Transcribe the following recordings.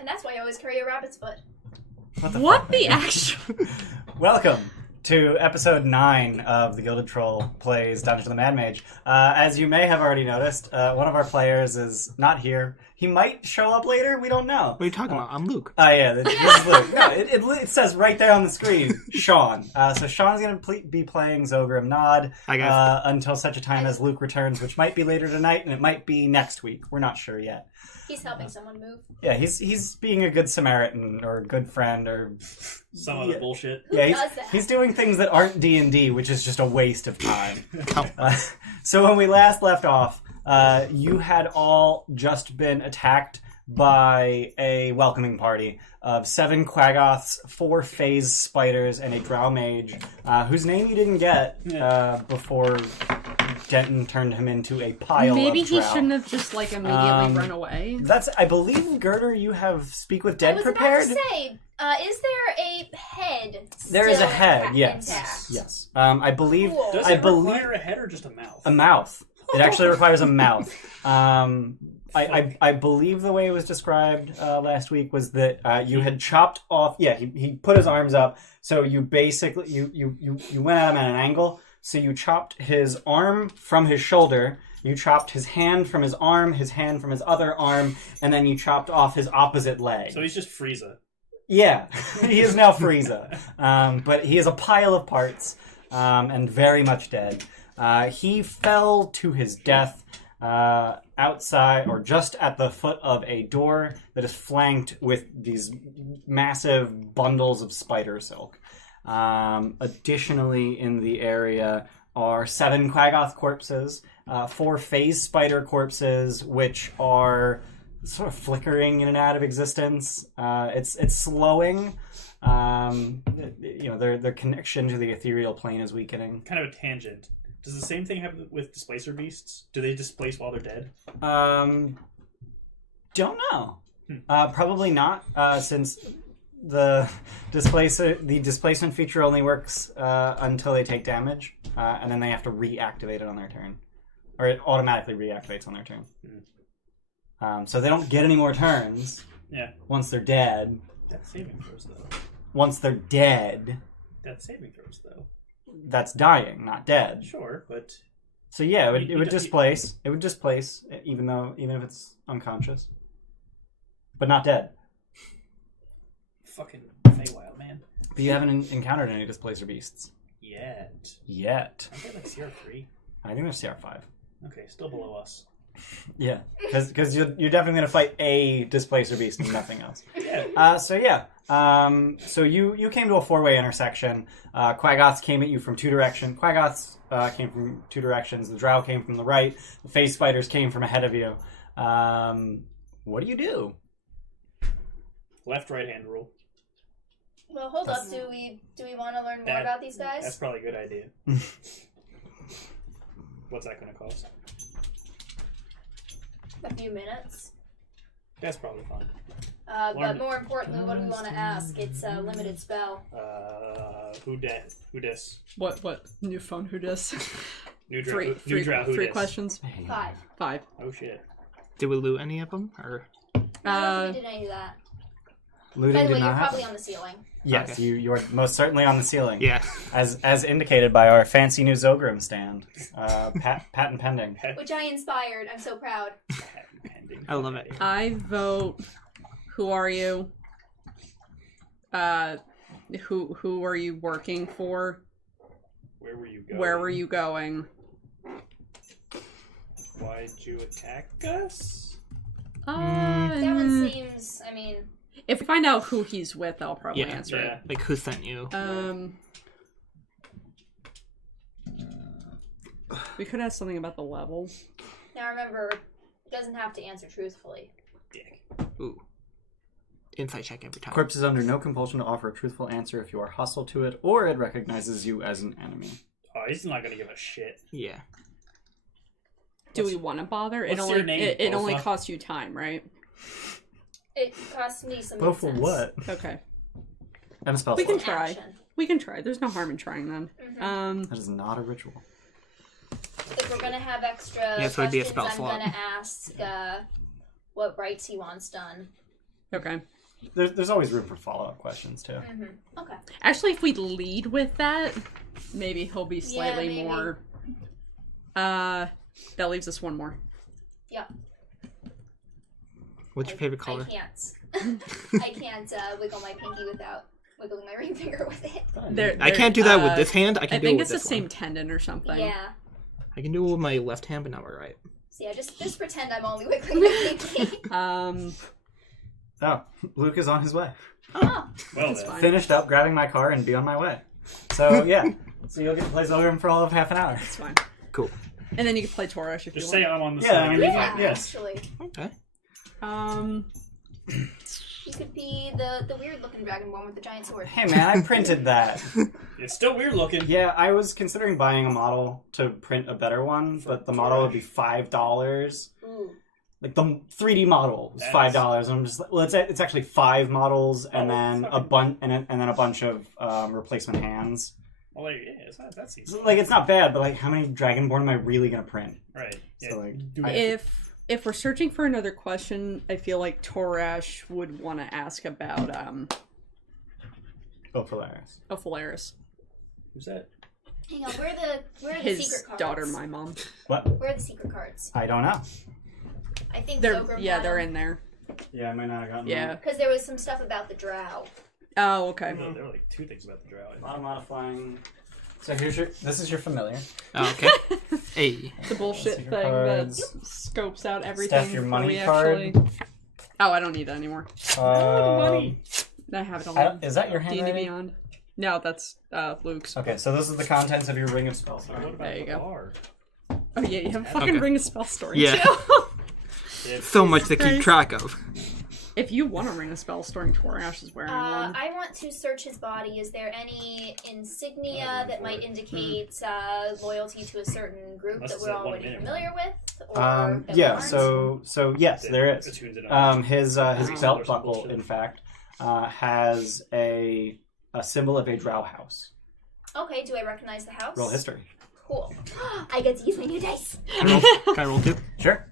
And that's why you always carry a rabbit's foot. What the actual... Welcome to episode 9 of the Gilded Troll plays Dungeons the Mad Mage. As you may have already noticed, one of our players is not here. He might show up later, we don't know. What are you talking about? I'm Luke. Oh yeah, this is Luke. No, it says right there on the screen, Sean. So Sean's going to be playing Zogrim Nod until such a time as Luke returns, which might be later tonight, and it might be next week. We're not sure yet. He's helping someone move. Yeah, he's being a good Samaritan or a good friend or some other bullshit. Who does that? He's doing things that aren't D&D, which is just a waste of time. So when we last left off, you had all just been attacked by a welcoming party of 7 Quaggoths, 4 phase spiders, and a Drow mage, whose name you didn't get before Denton turned him into a pile Maybe of Drow. he shouldn't have just, immediately run away. I believe, Girder, you have Speak with Dead prepared? I was about to say, is there a head There is a head, intact? yes. I believe... Cool. Does it require a head or just a mouth? A mouth. It actually requires a mouth. I believe the way it was described last week was that you had chopped off... Yeah, he put his arms up, so you basically... You went at him at an angle, so you chopped his arm from his shoulder, you chopped his hand from his arm, his hand from his other arm, and then you chopped off his opposite leg. So he's just Frieza. Yeah, he is now Frieza. But he is a pile of parts and very much dead. He fell to his death outside or just at the foot of a door that is flanked with these massive bundles of spider silk. Additionally, in the area are 7 Quaggoth corpses, 4 phase spider corpses, which are sort of flickering in and out of existence. It's slowing. Their connection to the ethereal plane is weakening. Kind of a tangent. Does the same thing happen with displacer beasts? Do they displace while they're dead? Don't know. Probably not, since the displacement feature only works until they take damage, and then they have to reactivate it on their turn, or it automatically reactivates on their turn. So they don't get any more turns. Yeah. Once they're dead. That's saving throws, though. Once they're dead. That's saving throws, though. That's dying, not dead. Sure, but... So yeah, it would displace. It would displace, even if it's unconscious. But not dead. Fucking Feywild, man. But you haven't encountered any displacer beasts. Yet. I think like CR3. I think they're CR5. Okay, still below us. Yeah, because you're definitely going to fight a displacer beast and nothing else. Yeah. So you came to a 4-way intersection. Quaggoths came at you from 2 directions. Quaggoths came from 2 directions. The Drow came from the right. The phase spiders came from ahead of you. What do? Left, right hand rule. Well, hold up. Do we want to learn more about these guys? That's probably a good idea. What's that going to cost? A few minutes. That's probably fine. But more importantly, what do we want to ask? It's a limited spell. Who dis? What? New phone, who dis? New Three questions. 5. Oh shit. Did we loot any of them? Or I don't think we did any of that. Looting By the way, did you're not probably happen. on the ceiling. Yes, Okay. you are most certainly on the ceiling. yeah. As indicated by our fancy new Zogrim stand. Patent pending. Which I inspired. I'm so proud. I love it. I vote. Who are you? Who are you working for? Where were you going? Where were you going? Why'd you attack us? That one seems, If we find out who he's with, I'll probably answer Yeah. Like, who sent you? it. We could ask something about the level. Now remember, it doesn't have to answer truthfully. Dick. Ooh. Insight check every time. Corpse is under no compulsion to offer a truthful answer if you are hostile to it, or it recognizes you as an enemy. Oh, he's not gonna give a shit. Yeah. Do we want to bother? It what's your name, it only Bofa? costs you time, right? It costs me some But for incense. what? Okay. And a spell We can slot. try. Action. We can try. There's no harm in trying then. That is not a ritual. If we're gonna have extra Yeah, so it'd be a questions, spell I'm slot. gonna ask what rites he wants done. Okay. There's always room for follow-up questions, too. Mm-hmm. Okay. Actually, if we lead with that, maybe he'll be slightly maybe. more... that leaves us one more. Yeah. What's your favorite color? I can't wiggle my pinky without wiggling my ring finger with it. I can't do that with this hand. I can I do it think with it's the this same one. tendon or something. Yeah. I can do it with my left hand, but not my right. So yeah, just pretend I'm only wiggling my pinky. Oh, Luke is on his way. Oh. Well, That's then. fine. Finished up grabbing my car and be on my way. So, yeah. So you'll get to play Zolgrim for all of half an hour. It's fine. Cool. And then you can play Torosh if Just you say want. I'm on the Yeah, side. I mean, Yeah, yes. actually. Okay. You could be the weird looking dragonborn with the giant sword. Hey, man, I printed that. It's still weird looking. Yeah, I was considering buying a model to print a better one, but the model would be $5. Ooh. Like the 3D model is $5, and I'm just like, well, it's actually 5 models, and then a bunch, and then a bunch of replacement hands. Well, like, yeah, it's not that seems So, like, it's not bad, but like, how many Dragonborn am I really gonna print? right. Yeah. So, like, Do that. If we're searching for another question, I feel like Torash would want to ask about Polaris. Ophalaris. Who's that? Hang on, where are the His secret cards? daughter, my mom. What? Where are the secret cards? I don't know. I think They're Zogrim they're in there. Yeah, I might not have gotten Yeah. Because there was some stuff about the Drow. Oh, okay. There were like 2 things about the Drow. A lot of modifying. So this is your familiar. Oh, okay. Hey. The bullshit Secret thing cards. that scopes out everything. Steph, your before money we card. actually- Oh, I don't need that anymore. money. I have it on Is that your D&D handwriting? Beyond. No, that's Luke's. Okay, so this is the contents of your ring of spells. What about There you the go. bar? Oh yeah, you have a fucking Okay. ring of spell story Yeah. too. So much to keep track of. If you want a ring of spell story, Torash is wearing one. I want to search his body. Is there any insignia that might indicate loyalty to a certain group Unless that it's we're at 1 already minute. familiar with? Or that we Yeah. aren't? So yes, there is. Attunes it up. His Or belt some buckle, bullshit. in fact, has a symbol of a Drow house. Okay, do I recognize the house? Roll history. Cool. I get to use my new dice. Can I roll 2? Sure.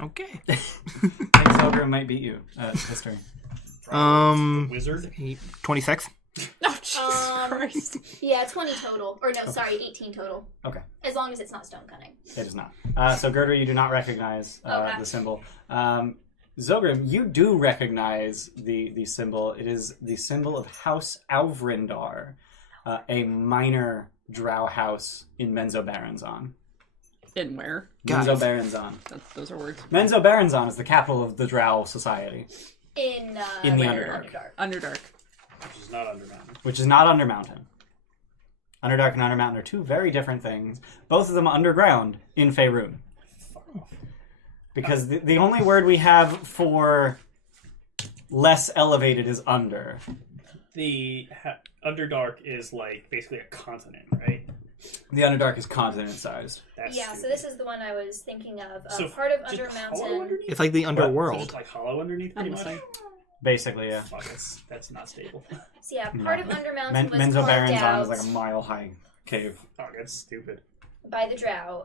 Okay. I think Zogrim might beat you at history. Wizard. 26. Oh Jesus Um, Christ! Yeah, 20 total. Or no, sorry, 18 total. Okay. As long as it's not stone cunning. It is not. So Gerder, you do not recognize Okay. the symbol. Zogrim, you do recognize the symbol. It is the symbol of House Auvryndar, a minor Drow house in Menzoberranzan. In where? Guys. Menzoberranzan. Those are words. Menzoberranzan is the capital of the Drow society, In In the Underdark. Underdark. Which is not Undermountain. which is not Undermountain. Underdark and Undermountain are 2 very different things, both of them underground in Faerun. Fuck off. Because the only word we have for less elevated is under. The Underdark is like basically a continent, right? The Underdark is continent-sized. That's Yeah, so stupid. this is the one I was thinking of. So Part of just hollow Undermountain. underneath? It's like the So underworld. just like hollow underneath, pretty I'm much. listening. Basically, yeah. Fuck, that's not stable. So yeah, part of Undermountain was Menzo carved Baronzon out is like a mile-high cave. Fuck, that's stupid. by the Drow.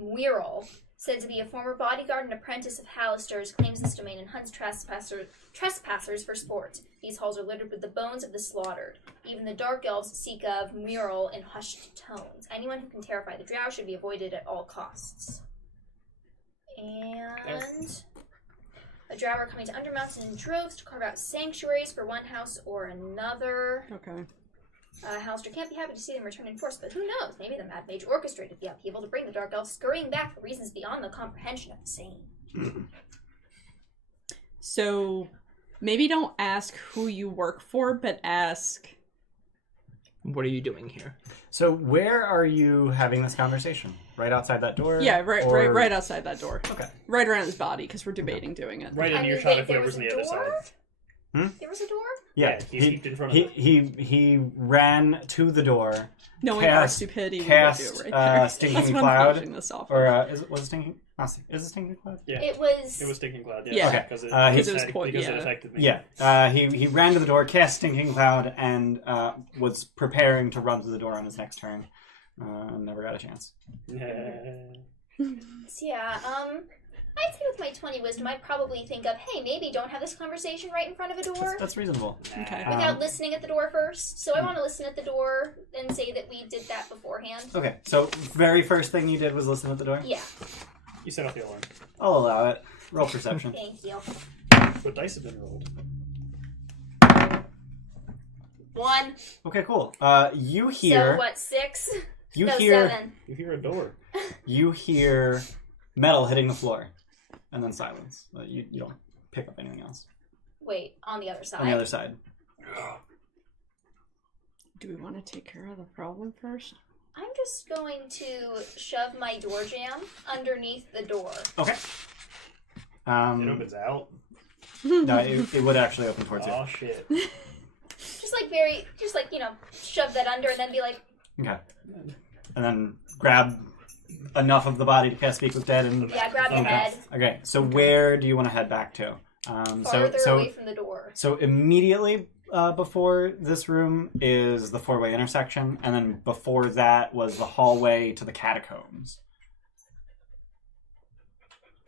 Wirral, said to be a former bodyguard and apprentice of Hallisters, claims this domain and hunts trespassers for sport. These halls are littered with the bones of the slaughtered. Even the Dark Elves seek of Wirral in hushed tones. Anyone who can terrify the Drow should be avoided at all costs. And the Drow are coming to Undermountain in droves to carve out sanctuaries for one house or another. Okay. Hallister can't be happy to see them return in force, but who knows? Maybe the Mad Mage orchestrated the upheaval to bring the Dark Elves scurrying back for reasons beyond the comprehension of the sane. So maybe don't ask who you work for, but ask. What are you doing here? So where are you having this conversation? Right outside that door? Yeah, right, Or- right outside that door. Okay. Right around his body, because we're debating doing it. Right I in your mean, shot wait, of there whoever's was on a the other door? side. There was a door? Yeah, he's heaped in front of he ran to the door, Knowing our Cast- stupidity, we cast, would do it right there. Stinking That's what I'm Cloud, finishing this off or with. was it Stinking? Is it Stinking Cloud? Yeah. It was... It was Stinking Cloud, Yeah. yeah. Okay. Because it, Because it was quite- because yeah. it affected me. Yeah. He ran to the door, cast Stinking Cloud, and was preparing to run to the door on his next turn. Never got a chance. Yeah. So yeah, I'd say with my 20 wisdom, I'd probably think of, hey, maybe don't have this conversation right in front of a door That's reasonable. Okay. without listening at the door first. So I want to listen at the door and say that we did that beforehand. Okay, so very first thing you did was listen at the door? Yeah, You set off the alarm. I'll allow it. Roll perception. thank you. What dice have been rolled? 1. Okay, cool. You hear... So what, 6? You No, hear... 7. You hear a door. You hear metal hitting the floor. And then silence. You don't pick up anything else. Wait, on the other side. On the other side. Do we want to take care of the problem first? I'm just going to shove my door jamb underneath the door. Okay. It opens out. No, it would actually open towards you. Oh, shit. Just shove that under and then be like, Okay. And then grab enough of the body to cast Speak with Dead and... yeah, grab the Okay. head Okay, so where do you want to head back to? farther away from the door. So immediately before this room is the four-way intersection, and then before that was the hallway to the catacombs.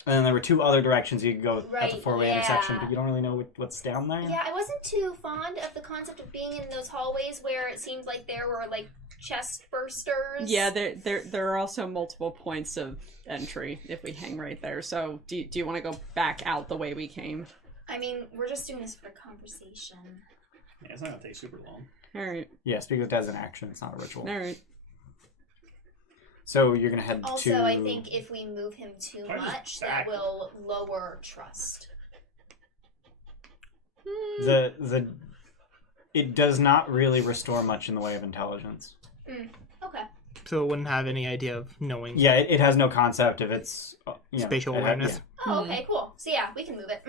And then there were two other directions you could go at the Right, four-way yeah. intersection, but you don't really know what's down there. Yeah, I wasn't too fond of the concept of being in those hallways where it seemed like there were like chest bursters. Yeah, there are also multiple points of entry if we hang right there. So do you want to go back out the way we came? I mean, we're just doing this for conversation. Yeah, it's not gonna take super long. All right, Yeah, Speak with Dead is an action, it's not a ritual. all right. So you're going to head Also, to... I think if we move him too Probably just much, back. that will lower trust. It does not really restore much in the way of intelligence. Okay. So it wouldn't have any idea of knowing. Yeah, it has no concept of its... Spatial awareness. Oh, okay, cool. So yeah, we can move it.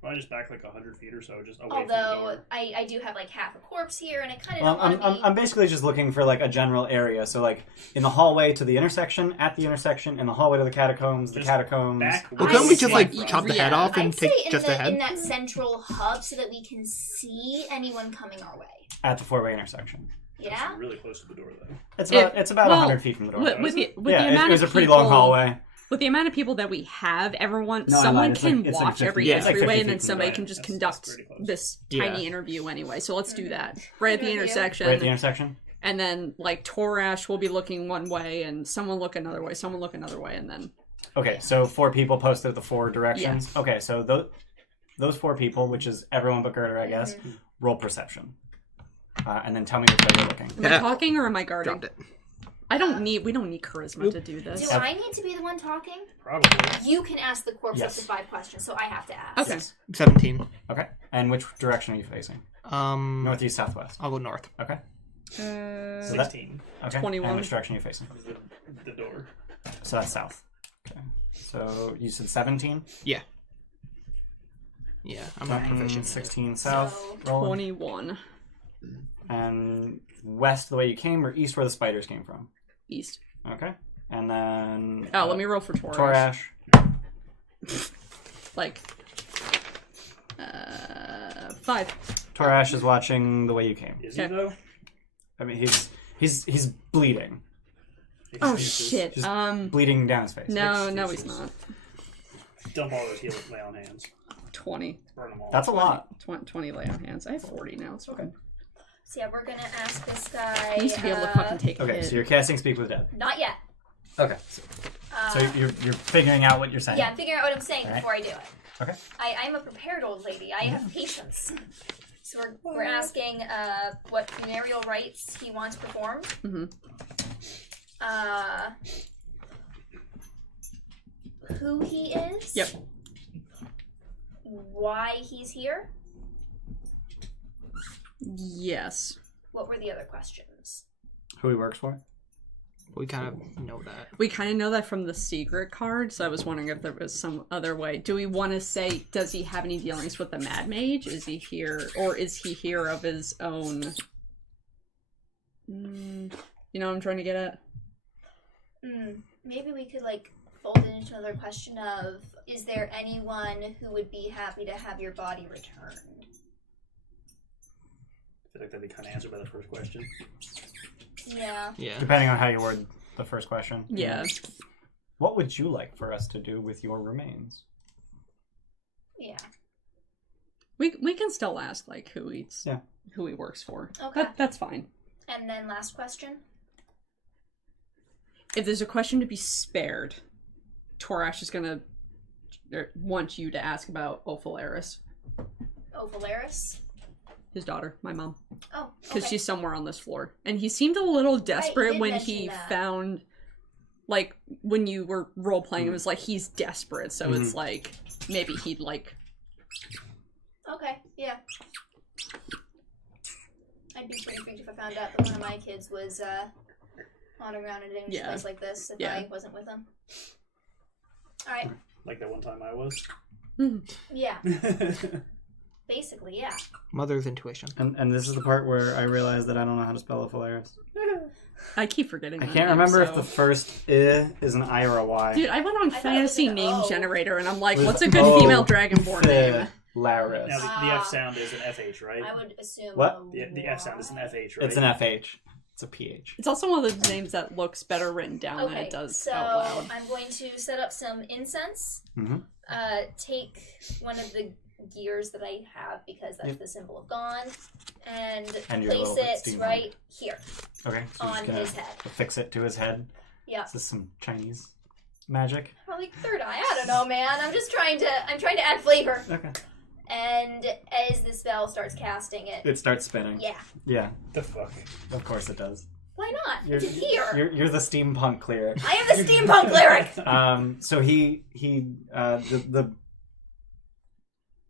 Probably just back like 100 feet or so, just away from the Although door. I do have like half a corpse here, and I kind of Well, don't want to be. I'm basically just looking for like a general area. So like in the hallway to the intersection, at the intersection, in the hallway to the catacombs, Just the catacombs. back Well, I couldn't we just like see. chop the head Yeah. off and I'd say take in just the head? in that central hub so that we can see anyone coming our way. At the four-way intersection. Yeah. It's really close to the door, though. It's about well, 100 feet from the door. With the yeah, amount it was a of pretty people, long hallway. With the amount of people that we have, everyone, No, I someone lied. It's can like- it's like watch 50 every yeah, it's like 50 entryway, and feet then from the somebody door. can just That's conduct pretty close. this Yeah. tiny interview anyway. So let's do that right at the Interview. intersection. Right at the intersection? And then, like, Torash will be looking one way, and someone look another way, someone look another way, and then... Okay, so 4 people posted at the 4 directions. Okay, so those 4 people, which is everyone but Gerder, I guess, roll perception. And then tell me which way you're looking. Am I talking or am I guarding? Dropped it. We don't need charisma to do this. Do I need to be the one talking? Probably. You can ask the corpse Yes. up to 5 questions, so I have to ask. Okay. 17. Okay, and which direction are you facing? Northeast, southwest. I'll go north. Okay. So that- 16. Okay. 21. And which direction are you facing? The door. So that's south. Okay. So you said 17? Yeah. Yeah, I'm not proficient. 16 south. Roll. 21 And west the way you came, or east where the spiders came from? east. Okay. And then... Oh, let me roll for Torash. Torash. Like, 5. Torash is watching the way you came. Is he, Okay. though? I mean, he's bleeding. Oh Excuses. shit. Just bleeding down his face. No, he's excuses. not. Dump all those heal lay on hands. 20. Burn them all. That's a lot. 20 lay on hands. I have 40 now. It's okay. So yeah, we're gonna ask this guy. I used to be able to fucking take a Okay, hit. so you're casting Speak with Dead. Not yet. Okay. So you're figuring out what you're saying. Yeah, I'm figuring out what I'm saying Alright. before I do it. Okay. I'm a prepared old lady. I have patience. So we're asking what funereal rites he wants performed. Mhm. Who he is. Yep. Why he's here. Yes. What were the other questions? Who he works for? We kind of know that. We kind of know that from the secret card, so I was wondering if there was some other way. Do we want to say, does he have any dealings with the Mad Mage? Is he here, or is he here of his own? You know what I'm trying to get at? Maybe we could like fold it into another question of, is there anyone who would be happy to have your body returned? I feel like that'd be kind of answered by the first question. Yeah. Yeah. Depending on how you word the first question. Yeah. What would you like for us to do with your remains? Yeah. We can still ask like who he works for. Okay. That's fine. And then last question. If there's a question to be spared, Torash is gonna want you to ask about Ophalaris, Ophalaris. his daughter, my mom, Oh, because okay. she's somewhere on this floor. And he seemed a little desperate did when mention he that. found, like, when you were role playing. It was like he's desperate, so Mhm. it's like maybe he'd like. Okay, yeah. I'd be pretty freaked if I found out that one of my kids was wandering around in a dangerous Yeah. place like this if Yeah. I wasn't with them. Alright, Like that one time I was. yeah. Basically, yeah. Mother's intuition. And this is the part where I realize that I don't know how to spell Ophalaris. I keep forgetting. I that can't name, remember if so- the first I is an I or a Y. Dude, I went on I thought it was Fantasy an Name O. Generator, and I'm like, With what's a good O, female dragonborn name? Laris. Now the F sound is an FH, right? I would assume. What? The F sound is an FH, right? It's an FH. It's a PH. It's also one of those names that looks better written down than Okay, it does so out loud. I'm going to set up some incense. Mhm. Take one of the gears that I have because that's Yep. the symbol of Gone, and And you're a place little bit it steampunk. right here Okay, so on just gonna his head. affix it to his head. Yeah. Is this some Chinese magic? Probably third eye. I don't know, man. I'm trying to add flavor. Okay. And as the spell starts casting it, It starts spinning. yeah. Yeah, The fuck? of course it does. Why not? You're, It's here. You're the steampunk cleric. I am the steampunk cleric. So the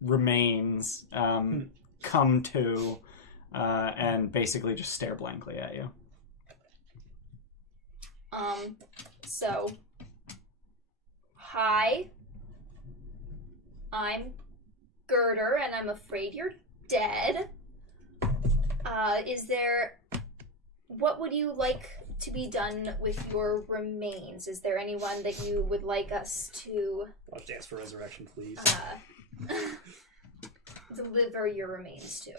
remains come to and basically just stare blankly at you. So, hi. I'm Girder, and I'm afraid you're dead. What would you like to be done with your remains? Is there anyone that you would like us to, Watch Dance for Resurrection, please. deliver your remains to?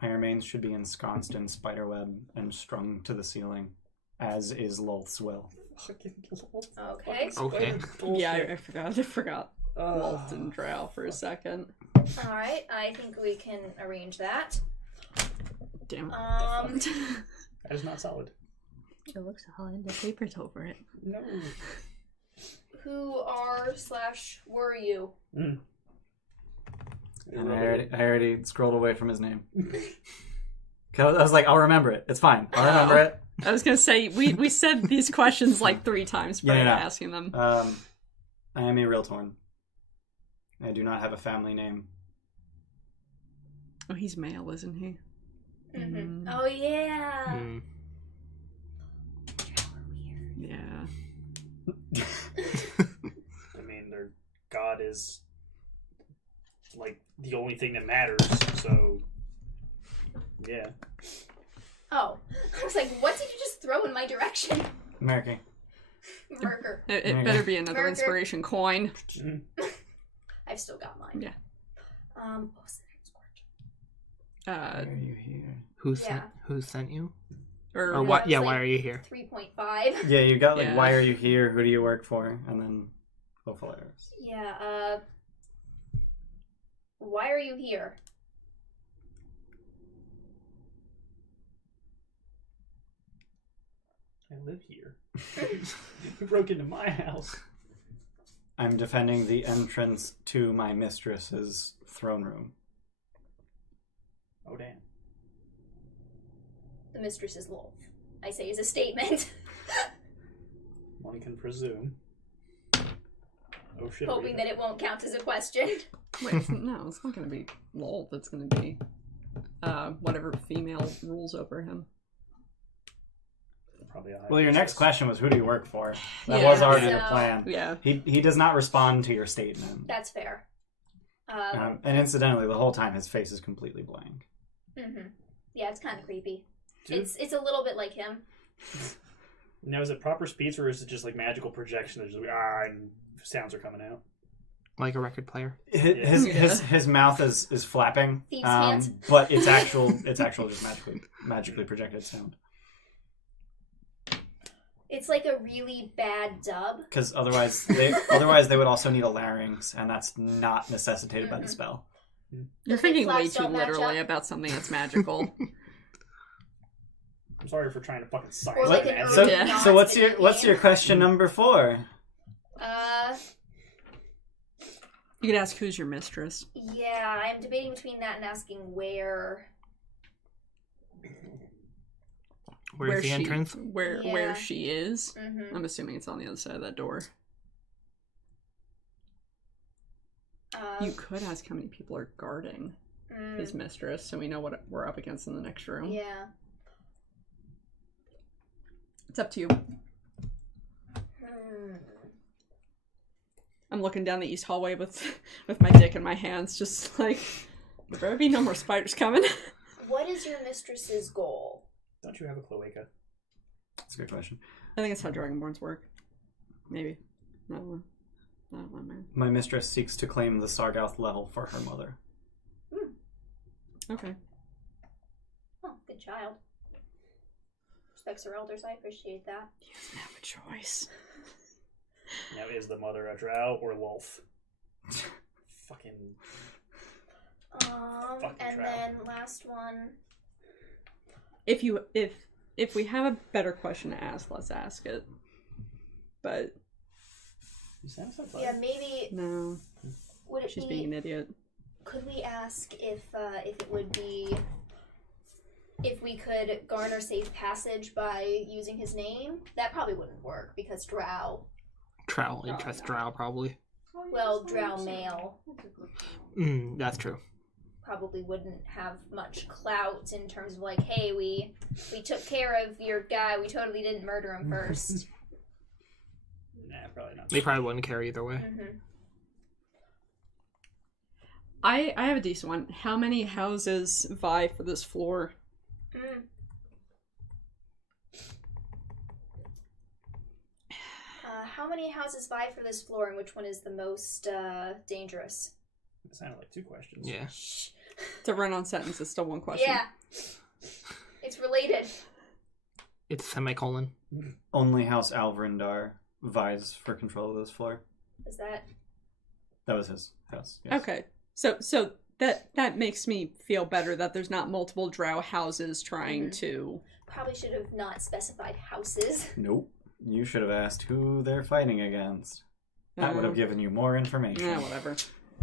My remains should be ensconced in spiderweb and strung to the ceiling, as is Lolth's will. Okay. Okay. Yeah, I forgot Walt and Drow for a second. Alright, I think we can arrange that. Damn it. That is not solid. It looks solid. The paper's over it. No. Who are/were you? And I already scrolled away from his name. 'Cause I was like, I'll remember it. It's fine. I'll remember it. I was gonna say we said these questions like 3 times prior to asking them. I am a real torn. I do not have a family name. Oh, he's male, isn't he? Mm-hmm. Oh, yeah. Hmm. Yeah. I mean, their god is like the only thing that matters. So, yeah. Oh, I was like, what did you just throw in my direction? American. Murker. It better be another Murder. inspiration coin. I've still got mine. Yeah. What was the next word? Why are you here? Who sent you? Or Or Yeah, what? it's Yeah, like- why are you here? 3.5. Yeah, you got like, Yeah. why are you here? Who do you work for? And then Ophalaris. Yeah, why are you here? I live here. You broke into my house. I'm defending the entrance to my mistress's throne room. Oh, damn. The mistress is Lolth. I say as a statement, One can presume. Oh, shit. hoping that it won't count as a question. wait, no, it's not gonna be Lol. It's gonna be whatever female rules over him. Probably a high Well, your next priestess. question was, who do you work for? That Yeah. was already the So- plan. Yeah. He does not respond to your statement. That's fair. And incidentally, the whole time his face is completely blank. Mm-hmm. Yeah, it's kind of creepy. Dude. It's a little bit like him. Now, is it proper speech or is it just like magical projection? There's just and sounds are coming out. Like a record player? His mouth is flapping, Thieves' hands. but it's actual just magically projected sound. It's like a really bad dub. Because otherwise they would also need a larynx, and that's not necessitated by the spell. You're The thinking way flaps too don't match literally up. about something that's magical. I'm sorry for trying to fucking Or science like that an magic. So, early Yeah. so what's your non-video game. question number 4? You could ask who's your mistress. Yeah, I'm debating between that and asking where. Where's the she, entrance? Where Yeah. she is. Mm-hmm. I'm assuming it's on the other side of that door. You could ask how many people are guarding his mistress, so we know what we're up against in the next room. Yeah. It's up to you. Hmm. I'm looking down the east hallway with my dick in my hands, just like, there better be no more spiders coming. What is your mistress's goal? Don't you have a cloaca? That's a good question. I think it's how Dragonborns work. Maybe. I don't know. I don't know, man. My mistress seeks to claim the Sargauth Level for her mother. Okay. Oh, good child. Respects her elders. I appreciate that. He doesn't have a choice. Now, is the mother a drow or Lolth? Fucking. And drow. then last one. If we have a better question to ask, let's ask it. But You sound so Yeah, maybe no, would it she's be? being an idiot. Could we ask if it would be if we could garner safe passage by using his name? That probably wouldn't work because Drow. Troll. You trust Drow, probably. Well, Drow male That's true. probably wouldn't have much clout in terms of like, hey, we took care of your guy. We totally didn't murder him first. Nah, probably not. They probably wouldn't care either way. Mm-hmm. I have a decent one. How many houses vie for this floor? How many houses vie for this floor, and which one is the most dangerous? It sounded like 2 questions. Yeah. Shh. It's a run-on sentence. It's still one question. Yeah, it's related. It's semicolon. Only House Auvryndar vies for control of this floor. Is that? That was his house. Yes. Okay. So that makes me feel better that there's not multiple Drow houses trying to. Probably should have not specified houses. Nope. You should have asked who they're fighting against. That would have given you more information. Yeah, whatever.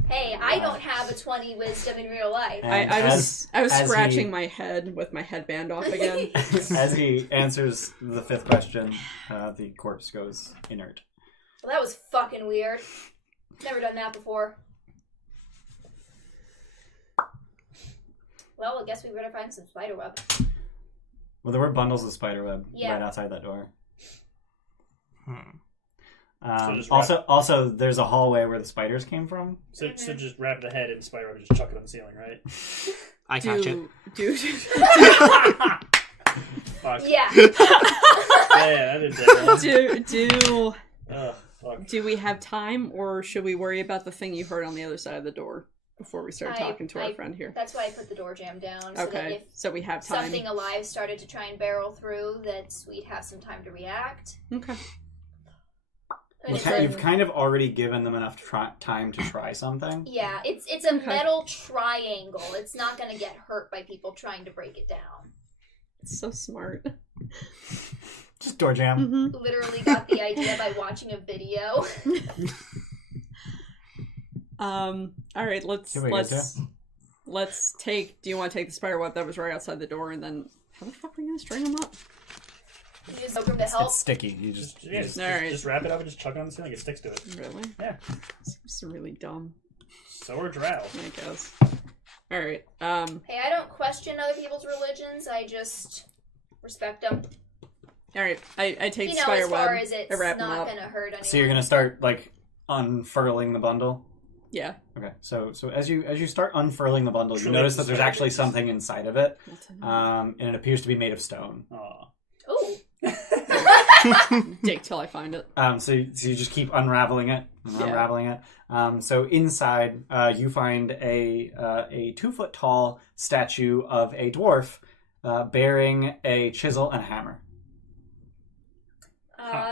Hey, I don't have a 20 wisdom in real life. And I was as scratching he- my head with my headband off again. As he answers the 5th question, the corpse goes inert. Well, that was fucking weird. Never done that before. Well, I guess we better find some spiderweb. Well, there were bundles of spiderweb Yeah. right outside that door. So just Also, there's a hallway where the spiders came from. So just wrap the head in spider web and just chuck it on the ceiling, right? I catch it. Fuck. Yeah. Yeah, I did that. Ugh, fuck. Do we have time, or should we worry about the thing you heard on the other side of the door before we start talking to our friend here? That's why I put the door jam down. So that Okay, if so we have time. something alive started to try and barrel through, that we'd have some time to react. Okay. And it's You've kind of already given them enough time to try something. Yeah, it's a Okay. metal triangle. It's not going to get hurt by people trying to break it down. It's so smart. Just door jam. Mm-hmm. Literally got the idea by watching a video. All right, Here we go, let's take. Do you want to take the spider web that was right outside the door, and then how the fuck are we gonna string them up? You just hope to help. It's sticky. You just Just wrap it up and just chuck it on the ceiling. It sticks to it. Really? Yeah. Seems really dumb. So are drow. I guess. All right. Hey, I don't question other people's religions. I just respect them. All right. I take You the know, spider as far web. as I it's wrap them not up. going to hurt anyone. So you're gonna start like unfurling the bundle. Yeah. Okay. So as you start unfurling the bundle, you Truly notice that there's actually spiders. something inside of it, What's in and it appears to be made of stone. Aw. Ooh. it? Dig till I find it. So you just keep unraveling it, So inside, you find a 2-foot tall statue of a dwarf bearing a chisel and a hammer.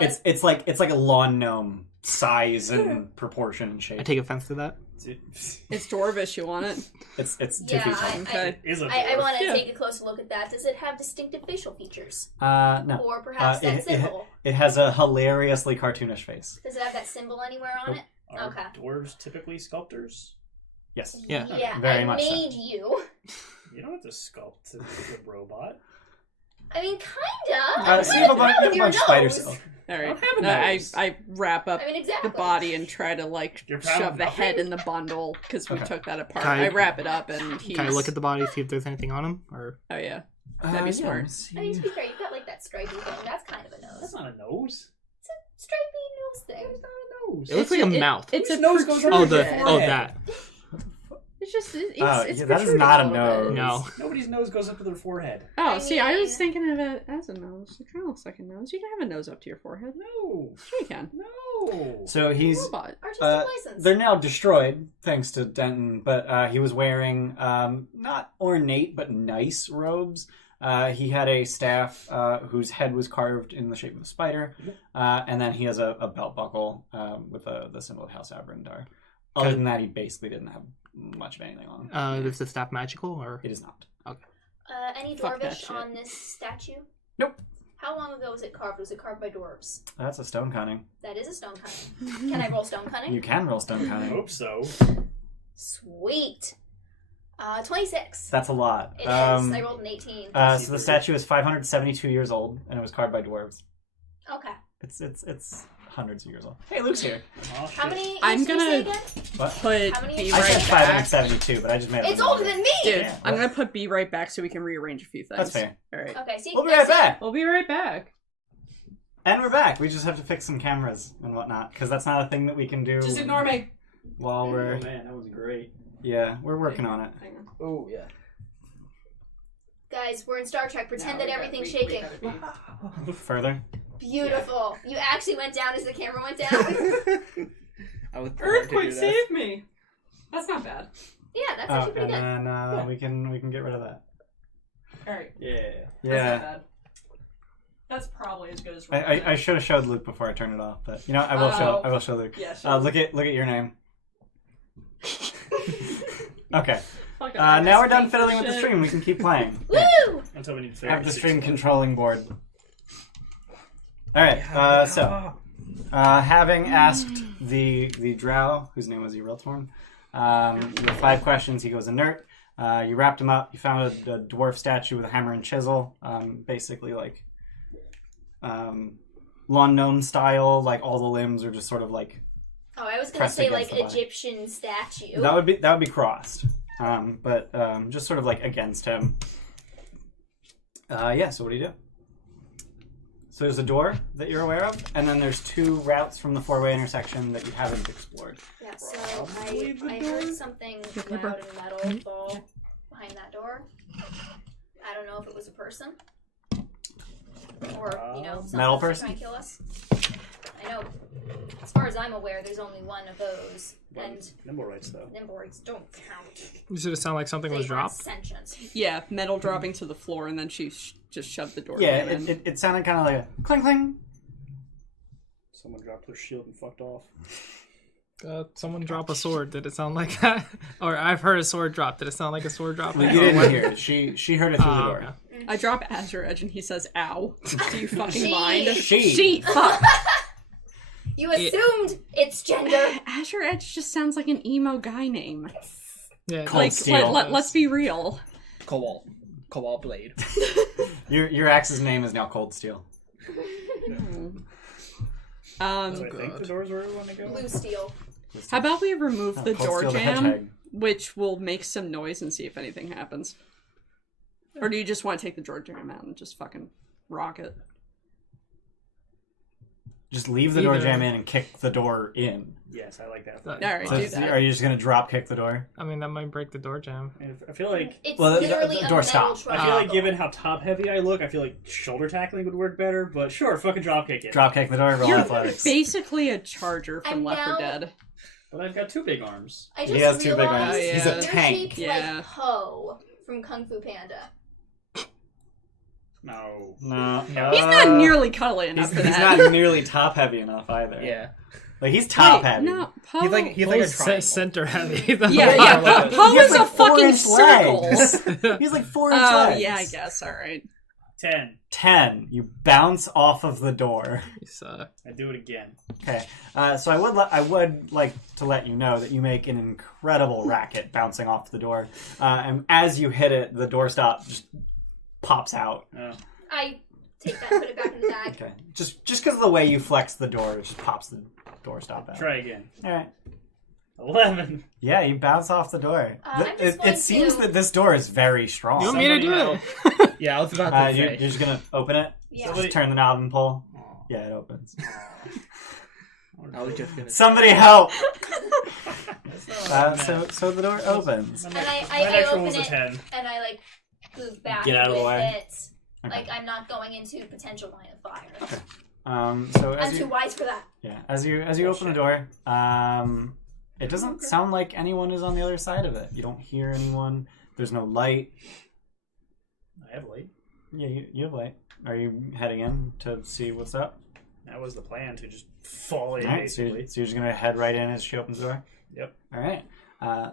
It's like a lawn gnome size and proportion and shape. I take offense to that. It's dwarvish. You want it? It's 2 Yeah, feet tall. Okay. Is a I want to Yeah. take a closer look at that. Does it have distinctive facial features? No. Or perhaps that symbol? It has a hilariously cartoonish face. Does it have that symbol anywhere on it? Are Okay. dwarves typically sculptors? Yes. Yeah. Yeah, Very I much so. made you. You don't have to sculpt the robot. I mean, kinda. So you have a bunch, With your of spider nose. silk. All right. I don't have a nose. I wrap up I mean, exactly. the body and try to You're proud shove of the head nothing? in the bundle because we Okay. took that apart. Can I- I wrap it up and he's. Can I look at the body, see if there's anything on him? Or Oh yeah. That'd be smart. let's I mean, to see. be fair, you've got like that stripy thing. That's kind of a That's nose. not a nose. Stripy nose thing. That's not a nose. it looks like a mouth. It's a Whose nose goes protrusion. up Oh, the your oh forehead? that. It's just it's Oh, it's yeah, that is protruding not a little bit. nose. No. Nobody's nose goes up to their forehead. Oh, I see, I was mean- thinking of it as a nose. It kind of looks like a nose. You can have a nose up to your forehead. No. Sure you can. No. So he's Robot. Artistic license. they're now destroyed thanks to Denton, but he was wearing not ornate but nice robes. He had a staff whose head was carved in the shape of a spider, and then he has a belt buckle with the symbol of House Auvryndar. Other than that, he basically didn't have much of anything on him. Is the staff magical or? It is not. Any Fuck that dwarvish shit. on this statue? Nope. How long ago was it carved? Was it carved by dwarves? That's a stone cunning. That is a stone cutting. Can I roll stone cutting? You can roll stone I cunning. hope so. Sweet. 26. That's a lot. It is. I rolled an 18. So the statue is 572 years old, and it was carved by dwarves. Okay. It's hundreds of years old. Hey, Luke's here. Oh, How shit. many? I'm did you say gonna- again? What? Put How many B is I right said right back. 572, but I just made up It's a number. older than me. Dude, Yeah. I'm gonna put B right back so we can rearrange a few things. That's fair. All right. Okay. See. We'll be right back. We'll be right back. And we're back. We just have to fix some cameras and whatnot, because that's not a thing that we can do Just ignore me. while we're... Oh man, that was great. Yeah, we're working on it. Hang on. Oh yeah. Guys, we're in Star Trek. Pretend No, that we got- everything's we shaking. gotta be- Further. Beautiful. You actually went down as the camera went down. I was Earthquake saved me. That's not bad. Yeah, that's Oh, actually pretty and good. then we can get rid of that. All right. Yeah. That's not Yeah. bad. That's probably as good as. I should have showed Luke before I turned it off, but you know I will show Luke. Yeah. Sure. Look at your name. Okay. Fuck it, Now we're I done just fiddling hate with the this stream. We can keep playing. Woo! Until we need I have the 36 stream more. controlling board. All right. So, having asked the drow, whose name was Eriltorn, with 5 questions, he goes inert. You wrapped him up. You found a dwarf statue with a hammer and chisel, basically like lawn gnome style. Like all the limbs are just sort of like Oh, I was gonna Pressed say against like the body. Egyptian statue. that would be crossed, but just sort of like against him. Yeah. So what do you do? So there's a door that you're aware of, and then there's 2 routes from the 4-way intersection that you haven't explored. Yeah, so Probably the I door. heard something loud and metal fall behind that door. I don't know if it was a person. Or, something Metal else to person? try and kill us. I know, as far as I'm aware, there's only one of those, and Nimblerites though. Nimblerites don't count. Does it sound like something They was aren't dropped? sentient. Yeah, metal dropping to the floor, and then she just shoved the door. Yeah, down. it sounded kind of like a cling cling. Someone dropped their shield and fucked off. Someone drop a sword. Did it sound like that? Or I've heard a sword drop. Did it sound like a sword drop? Well, you didn't hear it. She heard it through the door. Okay. I drop Azure Edge, and he says, "Ow." Do you fucking She. mind? She. Fuck. You assumed its gender. Azure Edge just sounds like an emo guy name. Yeah. Cold Like, Steel. let's be real. Cobalt blade. Your axe's name is now Cold Steel. So I think the door's where we want to go. Blue steel. How about we remove the Cold door Steel the jam, Hedgehog. which will make some noise and see if anything happens? Or do you just want to take the door jam out and just fucking rock it? Just leave the door Either. jam in and kick the door in. Yes, I like that. All Alright, So do that. are you just gonna drop kick the door? I mean, that might break the door jam. And I feel like It's Well, the literally door a metal stopped. truck. I feel like given how top heavy I look, I feel like shoulder tackling would work better. But sure, fucking dropkick it. Drop kick the door. Roll You're athletics. basically a charger from I'm Left 4 now- Dead. But I've got 2 big arms. I just He has 2 big realized arms. Oh, He's yeah. a you're tank. shaped Yeah. like Ho from Kung Fu Panda. No. No. He's not nearly cuddly enough for He's that. not nearly top heavy enough either. Yeah. Like he's top Wait, heavy. no, Poe. He's like a Poe's triangle. center heavy. Yeah. Poe He has is a like 4 fucking inch circle. legs. He's like 4 inch Oh, legs. yeah, I guess. All right. 10. 10. You bounce off of the door. I do it again. Okay. So I would like to let you know that you make an incredible racket bouncing off the door. And as you hit it, the doorstop just pops out. Oh. I take that and put it back in the bag. Okay. Just because of the way you flex the door, it just pops the doorstop out. Try again. All right. 11. Yeah, you bounce off the door. I'm just going It seems to- that this door is very strong. You want me to do Somebody it? Yeah, I was about to You're say. just gonna open it. Yeah. Just turn the knob and pull. Aw. Yeah, it opens. I was just gonna. Somebody help! That's not what I meant. So the door opens. My And next- I my next open one was a it. 10. And I like move back Get out of the with way. it. Okay. Like I'm not going into potential line of fire. So I'm as too you wise for that. as you open the door, it doesn't sound like anyone is on the other side of it. You don't hear anyone. There's no light. I have light. Yeah, you have light. Are you heading in to see what's up? That was the plan, to just fall in, All right, so basically. you're just gonna head right in as she opens the door. Yep. All right.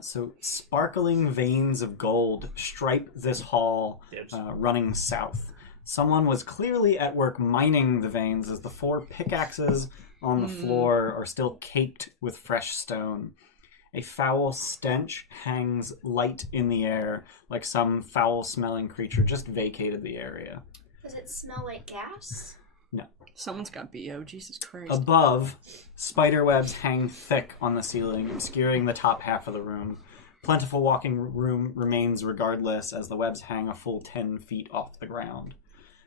So sparkling veins of gold stripe this hall, Dibs. running south. Someone was clearly at work mining the veins, as the 4 pickaxes on the floor are still caked with fresh stone. A foul stench hangs light in the air, like some foul-smelling creature just vacated the area. Does it smell like gas? Someone's got BO. Jesus Christ. Above, spider webs hang thick on the ceiling, obscuring the top half of the room. Plentiful walking room remains regardless, as the webs hang a full 10 feet off the ground.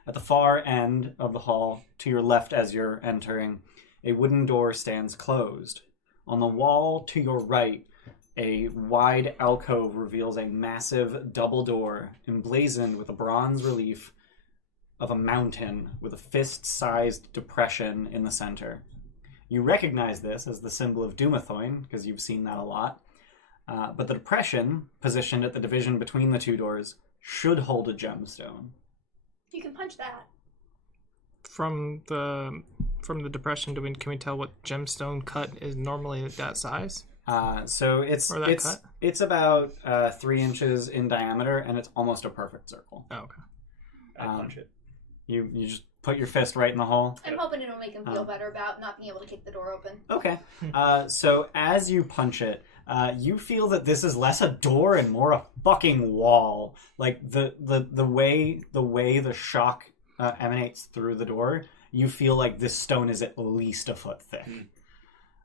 At the far end of the hall, to your left as you're entering, a wooden door stands closed. On the wall to your right, a wide alcove reveals a massive double door emblazoned with a bronze relief of a mountain with a fist-sized depression in the center. You recognize this as the symbol of Dumathoin, because you've seen that a lot. But the depression, positioned at the division between the 2 doors, should hold a gemstone. You can punch that. From the depression, can we tell what gemstone cut is normally that size? So it's Or that cut? it's about 3 inches in diameter, and it's almost a perfect circle. Oh, okay. I punch it. You just put your fist right in the hole. I'm hoping it'll make him feel better about not being able to kick the door open. Okay. So as you punch it, you feel that this is less a door and more a fucking wall. Like the way the shock emanates through the door, you feel like this stone is at least a foot thick.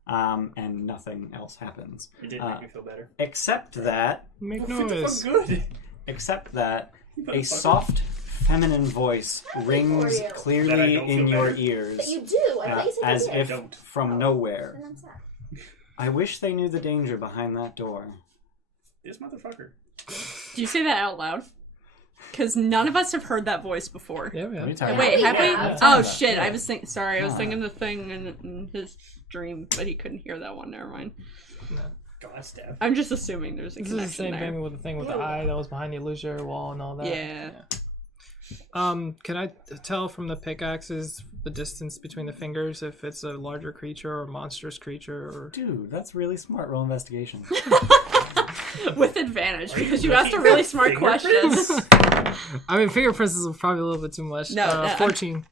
And nothing else happens. It did make me feel better. Except that Make Oh, noise. good. except that a Motherfucker. soft feminine voice rings you. That I clearly don't in feel your better. ears, But you do. I thought you said as you did. if Don't. from nowhere. And I'm sad. I wish they knew the danger behind that door. This motherfucker. Did you say that out loud? Because none of us have heard that voice before. Yeah, What are you yeah. talking Wait, about? have we? Yeah. Oh shit! I was thinking. Sorry, I was Ah. thinking the thing in his dream, but he couldn't hear that one. Never mind. God, stab. I'm just assuming there's a This is the connection same there. thing with the thing with the eye that was behind the illusory wall and all that. Yeah. Can I tell from the pickaxes the distance between the fingers if it's a larger creature or a monstrous creature or Dude, that's really smart. Roll investigation. With advantage, Are you because you asked a looking really at smart question. fingerprints? I mean fingerprints is probably a little bit too much. No, 14.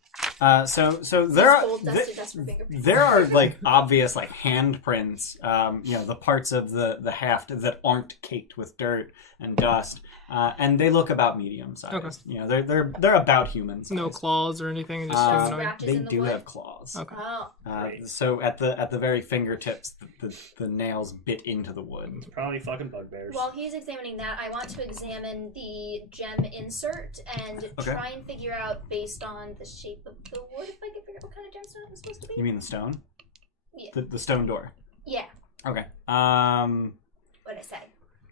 So there are Gold dusted dust for fingerprints. there are like obvious like handprints, the parts of the haft that aren't caked with dirt and dust, and they look about medium sized. Okay. You know, they're about human size. No claws or anything, just Uh, humanoid. Scratches They in the do wood. have claws. Okay. Oh, Great. So at the very fingertips, the nails bit into the wood. Probably fucking bugbears. while he's examining that, I want to examine the gem insert and Okay. try and figure out, based on the shape of the wood, if I can figure out what kind of gemstone it was supposed to You be. mean the stone? Yeah. The stone door. Yeah. Okay. What did I say?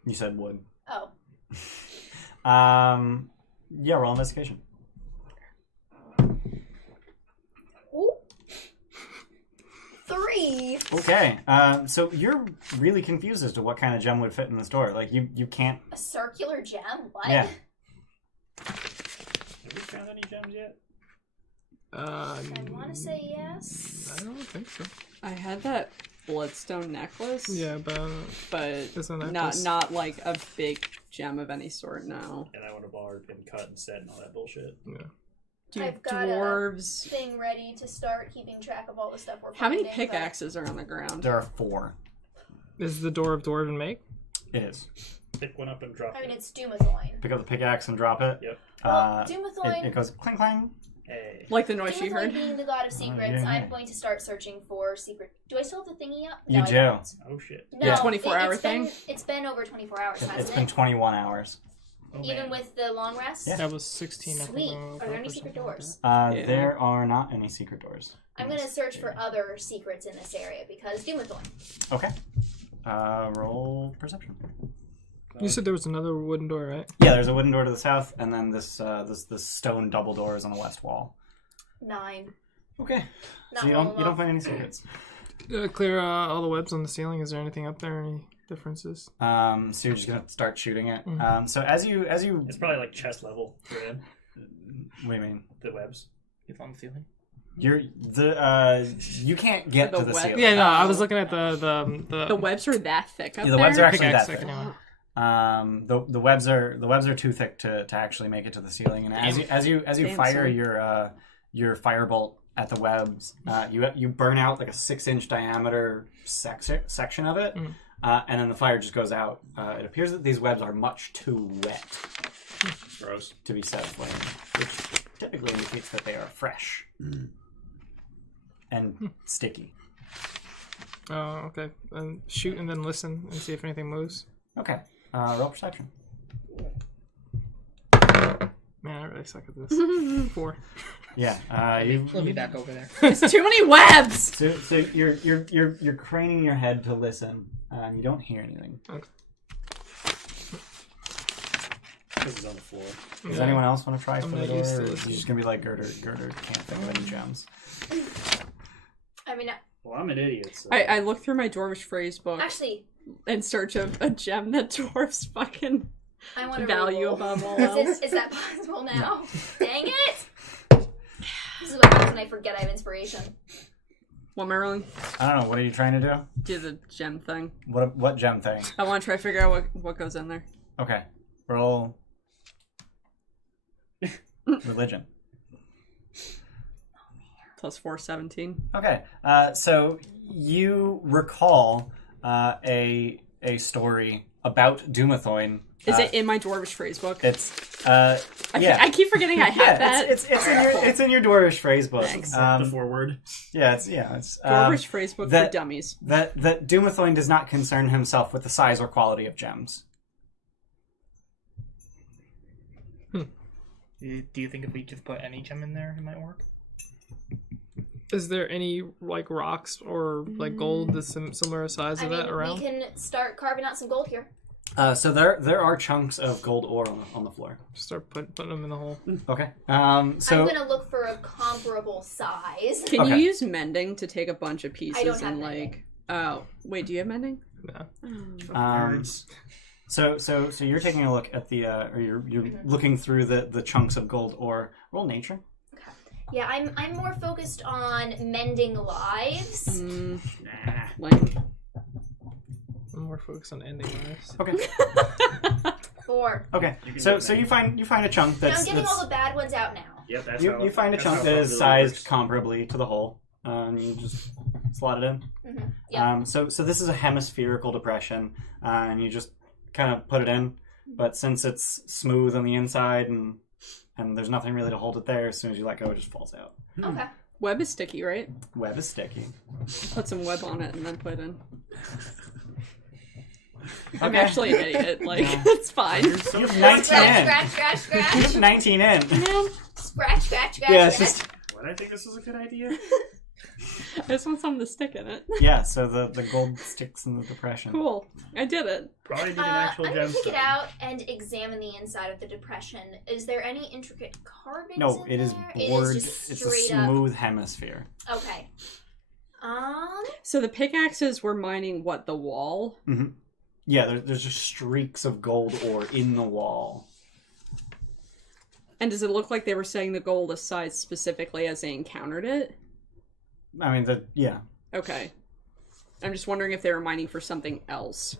You said wood. Oh. Yeah, roll investigation. Ooh. 3. Okay. So you're really confused as to what kind of gem would fit in this door. Like you can't. A circular gem? What? Yeah. Have we found any gems yet? I want to say yes. I don't think so. I had that bloodstone necklace. Yeah, but it's a necklace. not like a big gem of any sort. No. And I would have already been cut and set and all that bullshit. Yeah. Do I've got dwarves? a thing ready to start keeping track of all the stuff we're How many finding, but- pickaxes are on the ground? There are 4. Is the door of Dwarven make? It is. Pick one up and drop I mean, it. it's Doomathoin. Pick up the pickaxe and drop it. Yep. Well, Doomathoin, It goes clang clang. Hey. Like the noise she Doomathoin heard? being the god of secrets, yeah. I'm going to start searching for secret. Do I still have the thingy up? You No, I do. don't. Oh shit. No, Yeah. 24-hour it's been- thing? It's been over 24 hours, It's hasn't been it? 21 hours. Oh, Even man. with the long rest? Yeah. That was 16. I think, Sweet. when I woke Are there up any or secret something like doors? Yeah. There are not any secret doors. I'm going to search for other secrets in this area because Doomathoin. Okay. Roll perception. that. You said there was another wooden door, right? Yeah, there's a wooden door to the south, and then this stone double door is on the west wall. 9. Okay. Not So you rolling don't well. find any secrets. Clear all the webs on the ceiling. Is there anything up there? Any differences? So you're just gonna start shooting it. Mhm. So as you It's probably like chest level for him. what do you mean? The webs. If I'm feeling. You can't get The to the web- ceiling. Yeah, no. I was looking at the The webs are that thick up Yeah, there? the webs are actually pickaxe that thick. anyway. The webs are too thick to actually make it to the ceiling, and as you Damn, fire son. your firebolt at the webs, you burn out like a 6-inch diameter section of it, and then the fire just goes out. It appears that these webs are much too wet Gross. to be set aflame, which typically indicates that they are fresh and sticky. Oh, okay. Shoot and then listen and see if anything moves. Okay, roll perception. Man, I really suck at this. 4. Yeah, Let me back over there. There's too many webs! So you're craning your head to listen. You don't hear anything. Because he's on the floor. Does anyone else want to try I'm for the not door? used to Or is it listening. just gonna be like Girder can't think of any gems. I mean, Well, I'm an idiot. So. I looked through my dwarvish phrase book actually, in search of a gem that dwarfs fucking I want to value reroll. above all else. Is that possible now? Dang it! This is what happens when I forget I have inspiration. What am I rolling? I don't know. What are you trying to do? Do the gem thing. What gem thing? I want to try to figure out what goes in there. Okay, roll religion. Plus 4, 17. Okay, so you recall a story about Doomathoin. Is it in my dwarvish phrase book? It's I keep forgetting I have that. It's in your dwarvish phrase book. Thanks. The foreword. It's Dwarvish phrase book that- for dummies. that Doomathoin does not concern himself with the size or quality of gems. Do you think if we just put any gem in there, it might work? Is there any like rocks or like gold that's similar size I of mean, that around? we can start carving out some gold here. So there are chunks of gold ore on the floor. Start putting them in the hole. Okay. So I'm gonna look for a comparable size. Can you Okay. use mending to take a bunch of pieces I don't have and mending. like? Oh, wait. Do you have mending? No. So you're taking a look at the or you're looking through the chunks of gold ore. Roll nature. Yeah, I'm more focused on mending lives. Mm, Nah. like, I'm more focused on ending lives. Okay. 4. Okay. You can So do you find a chunk Now I'm that's getting all the bad ones out now. Yep, that's you, how, you find a that's chunk how that is probability sized works. comparably to the hole. And you just slot it in. Mm-hmm. Yeah. So this is a hemispherical depression, and you just kind of put it in. But since it's smooth on the inside and there's nothing really to hold it there, as soon as you let go, it just falls out. Okay. web is sticky, right? Web is sticky. Put some web on it and then put it in. I'm Okay. actually an idiot. Like, it's fine. You have 19 Scratch, in. scratch, scratch, You scratch. have 19 in. Scratch, scratch, scratch, Yeah, it's scratch. just Why did I think this was a good idea? I just want something to stick in it. yeah. So the gold sticks in the depression. Cool. I did it. Probably need an I'm actual gonna take it gemstone. out and examine the inside of the depression. Is there any intricate carvings No, in it is there? bored. It is just It's a straight up. smooth hemisphere. Okay. So the pickaxes were mining what, the wall? Yeah, there's just streaks of gold ore in the wall. And does it look like they were saying the gold aside specifically as they encountered it? I mean, yeah. Okay. I'm just wondering if they were mining for something else.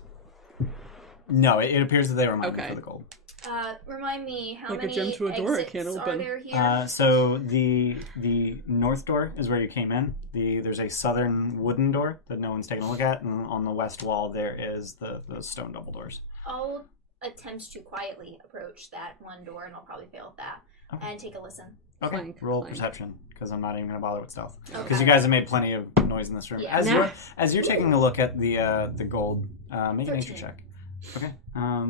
No, it appears that they were mining Okay. for the gold. Remind me, how Like a many gem to a door it exits can't are open. there here? So the north door is where you came in. There's a southern wooden door that no one's taken a look at, and on the west wall there is the stone double doors. I'll attempt to quietly approach that one door, and I'll probably fail at that, Okay. and take a listen. Okay, Clank, roll clank. perception, because I'm not even going to bother with stealth. Because Okay. you guys have made plenty of noise in this room. Yeah. As you're taking a look at the gold, make a nature 13. check. Okay.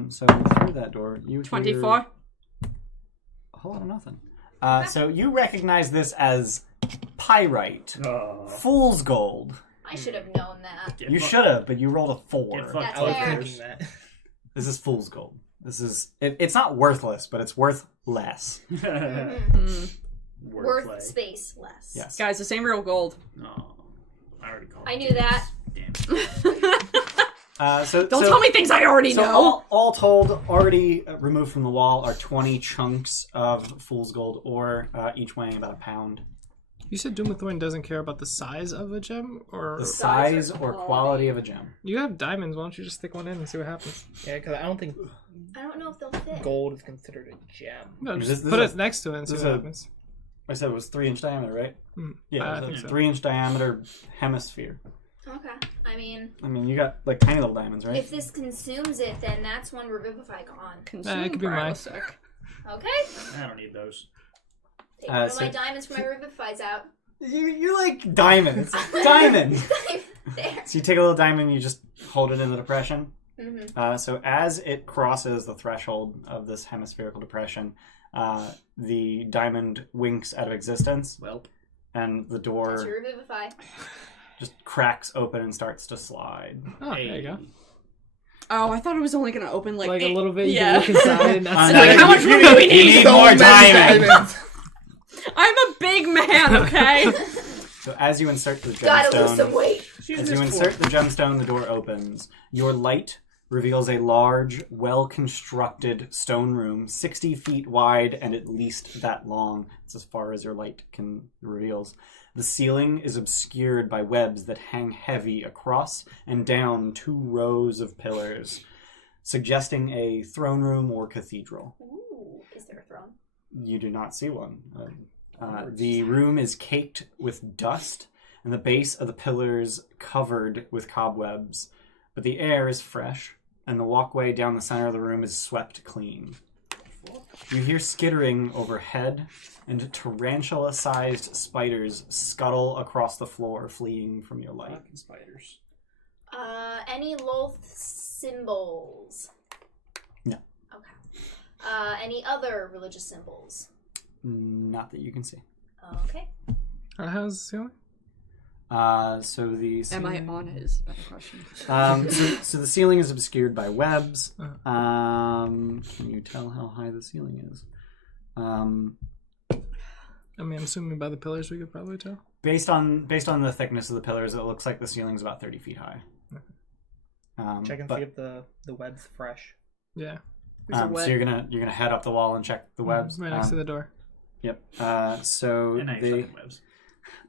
So through that door, you hear 24? a whole lot of nothing. So you recognize this as pyrite, fool's gold. I should have known that. You should have, but you rolled a 4. Get fucked. That's I was fair. thinking that. This is fool's gold. This is it's not worthless, but it's worth less. Worth space less. Yes. Guys, this ain't real gold. No, I already called. I knew that. Damn. Don't tell me things I already So know! all told, already removed from the wall are 20 chunks of fool's gold ore, each weighing about a pound. You said Doom of Thorn doesn't care about the size of a gem, or The Size size or or quality of a gem. you have diamonds. Why don't you just stick one in and see what happens? Yeah, because I don't think I don't know if they'll fit. gold is considered a gem. No, This- just this put is it next to it and see this what is a- happens. I said it was 3-inch diameter, right? Yeah, I it was think a so. 3-inch diameter hemisphere. Okay. I mean, I mean, you got like tiny little diamonds, right? if this consumes it, then that's one Revivify gone. Consume it could be mine. Pyrosec. Okay? I don't need those. Take one of so- my diamonds from my Revivifys out. You're like diamonds. Diamond! There. So you take a little diamond, you just hold it in the depression. Mm-hmm. So as it crosses the threshold of this hemispherical depression, the diamond winks out of existence, Well, and the That's door your Revivify. just cracks open and starts to slide. Oh, there you go. Oh, I thought it was only gonna open like Like a eight- little bit. You Yeah. can look inside, and that's No, Like, how much room do we you need? need more diamond. I'm a big man, okay? So as you insert the Gotta lose some gemstone, weight. as you insert the gemstone, the door opens. Your light reveals a large, well-constructed stone room, 60 feet wide and at least that long. It's as far as your light can reveals. The ceiling is obscured by webs that hang heavy across and down 2 rows of pillars, suggesting a throne room or cathedral. Ooh, is there a throne? You do not see one. The room is caked with dust, and the base of the pillars covered with cobwebs. But the air is fresh, and the walkway down the center of the room is swept clean. You hear skittering overhead, and tarantula-sized spiders scuttle across the floor, fleeing from your light. fucking spiders. Any Lolth symbols? No. Okay. Any other religious symbols? Not that you can see. Okay. how's the ceiling? So the Am I on it is a better question. so the ceiling is obscured by webs. Can you tell how high the ceiling is? I mean, I'm assuming by the pillars we could probably tell. Based on the thickness of the pillars, it looks like the ceiling's about 30 feet high. Check and but- see if the web's fresh. Yeah, so you're gonna head up the wall and check the webs. right next to the door. Yep. So And I fucking webs.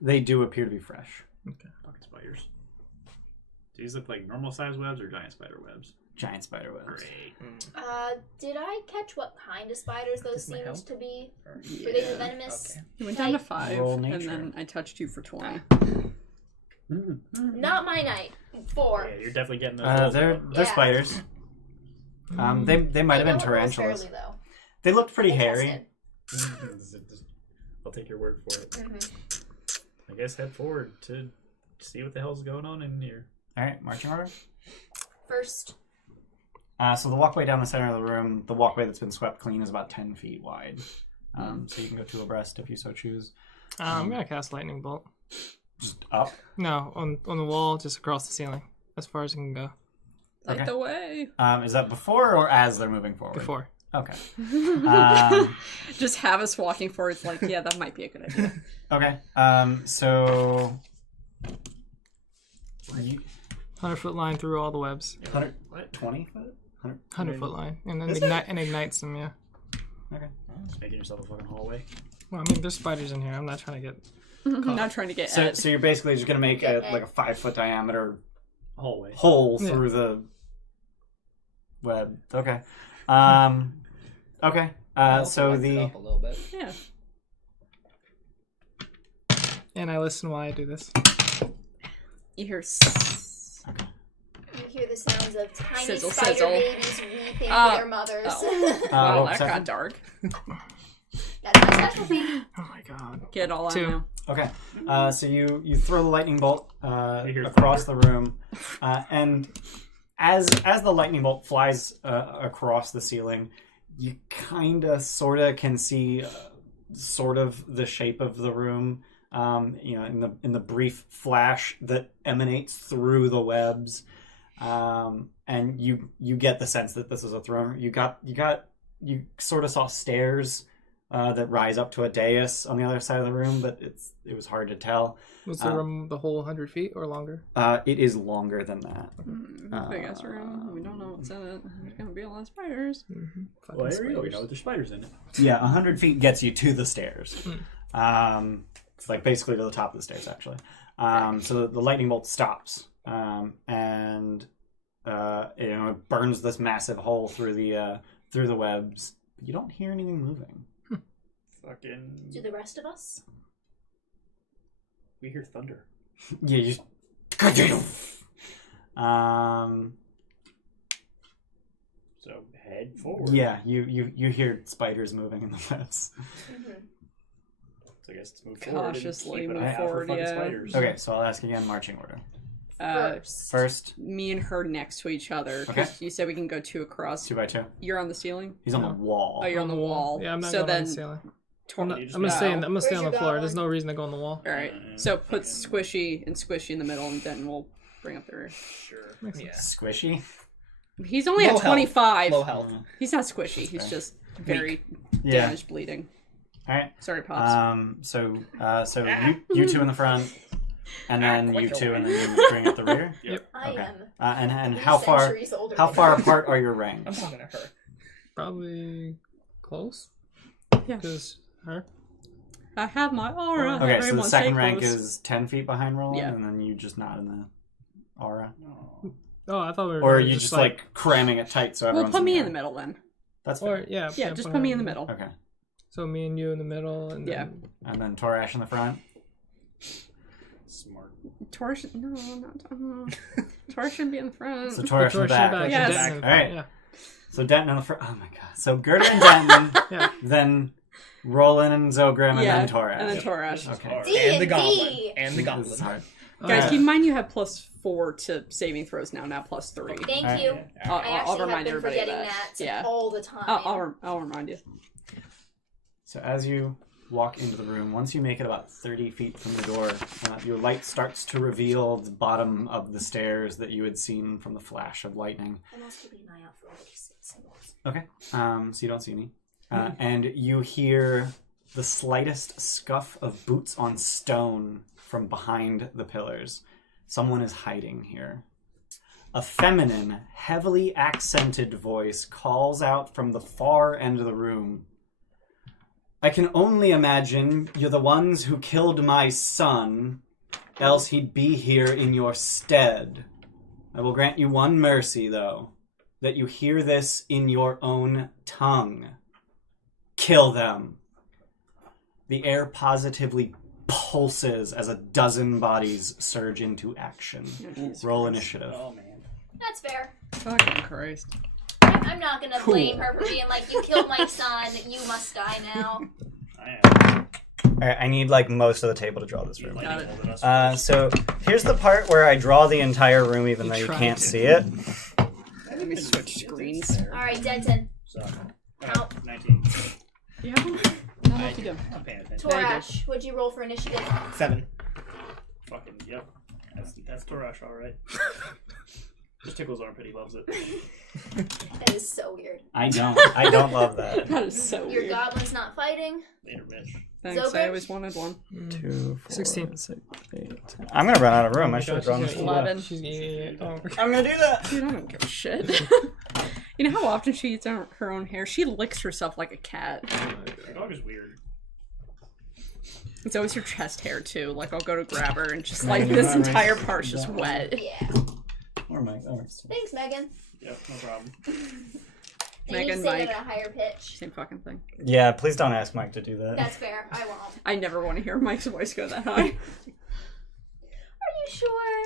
they do appear to be fresh. Fucking spiders. Do these look like normal size webs or giant spider webs? Giant spider webs. Great. Did I catch what kind of spiders those This might seemed help. to be? Or- Were they venomous? Okay. You went down to 5, Roll and nature. then I touched you for 20. Not my night. 4. Yeah, you're definitely getting those. They're Yeah. spiders. They might have been tarantulas. Fairly, though. They looked pretty I hairy. tested. I'll take your word for it. Mhm. I guess head forward to see what the hell's going on in here. All right, marching order. First. So the walkway down the center of the room, the walkway that's been swept clean, is about 10 feet wide. So you can go 2 abreast if you so choose. I'm gonna cast lightning bolt. Just up. No, on the wall, just across the ceiling, as far as it can go. Light Okay. the way. Is that before or as they're moving forward? Before. Okay. Just have us walking forward. It's like, yeah, that might be a good idea. Okay. So. 100-foot line through all the webs. 120 foot? 100-foot line, and then Is ignites them. Yeah. Okay. Just making yourself a fucking hallway. Well, I mean, there's spiders in here. I'm not trying to get. I'm not trying to get So, Ed. so you're basically just gonna make a 5-foot diameter Hallway. hole Yeah. through the web. Okay. Okay. So Lights it the up a little bit. Yeah. And I listen while I do this. You hear You hear the sounds of tiny Sizzle, spider sizzle. babies weeping Oh. for their mothers. Wow, what that second? got dark. That's my specialty. Oh my god. Get all Two. on now. Okay. So you throw the lightning bolt hear across the room, and as the lightning bolt flies across the ceiling, you kind of sort of can see sort of the shape of the room. In the brief flash that emanates through the webs, and you get the sense that this is a throne. You sort of saw stairs that rise up to a dais on the other side of the room, but it was hard to tell. Was the room the whole 100 feet or longer? It is longer than that. Big ass room. We don't know what's in it. There's gonna be a lot of spiders. Well, there you go. You know, there's spiders in it. Yeah, 100 feet gets you to the stairs. It's like basically to the top of the stairs, actually. So the lightning bolt stops, and it burns this massive hole through the webs. But you don't hear anything moving. Fucking. Do the rest of us? We hear thunder. Yeah, you just... So head forward. Yeah, you hear spiders moving in the webs. Mm-hmm. So I guess let's move forward. Cautiously and keep an move eye out forward, for fucking yeah. spiders. Okay, so I'll ask again, marching order. First, Me and her next to each other. 'Cause Okay. You said we can go 2 across. 2 by 2. You're on the ceiling. He's on the wall. Oh, you're on the wall. Yeah, I'm not so going then, on the ceiling. Tor- I'm gonna stay. I'm gonna stay Where's on the your floor. goblin? There's no reason to go on the wall. All right. So put squishy and squishy in the middle, and then we'll bring up the rear. Sure. Yeah. Squishy. He's only Low at health. 25. Low health. He's not squishy. He's just very Yeah. damaged, bleeding. All right. Sorry, pops. So you two in the front, and then you two, and then you bring up the rear. Yep. I Okay. am. And 3 how far centuries older how than far you. apart are your I'm ranks? talking to her. Probably close. Yeah. Because her. I have my aura. Okay, so the Everyone second stay rank close. is 10 feet behind Roland, Yeah. and then you just not in the aura, Oh, I thought we were. or are gonna you just like cramming it tight so Well, everyone's put me in air? the middle then. That's Or fair. yeah. Yeah, just put me in the middle. Okay, So me and you in the middle, and Yeah. then and then Torash in the front. Smart. Tor should, no, not Tor shouldn't be in the front. So Torash in the Torch back. back. Yes. and Denton in the All right. front, Yeah. So Denton in the front. Oh my god. So Gerda and Denton, Yeah. then Roland and Zogrim, and yeah, then Torash. and then Torash. Okay. And the goblin. D&D. And the This is goblin. hard. Guys, Okay. keep in mind you have +4 to saving throws now, not +3. Thank Alright. you. I'll I actually remind have been everybody of forgetting that. that Yeah. all the time. I'll remind you. So as you walk into the room, once you make it about 30 feet from the door, your light starts to reveal the bottom of the stairs that you had seen from the flash of lightning. I'm also keeping an eye out for all these symbols. Okay. So you don't see any. And you hear the slightest scuff of boots on stone from behind the pillars. Someone is hiding here. A feminine, heavily accented voice calls out from the far end of the room. I can only imagine you're the ones who killed my son, else he'd be here in your stead. I will grant you one mercy, though, that you hear this in your own tongue. Kill them. The air positively pulses as a dozen bodies surge into action. Roll initiative. Oh man. That's fair. Fucking Christ. I'm not gonna blame her for being like, you killed my son, you must die now. I am. Alright, I need like most of the table to draw this room. Got it. So here's the part where I draw the entire room even though you tried can't to. see it. Let me switch screens. Alright, Denton. So, Out. 19. Yeah. I don't know if you do. I'm paying attention. Torash, what'd you roll for initiative? 7. Fucking, yep. That's Torash, alright. Just tickles armpit, he loves it. That is so weird. I don't love that. That is so Your weird. goblin's not fighting. Later, Mitch. Thanks, Zogrim? I always wanted one. 2, 4, 16. 6, 8, 10. I'm gonna run out of room. I should have drawn this. 11. She's gonna eat it. Oh. I'm gonna do that. Dude, I don't give a shit. You know how often she eats her own hair? She licks herself like a cat. Your dog is weird. It's always her chest hair too. Like I'll go to grab her and just like this entire part's just wet. Yeah. Or Mike. Oh, Thanks, Megan. Yep, no problem. You Megan, need to say Mike. that at a higher pitch. Same fucking thing. yeah, please don't ask Mike to do that. That's fair. I won't. I never want to hear Mike's voice go that high. Are you sure?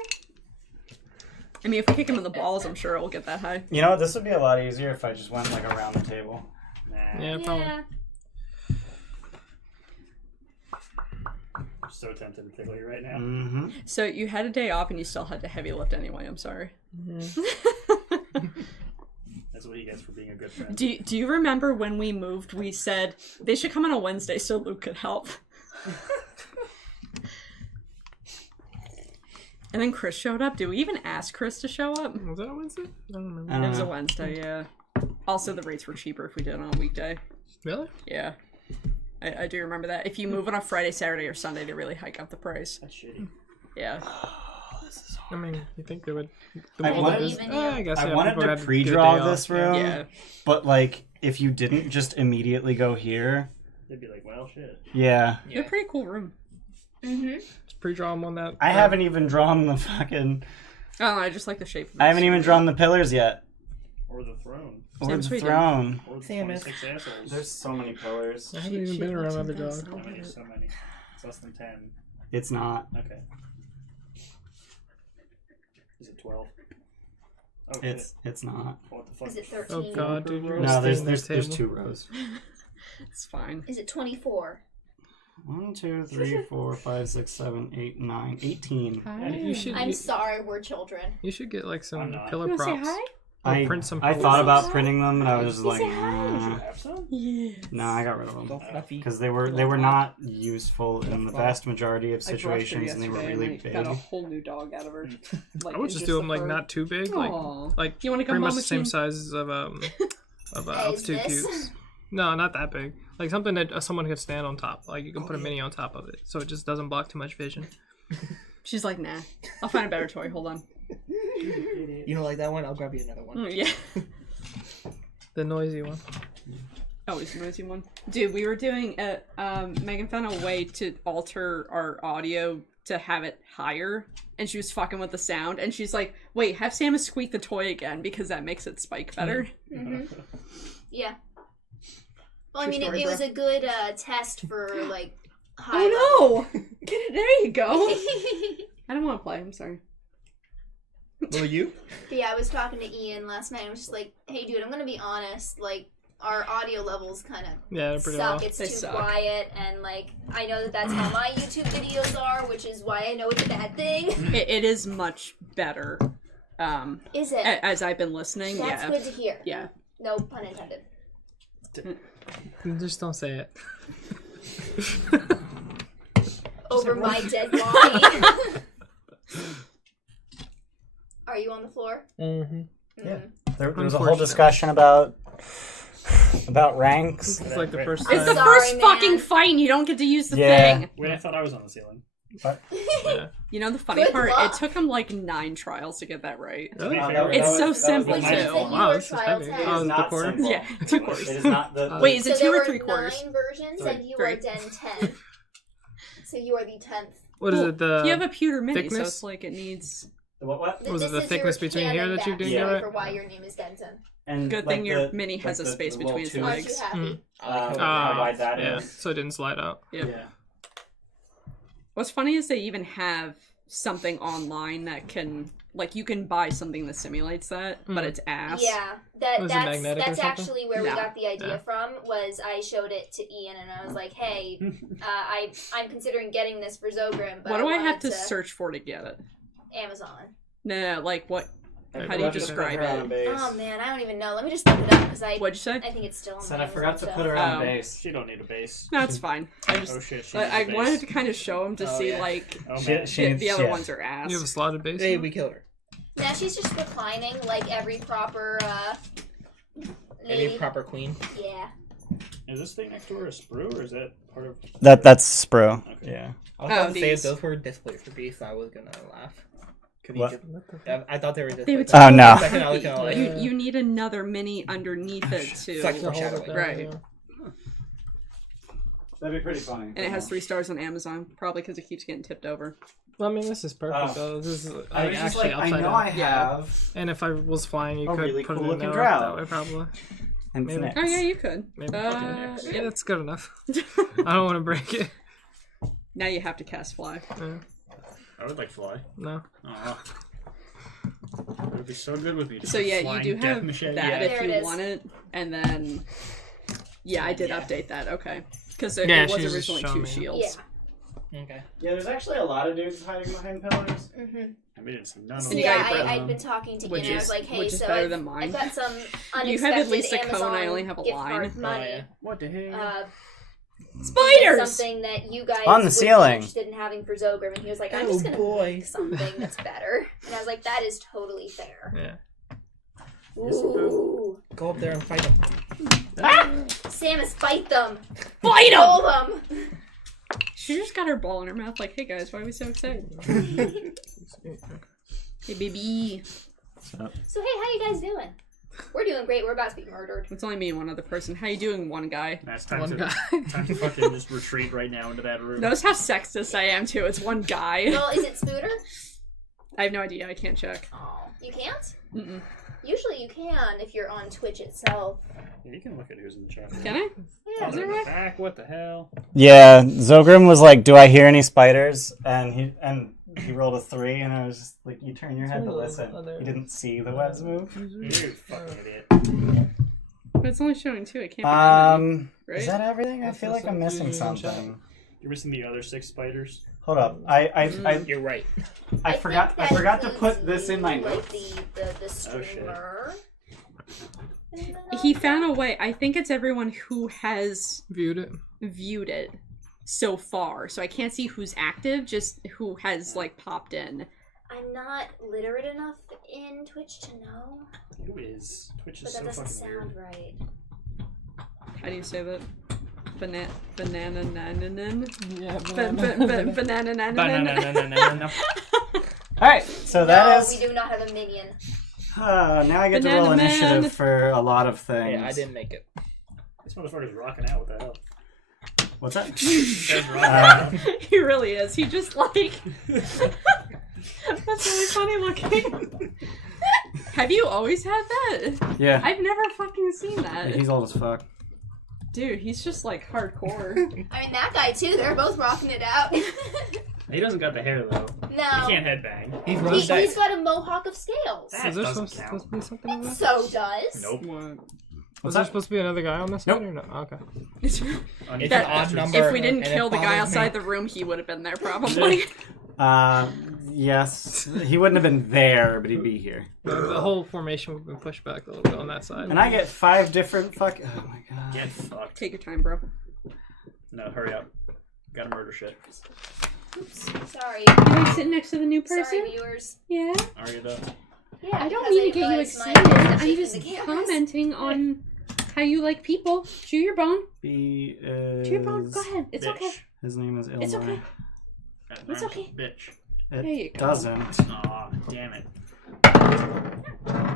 I mean, if we kick him in the balls, I'm sure it'll get that high. You know what? This would be a lot easier if I just went like around the table. Nah. Yeah, probably. Yeah. I'm so tempted to tickle you right now. Mm-hmm. So you had a day off and you still had to heavy lift anyway. I'm sorry. That's what he gets for being a good friend. Do you remember when we moved? We said they should come on a Wednesday so Luke could help. And then Chris showed up. Did we even ask Chris to show up? Was that a Wednesday? I don't remember. It was a Wednesday, yeah. Also, the rates were cheaper if we did it on a weekday. Really? Yeah. I do remember that. If you move on a Friday, Saturday, or Sunday, they really hike up the price. That's shitty. Yeah. I mean, you think they would? I wanted- I guess. I yeah, wanted people to had good pre-draw day off, this yeah. room, Yeah. but like if you didn't just immediately go here, They'd be like, well, shit. yeah. They're a pretty cool room. Mm-hmm. Just pre-draw them on that. I haven't even drawn the fucking. Oh, I just like the shape of it. I haven't even drawn the pillars yet. Or the throne. Or Sam the Sweeten. throne. Or the Damn it. 26 assholes. There's so many pillars. I haven't even been around other dogs. So many, so many. It's less than 10. It's not. Okay. Is it 12? Oh, It's not. What the fuck? Is it 13? Oh god, dude. You're No, gonna there's stain that there's table. 2 rows. It's fine. Is it 24? 1, 2, 3, 4, 5, 6, 7, 8, 9, 18. You should. I'm sorry, we're children. You should get like I'm some not. pillar You wanna say props. hi? I print some I pillars. thought about printing them, and I was just like, Did you have some? Yeah. no, I got rid of them Go fluffy. because they were not useful in the vast majority of situations, and they were really big. Got a whole new dog out of her. Like, I would just do them like not too big, like You want to come pretty much home the same with me? sizes of Is altitude this? cubes. No, not that big. Like something that someone could stand on top. Like you can put a mini on top of it, so it just doesn't block too much vision. She's like, nah. I'll find a better toy. Hold on. You don't like that one? I'll grab you another one. Yeah. The noisy one. Oh, it's a noisy one. Dude, we were doing a Megan found a way to alter our audio to have it higher, and she was fucking with the sound, and she's like, wait, have Samus squeak the toy again because that makes it spike better. Mm-hmm. Yeah. Well, I True mean, story, it was bro. a good test for, like, high Oh no! Get it, there you go. I don't want to play, I'm sorry. Will you? But yeah, I was talking to Ian last night. I was just like, hey, dude, I'm going to be honest. Like, our audio levels kind of Yeah, they're pretty suck. low. It's They too suck. quiet, and, like, I know that that's how my YouTube videos are, which is why I know it's a bad thing. It is much better. Is it? As I've been listening, That's yeah. good to hear. Yeah. No pun intended. Just don't say it. Over my dead body. Are you on the floor? Mm-hmm. Yeah. There was a whole discussion about ranks. It's like the first It's time. the Sorry, first man. fucking fight and you don't get to use the Yeah. thing. Wait, I thought I was on the ceiling. Yeah. You know the funny Good part? luck. It took him like 9 trials to get that right. Really? It's so simple, Wait, too. so you said you Wow, were this is trial heavy. test. Oh, It's the not quarter? simple. Yeah, 2 quarters. It is not the. Wait, is it So 2 there or 3 were quarters? 9 versions, Three. and you Three. are den 10. So you are the 10th. What is Well, it? The you have a pewter mini, so thickness? it's like it needs. What? Was it This the is thickness your between here canon that you didn't backstory get right? for why your name is Denton. And Good like thing your the- mini has like a the- space the little between its tubes. Aren't you legs. happy? How Ah, wide that yeah. is. So it didn't slide out. Yep. Yeah. What's funny is they even have something online that can, like, you can buy something that simulates that, but it's ass. Yeah, Was it magnetic or that's something? actually where we No. got the idea Yeah. from. Was I showed it to Ian and I was like, "Hey, I'm considering getting this for Zogrim, but What do I have wanted to search for to get it? Amazon." No, like, what? I How do you forgot to put describe her on it? base. Oh man, I don't even know. Let me just look it up because I What'd you say? think it's still on Said my I forgot to Amazon put her stuff. on Oh. base. She don't need a base. No, it's fine. I just, Oh shit, she I needs a wanted base. to kind of show him to Oh, see, yeah. like, Oh She- man. she- the other yeah. ones are ass. You have a slotted base? Hey, now? we killed her. Now she's just reclining like every proper Any lady. proper queen. Yeah. Is this thing next to her a sprue, or is that part of... That's Spro. Okay. Yeah. I was about to say these. if those were display for beef, I was gonna laugh. Could What? I thought they were just. They would Oh, no. Second, I was kinda like, You need another mini underneath it too. It's like To hold it foreshadowing. down, Right. yeah. That'd be pretty funny. And it has 3 stars on Amazon, probably because it keeps getting tipped over. Well, I mean, this is perfect Oh. though. This is I was just actually like, I upside know down. I have. And if I was flying, you a could really put cool it in looking there drow. that way, probably. And Maybe. Phoenix. Oh yeah, you could. Maybe. Yeah. Yeah, that's good enough. I don't want to break it. Now you have to cast fly. Yeah, I would like fly. no. Aw. It would be so good with me. So yeah, you Flying do death have machete. that Yeah. There if it you is. want it, and then I did update that. Okay, because it Yeah, was she's originally showing 2 me. shields. Okay. Yeah, there's actually a lot of dudes hiding behind pillars. Mm-hmm. I didn't see none of So And you them. got your I'd been talking to which Ian. I is- was like, hey, which is so better I've, than mine. I've got some unexpected You have at least a cone, Amazon I only have a gift line. card money. yeah. What the hell? Spiders! Something that you guys On the would ceiling. be interested in having for Zogrim, and he was like, I'm Oh, just gonna boy. make something that's better. And I was like, that is totally fair. Yeah. Ooh. Go up there and fight them. Samus, fight them! Fight 'em! Roll them! She just got her ball in her mouth. Like, hey guys, why are we so excited? Hey baby. So hey, how you guys doing? We're doing great. We're about to be murdered. It's only me and one other person. How you doing, one guy? That's time One to guy. time to fucking just retreat right now into that room. Notice how sexist I am too. It's one guy. Well, is it Spooter? I have no idea. I can't check. You can't? Mm-mm. Usually you can if you're on Twitch itself. Yeah, you can look at who's in the chat. Can I? Yeah. Is it right? Back, what the hell? Yeah, Zogrim was like, "Do I hear any spiders?" And he rolled a 3, and I was just like, "You turn your head to listen." You didn't see the webs move. You fucking idiot. But it's only showing 2. It can't be that many, right? Is that everything? I That's feel like I'm what's missing usually in chat. something. You're missing the other 6 spiders. Hold up, I You're right. forgot think to that put this in my includes, notes. like the streamer. He found a way. I think it's everyone who has Viewed it. viewed it so far. So I can't see who's active, just who has like popped in. I'm not literate enough in Twitch to know, Who is? Twitch is but so that doesn't fucking sound weird. right. How do you say that? Banana nananan. Yeah. Banana nananan. All right, so that No, is. we do not have a minion. Now I get to Banana roll Man. initiative for a lot of things. Yeah, I didn't make it. This motherfucker's rocking out. What the hell? What's that? This guy's rocking out. He really is. He just like. That's really funny looking. Have you always had that? Yeah, I've never fucking seen that. he's old as fuck. Dude, he's just like hardcore. I mean, that guy too. They're both rocking it out. He doesn't got the hair though. No, He can't headbang. He's rose he's got a mohawk of scales. That Is there doesn't supposed count. to be something in there? So does. Nope. What? Was there supposed to be another guy on this Nope. side or no? Okay. It's That- an odd number. If we didn't and it kill the guy bothers outside me. the room, he would have been there probably. Yes, he wouldn't have been there, but he'd be here. The whole formation would have been pushed back a little bit on that side. And I get 5 different fuck. Oh my god. Get fucked. Take your time, bro. No, hurry up. Gotta murder shit. Oops. Sorry. You like sitting next to the new person? Sorry, viewers. Yeah. Are you though? Yeah, I don't because mean to get you realized my excited. phone was I'm shaking just the cameras. commenting on how you like people. Chew your bone. He is. Chew your bone. Go ahead. It's Bitch. okay. His name is Ilmar. It's okay. That It's rhymes okay. with Bitch. It There you go. doesn't. Aw, damn it.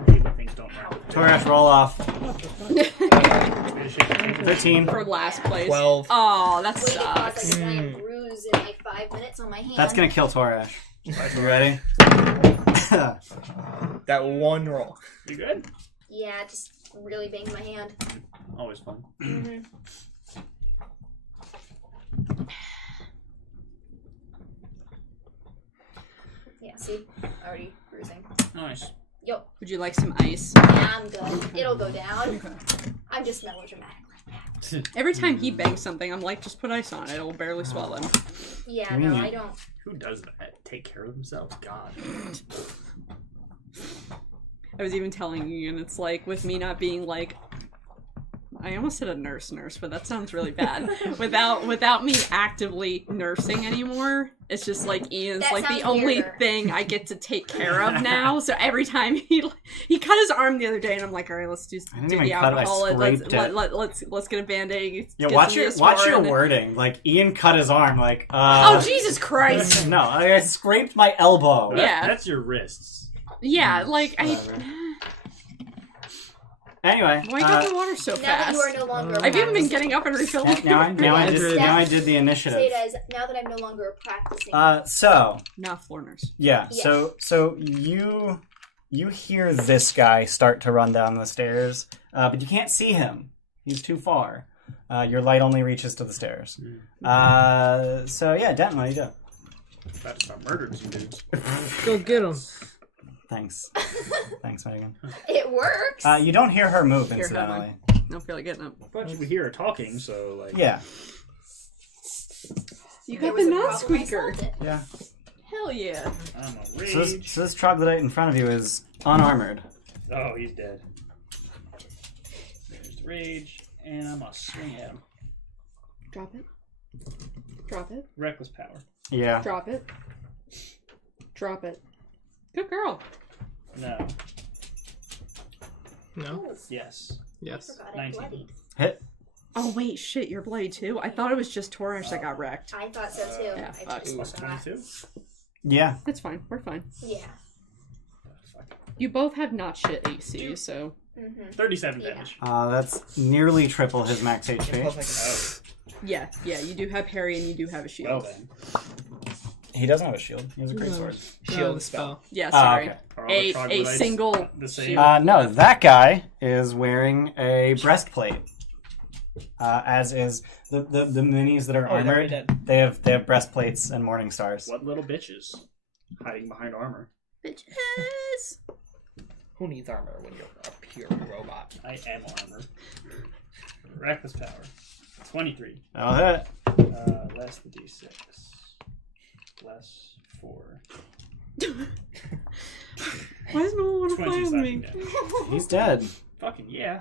People things don't rhyme. Torash, roll off. 13. For last place. 12. Oh, that Way to cause sucks. like a giant bruise in like 5 minutes on my hand. That's gonna kill Torash. You ready? That one roll. You good? Yeah, just really banged my hand. Always fun. Yeah, see? Already bruising. Nice. Yo, Would you like some ice? yeah, I'm good. It'll go down. I'm just melodramatic like that. Every time he bangs something, I'm like, just put ice on it. It'll barely swell him. Yeah, no, I don't. Who does that? Take care of themselves? God. I was even telling you, and it's like, with me not being like, I almost said a nurse, but that sounds really bad. Without me actively nursing anymore, it's just like Ian's That like the sounds only weirder. thing I get to take care of now. So every time he cut his arm the other day, and I'm like, all right, let's do didn't the even cut it, I alcohol. scraped it. Let's get a band-aid. Yeah, get watch some your Neosporin. wording. Like Ian cut his arm. Like Oh Jesus Christ! no, I scraped my elbow. Yeah. That's your wrists. Yeah, like Whatever. Anyway, why got the water so Now that fast? you are no longer I've even been getting up and refilling. now I did the initiative. Say it as, now that I'm no longer practicing. So Not floor nurse. yeah, Yes. so you hear this guy start to run down the stairs, but you can't see him. He's too far. Your light only reaches to the stairs. So yeah, Denton, what do you do? About to start murdering some dudes. Go get him. Thanks, Megan. It works. You don't hear her move, Here, have incidentally. Don't feel like getting up. But you hear her talking, so like. Yeah, You There got was the a non problem, I squeaker. solved it. yeah. Hell yeah. I'm a rage. So this troglodyte in front of you is unarmored. Oh, he's dead. There's the rage, and I'm gonna swing at him. Drop it. Drop it. Reckless power. Yeah. Drop it. Drop it. Good girl. No. No. Yes. Yes. Forgot I 19. bloodied. Hit. Oh wait, shit, you're bloody too? I thought it was just Torish that got wrecked. I thought so too. Yeah, I fuck. just Plus forgot. 22. Yeah. It's fine. We're fine. Yeah. Fuck. You both have not shit AC, so 37 Yeah. damage. That's nearly triple his max Plus, HP. like, yeah, you do have parry and you do have a shield. Well then. He doesn't have a shield. He has a great sword. shield the spell. Yeah, sorry. okay. Are all the A troglodytes single the same? shield. No, that guy is wearing a breastplate. As is the minis that are Oh, they're armored. dead. They have breastplates and morning stars. What little bitches hiding behind armor? Bitches. Who needs armor when you're a pure robot? I am armor. Reckless power. 23. That'll hit. Less the d6. Less 4. Why does no one want to 20 play with me? slashing damage. He's dead. Fucking yeah.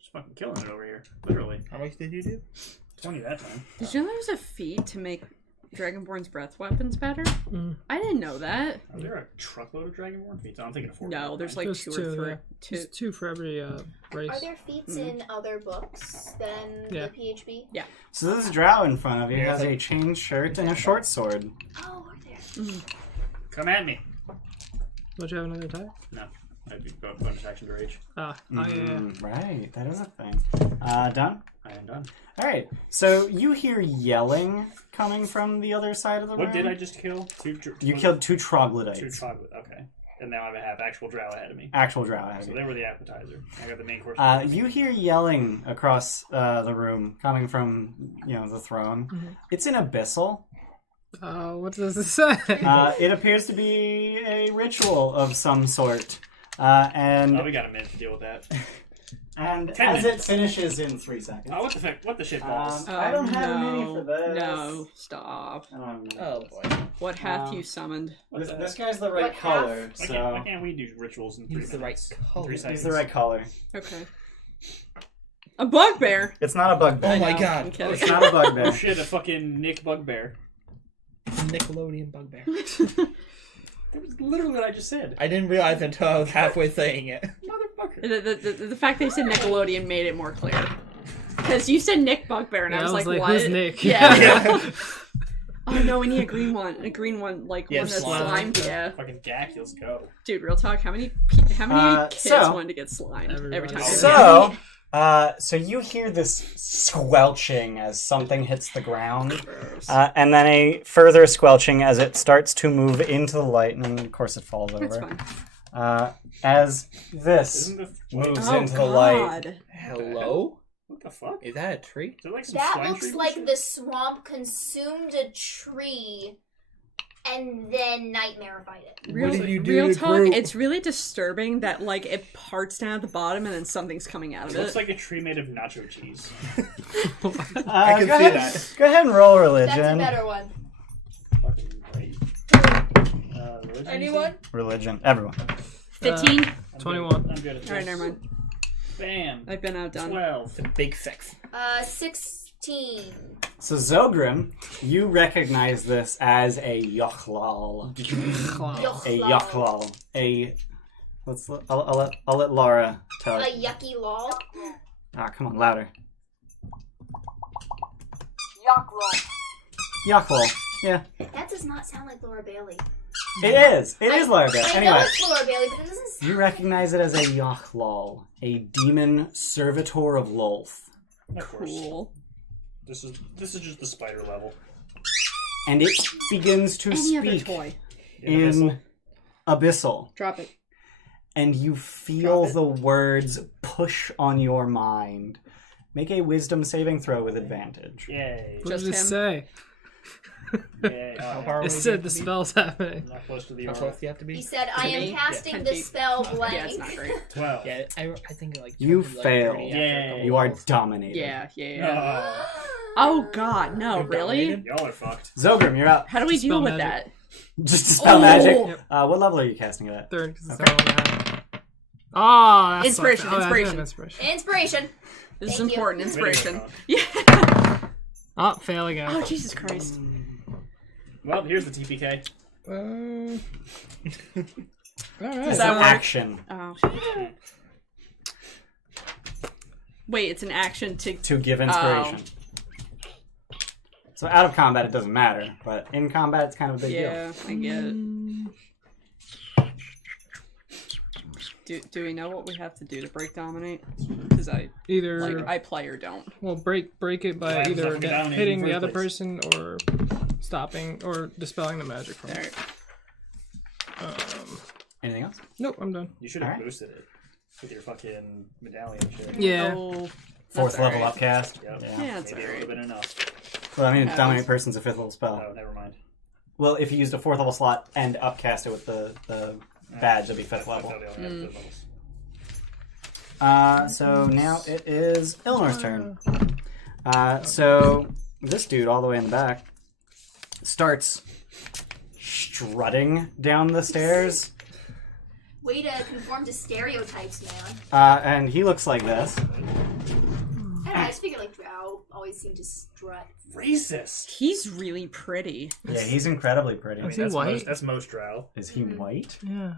Just fucking killing it over here. Literally. How much did you do? 20 that time. Did you know there was a feat to make Dragonborn's breath weapons better? I didn't know that. Are there a truckload of Dragonborn feats? I'm thinking of 4. No, there's like There's 2 two, or 3. yeah. 2. There's 2 for every race. Are there feats in other books than Yeah. the PHB? So this drow in front of you Yeah, has it's a like- chain shirt and a short sword. Oh, are there? Come at me. Don't you have another attack? No. I'd be bonus action to rage. Ah, yeah. Right, that is a thing. Done? I am done. Alright, so you hear yelling coming from the other side of the room. What did I just kill? You killed 2 troglodytes. 2 troglodytes. Okay. And now I have actual drow ahead of me. Actual drow ahead of So you. they were the appetizer. I got the main course. You hear yelling across the room coming from, the throne. It's an abyssal. What does it say? It appears to be a ritual of some sort. And Oh, we got a minute to deal with that. and 10 as it minutes. finishes in 3 seconds. Oh, what the fuck? What the shit balls? I don't have a no, mini for this. No, stop. Oh boy. What hath you summoned? This guy's the right What color, why, so why can't we do rituals in 3 He's the right minutes? color. 3 He's seconds. he's the right color. Okay. A bugbear. It's not a bugbear. Oh my know, god. I'm kidding. It's not a Oh bugbear. shit, a fucking Nick Bugbear. Nickelodeon bugbear. That was literally what I just said. I didn't realize until I was halfway saying it. Motherfucker. The fact they said Nickelodeon made it more clear. Because you said Nick Bugbear, and Yeah, I was like, what? who's Nick? Yeah. Oh no, we need a green one. A green one, like Yeah, one that's slime. slimed. Yeah. Fucking Gak, let's go. Dude, real talk. How many kids so- wanted to get slimed every Everybody. time? So, so you hear this squelching as something hits the ground, and then a further squelching as it starts to move into the light, and then of course it falls That's over. fine. As this Isn't the moves Oh into the light. god. Hello? what the fuck? Is that a tree? Is there like some That slime looks tree like shit? the swamp consumed a tree and then nightmarified it. Real, did you do real to talk, Groot? it's really disturbing that like it parts down at the bottom and then something's coming out of It looks it. like a tree made of nacho cheese. I can go see ahead, that. Go ahead and roll That's a religion. better one. Fucking great. Religion, Anyone? Religion. Everyone. 15? I'm 21. I'm good at this. Alright, never mind. Bam. I've been outdone. 12. The big 6. 16. So Zogrim, you recognize this as a Yochlal. A Yochlal. I'll let Laura tell A it. yucky lol. Ah, come on, louder. Yochlal. Yochlal. Yeah, That does not sound like Laura Bailey. it is. It is Laura Bailey. I know Anyway, it's Laura Bailey, but it doesn't sound. you recognize it as a Yochlal, a demon servitor of Lolth. Of course. Cool. This is just the spider level. And it begins to Any other speak toy. in Abyssal. Drop it. And you feel Drop it. the words push on your mind. Make a wisdom saving throw with advantage. Yay. What Just did it him? say? Yay. How far away It do you said have the to be? spell's happening. I'm not close to the How arm. close do you have to He be? said, I am me? casting 10 the feet. spell blank. Yeah, it's not great. 12. Yeah, I think like You probably, like, fail. 30 after a Yay. couple You are rolls. dominated. Yeah. Oh, Oh god, no, You're really? dominated? y'all are fucked. Zogrim, you're up. How do we Just deal spell with magic. that? Just to spell Oh! magic. Yep. What level are you casting it at? 3rd, because it's Okay. all I have. Oh, that's Inspiration, like, oh, I do have inspiration. Inspiration. This is Thank you. important. Inspiration. Video Yeah. Oh, fail again. Oh, Jesus Christ. Well, here's the TPK. All It's right. that an work? action Oh. Wait, it's an action to. to give inspiration. So out of combat, it doesn't matter, but in combat, it's kind of a big deal. Yeah, I get it. Do we know what we have to do to break dominate? Because Either I play or don't. well, break it by Why does either that go down in hitting the the other first person or stopping or dispelling the magic from it. Alright. Anything else? Nope, I'm done. You should have Alright. boosted it with your fucking medallion shit. Yeah. Oh, Fourth that's level alright. upcast. Yep. Yeah, that's Maybe it would have alright. been enough. Well, I mean, Happens. dominate person's a 5th level spell. Oh, never mind. Well, if you used a 4th level slot and upcast it with the badge, that'd be 5th I level. thought they only had 5th levels. So now it is Ilnor's turn. So this dude, all the way in the back, starts strutting down the stairs, Way to conform to stereotypes, man. and he looks like this. I don't know, I just figure like Drow always seem to strut. Racist. He's really pretty. Yeah, he's incredibly pretty. I mean, Is he that's white? most Drow. Is he white? Yeah.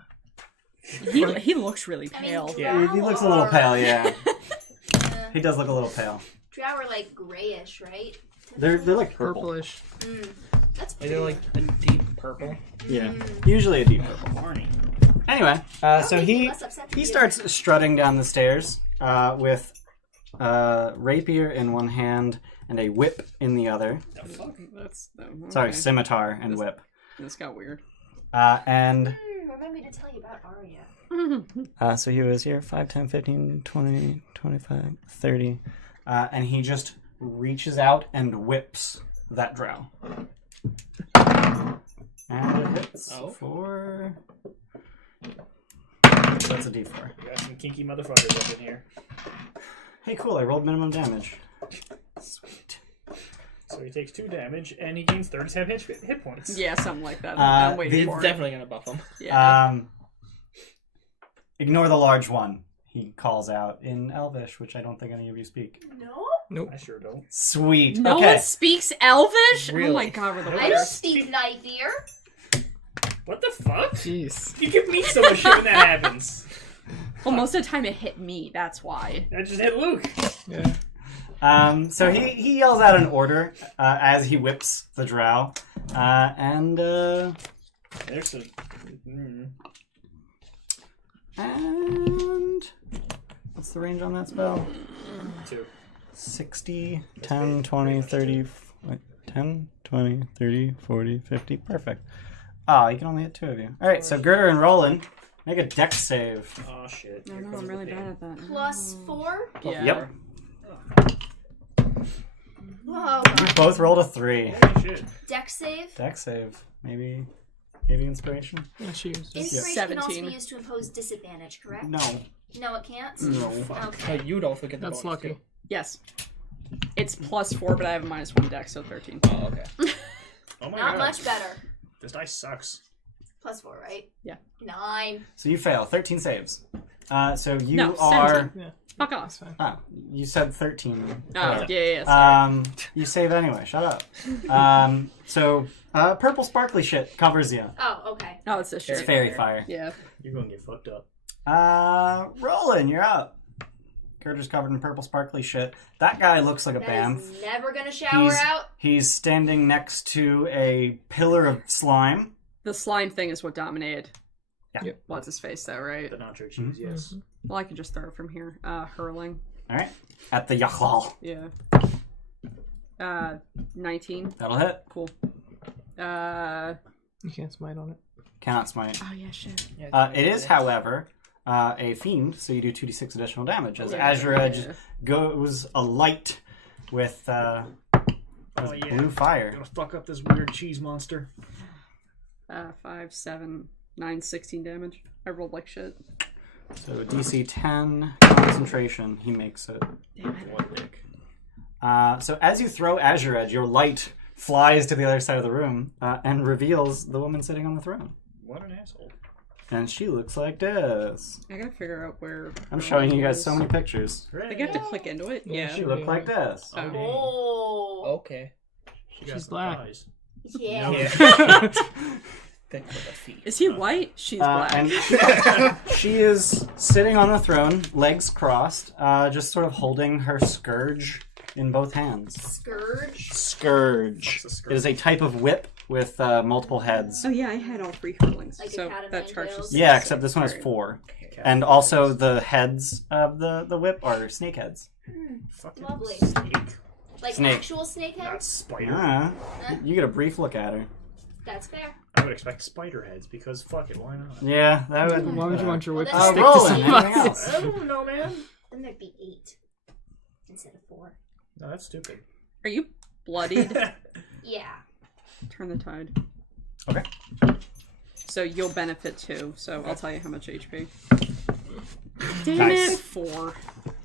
He looks really I mean, pale. Drow Yeah. He looks a little pale, yeah. Uh, He does look a little pale. Drow are like grayish, right? They're like purple. Purplish. That's Like, pretty. they're like a deep purple. Yeah, usually a deep purple. Barney. Anyway, so Make me he less upset than he you. starts strutting down the stairs with rapier in one hand and a whip in the other. The fuck? That's Sorry, okay. scimitar and This- whip. This got weird. And Remind me to tell you about Arya. so he was here 5, 10, 15, 20, 25, 30. And he just reaches out and whips that drow. And it hits Oh. for... That's a d4. We got some kinky motherfuckers up in here. Hey, cool, I rolled minimum damage. Sweet. So he takes 2 damage and he gains 37 hit points. Yeah, something like that. Uh, I'm waiting It's for it. definitely gonna buff them. Yeah. Ignore the large one, he calls out in Elvish, which I don't think any of you speak. No? I sure don't. Sweet. no okay. one speaks Elvish? Oh my Really? god, we're the I don't worst. speak knife ear. What the fuck? Jeez. You give me so much shit when that happens. Well, most of the time it hit me, that's why. I just hit Luke. Yeah. So he yells out an order as he whips the drow. And There's a... And what's the range on that spell? 2. 60, 10, 20, 30, 10, 20, 30, 40, 50. Perfect. Oh, you can only hit 2 of you. Alright, so Girder and Roland, make a dex save. Oh shit. No, Here no, comes I'm the really pain. bad at that. Plus 4? Yeah. Yep. Oh, You both rolled a 3. Holy shit. dex save. Dex save. Maybe inspiration? Yeah, she used it. Inspiration can also 17. be used to impose disadvantage, correct? No. No, it can't? No. Okay. But you'd also get the That's bonus, lucky. too. Yes. It's +4, but I have a -1 dex, so 13. Oh, okay. Oh my Not god. much better. This dice sucks. Plus 4, right? Yeah. 9. So you fail. 13 saves. So you No, are. 17. Yeah, Fuck that's off. fine. Oh, you said 13. Oh, yeah, sorry. You save anyway. Shut up. So purple sparkly shit covers you. Oh, okay. Oh, it's this It's shit. fairy fire. Yeah. You're gonna get fucked up. Roland, you're up. Girder's covered in purple sparkly shit. That guy looks like a That bamf. is never gonna shower out. He's standing next to a pillar of slime. The slime thing is what dominated. Yeah. Yep. What's his face, though, right? The nacho cheese, yes. Well, I can just throw it from here. Hurling. All right. At the Yachlal. Yeah. 19. That'll hit. Cool. You can't smite on it. Cannot smite. Oh, yeah, shit. It is, however, a fiend, so you do 2d6 additional damage. As your edge goes alight with blue fire. Gonna fuck up this weird cheese monster. 5, 7, 9, 16 damage. I rolled like shit. So DC 10 concentration, he makes it. Damn it. One dick. So as you throw Azure Edge, your light flies to the other side of the room and reveals the woman sitting on the throne. What an asshole. And she looks like this. I gotta figure out where. I'm showing you guys so many pictures. I think I have to click into it. Yeah. She looked like this. Oh. Oh. Okay. She got She's some black. thighs. Yeah. Yeah. Thank for the feet. Is he white? She's black. And she is sitting on the throne, legs crossed, just sort of holding her scourge in both hands. Scourge. Scourge. What's a scourge? It is a type of whip with multiple heads. Oh yeah, I had all 3 hurlings. Like a so cat of that nine charges. tails? Yeah, except this one has 4. Okay. And also the heads of the whip are snake heads. Fucking Lovely. snake. Like Snake. actual snake Not heads? spider. Ah, you get a brief look at her. That's fair. I would expect spider heads because fuck it, why not? Yeah, that would. Why would you want your whip to Well, stick that's- to Roland, somebody? anything else? I don't know, man. Then there'd be 8 instead of 4. No, that's stupid. Are you bloodied? Yeah. Turn the tide. Okay. So you'll benefit too. So I'll tell you how much HP. Damn Nice. it! 4.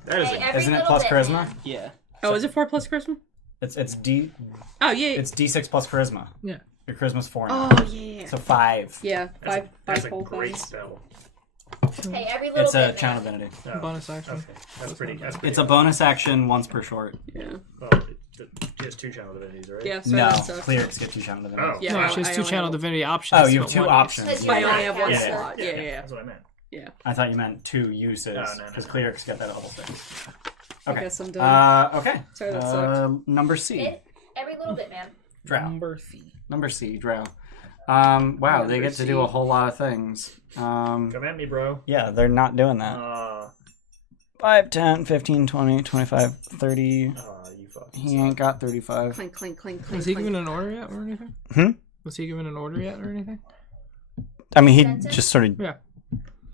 That is Hey, a, every Isn't it little plus bit, charisma? man. Yeah. Oh, is it 4 plus charisma? It's Oh yeah. it's D6 plus charisma. Yeah. Your charisma's 4 now. Oh yeah. So 5. Yeah. that's 5 a whole great things. spell. Hey, every little It's a bit. channel man. divinity. Oh, Bonus action. okay. That's pretty. It's a bonus action once per short. Yeah. Oh, it has 2 channel divinities, right? Yeah. So No, that sucks. clerics get 2 channel divinities. Oh. Yeah. No, I- she has I 2 only channel have- divinity options. Oh, you have but 2 one options. Because I you're only not have one caster. slot. Yeah. That's what I meant. Yeah. I thought you meant 2 uses No, because no. clerics get that at level 6. I Okay. guess I'm done. Okay. Sorry, that sucked. Number C. Every little bit, man. Drow. Number C. Number C. Drow. Wow, they Number get to C. do a whole lot of things. Come at me, bro. Yeah, they're not doing that. 5, 10, 15, 20, 25, 30. You fucking He ain't got 35. Clink, clink, clink, clink. Was he clink. given an order yet or anything? Hmm? Was he given an order yet or anything? I mean, he Sentence? just sort of Yeah.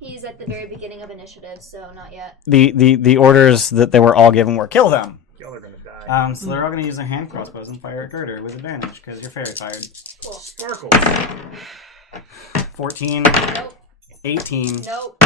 He's at the very beginning of initiative, so not yet. the orders that they were all given were kill them. Y'all are gonna die. So they're all going to use their hand crossbows and fire at Girder with advantage because you're fairy fired. Cool. Sparkle. 14, Nope. 18, Nope.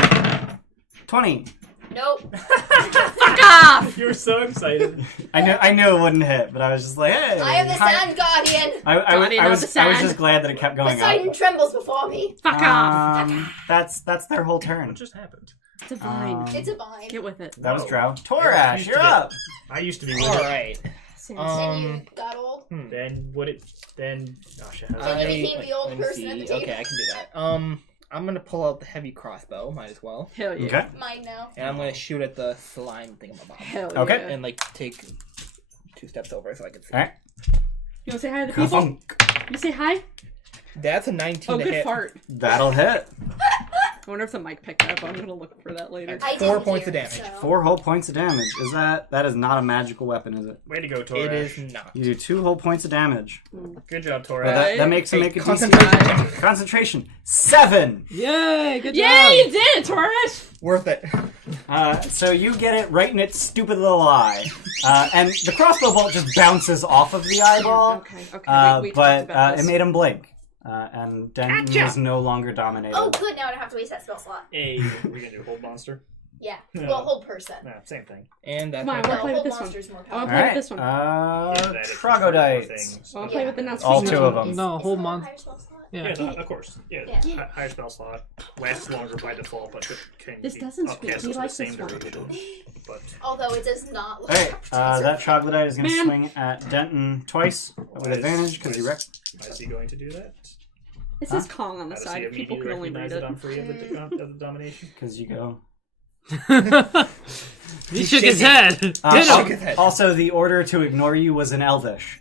20. Nope. Fuck off! You were so excited. I knew it wouldn't hit, but I was just like, hey. I am the hi- Sand Guardian. Guardian I of was the sand. just glad that it kept going Poseidon up. trembles before me. Fuck off! That's their whole turn. What just happened? Divine. It's a vine. Get with it. That was No. Drow. Torash, used you're to be- up. I used to be All with it. right. And you got old. Then what it? Then oh shit. How's Then that? you became the old let me person at the table. Okay, I can do that. I'm gonna pull out the heavy crossbow. Might as well. Hell yeah. Okay. Mine now. And I'm gonna shoot at the slime thingamabob. Hell Okay. yeah. And like take 2 steps over so I can see. All right. You want to say hi to the people? Ka-thunk. You say hi? That's a 19 Oh, to good hit. fart. That'll hit. I wonder if the mic picked up. I'm gonna look for that later. I 4 didn't points hear of it, damage. so- 4 whole points of damage. That is not a magical weapon, is it? Way to go, Torash. It is not. You do 2 whole points of damage. Good job, Well, Torash. that makes him Hey, make a concentration. DC. Concentration. 7. Yay! Good job. Yeah, you did it, Taurus! Worth it. So you get it right in its stupid little eye, and the crossbow bolt just bounces off of the eyeball. Okay. We talked But about it this. made him blink, and Denton is no longer dominated. Oh, good. Now I don't have to waste that spell slot. Hey, we gonna do hold monster? Yeah. No. Well, whole person. Nah, same thing. And that's Come on, my I wanna No, play with whole this one. monster's more I wanna powerful. play with this one. Yeah, that is Troglodytes. things. I wanna play with the not All speaking 2 of one. them. No, Is whole that a month. higher spell slot? Yeah. Of course. Yeah. Yeah. Higher spell slot lasts longer by default, but can This be doesn't upcast scream. We for the like same this one. duration. But Although it does not look Alright, that troglodyte is going to Man. swing at Denton twice with advantage because you wreck. why is he going to do that? It says Kong on the How does side. he People can immediately only read recognize that it. I'm free of the domination? Because you go. He shook his head. Did Uh, Shook his head. Also, the order to ignore you was in Elvish.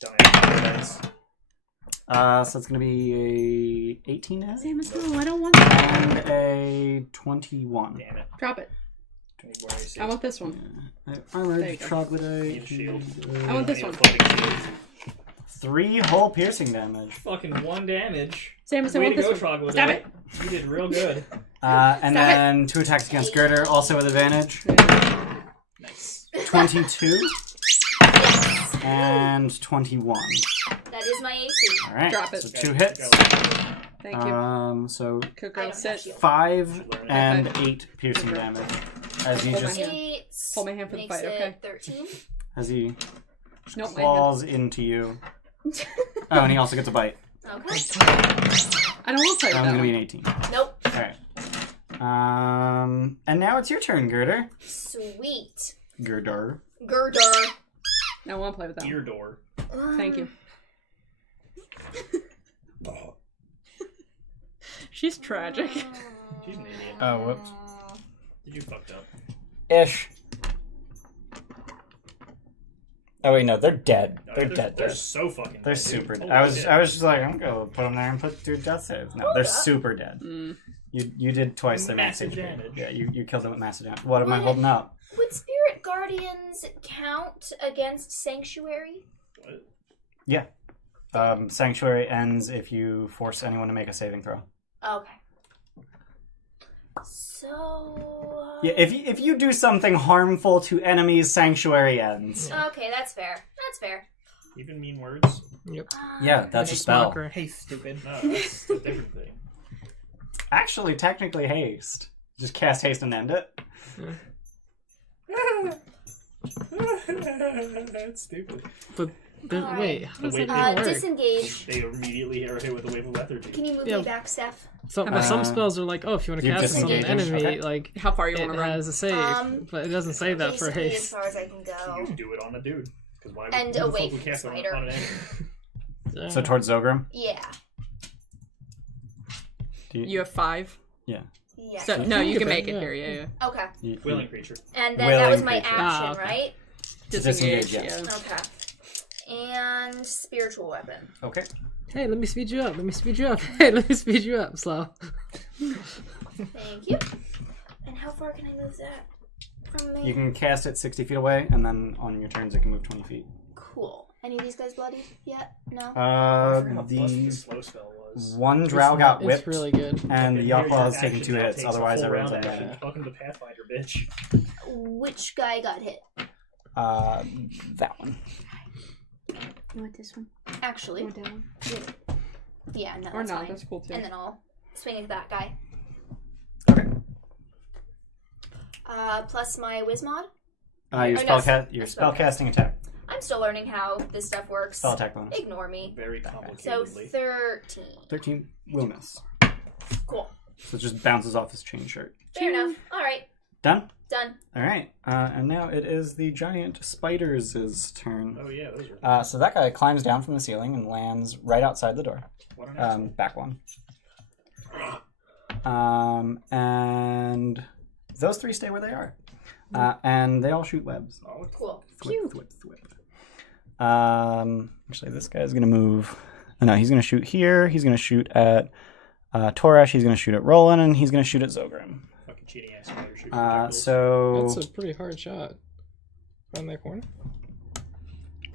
Dice. So it's going to be a 18 to hit Samus, no, I don't want that. and a 21. Damn it. Drop it. 24 AC. I want this one. There Armored you go. troglodyte. Need a shield. I want this Need a one. floating shield. 3 whole piercing damage. Fucking 1 damage. Samus, I Way want to this go, one. Troglodyte. Stab it. You did real good. And then 2 attacks against Girder, also with advantage. Nice. 22 Yes. and 21. That is my AC. Alright, Drop it. so 2 hits. Thank you. So Good I girl, don't have sit. shield. 5 and Okay. 8 piercing damage. As he Hold my just hand. 8 Hold my hand for the makes fight, it okay? 13. as he Nope, my hand. claws into you. Oh, and he also gets a bite. Okay. I don't want to play That with one's that gonna be one. an 18. Nope. Alright. And now it's your turn, Girder. Sweet. Girder. Girder. I don't want to play with that Ear one. door. Thank you. She's tragic. She's an idiot. Oh, whoops. You fucked up. Ish. Oh wait, no, they're dead. No, They're dead. They're so fucking. They're dead, dude. super dead. Holy I was shit. just like, I'm gonna put them there and through death saves. No, they're Hold up. super dead. Mm. You did twice their Massive max HP. damage. Yeah, you killed them with massive damage. What am I What? holding up? Would Spirit Guardians count against Sanctuary? What? Sanctuary ends if you force anyone to make a saving throw. Okay. So. Yeah, if you do something harmful to enemies, Sanctuary ends. Okay, that's fair. That's fair. Even mean words? Yep. Yeah, that's a spell. Smoker. Hey, stupid. No, that's a different thing. Actually, technically haste. Just cast haste and end it. That's stupid. But Alright. wait, how does Wait, that even work? Disengage. They immediately are hit with a wave of lethargy. Can you move Yeah. me back, Steph? So, but some Uh, spells are like, oh, if you want to you cast this on an disengage, enemy, okay. like How far you it want to run? has a save, but it doesn't say that for Basically, as haste. far as I can You go. can do it on a dude. Because why And who the away fuck from would cast the it spider. on an enemy? Yeah. So towards Zogrim. Yeah. Do You have 5. Yeah. So no, you can make it Yeah. here. Yeah. Okay. you- Willing creature. And then that was Willing my creature. action, okay. right? Disengage. Disengage, yes. Yeah. Okay. And spiritual weapon. Okay. Hey, let me speed you up. Let me speed you up. Hey, let me speed you up. Slow. Thank you. And how far can I move that from me? You can cast it 60 feet away, and then on your turns it can move 20 feet. Cool. Any of these guys bloodied yet? No? I forgot how busted The the slow spell was. one drow got It's whipped, really good. and the Okay, here's Yakwa has your taken action, 2 now hits, takes a otherwise full everyone's round on action. damage. Welcome to Pathfinder, bitch. Which guy got hit? That one. You want this one? Actually. Or that one? Yeah, no, Or that's not? fine. That's cool too. And then I'll swing at that guy. Okay. Plus my whiz mod. Your Or no, your spell spellcasting attack. I'm still learning how this stuff works. Spell attack bonus. Ignore me. Very So complicatedly. 13. 13 will miss. Cool. So it just bounces off his chain shirt. Fair enough. Alright. Done? Done. Alright. And now it is the giant spiders' turn. Oh yeah, those are. So that guy climbs down from the ceiling and lands right outside the door. What an asshole. Back one. And those 3 stay where they are. And they all shoot webs. Oh, Cool. Thwip, thwip, thwip. Actually, this guy's going to move. Oh, no, he's going to shoot here. He's going to shoot at Toresh. He's going to shoot at Roland. And he's going to shoot at Zogrim. fucking cheating ass spider shooting projectiles. So... That's a pretty hard shot. Around that corner?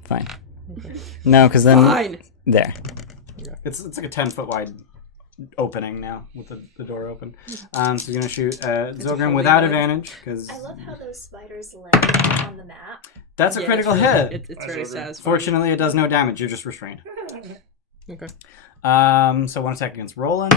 Fine. No, because then... Fine. There. Okay. It's like a 10-foot wide opening now with the door open. So he's going to shoot at Zogrim without advantage because I love how those spiders land on the map. that's a Yeah, critical it's really- hit. It's Bye, very Zogrim. satisfying. Fortunately, it does no damage. You're just restrained. Okay. So one attack against Roland.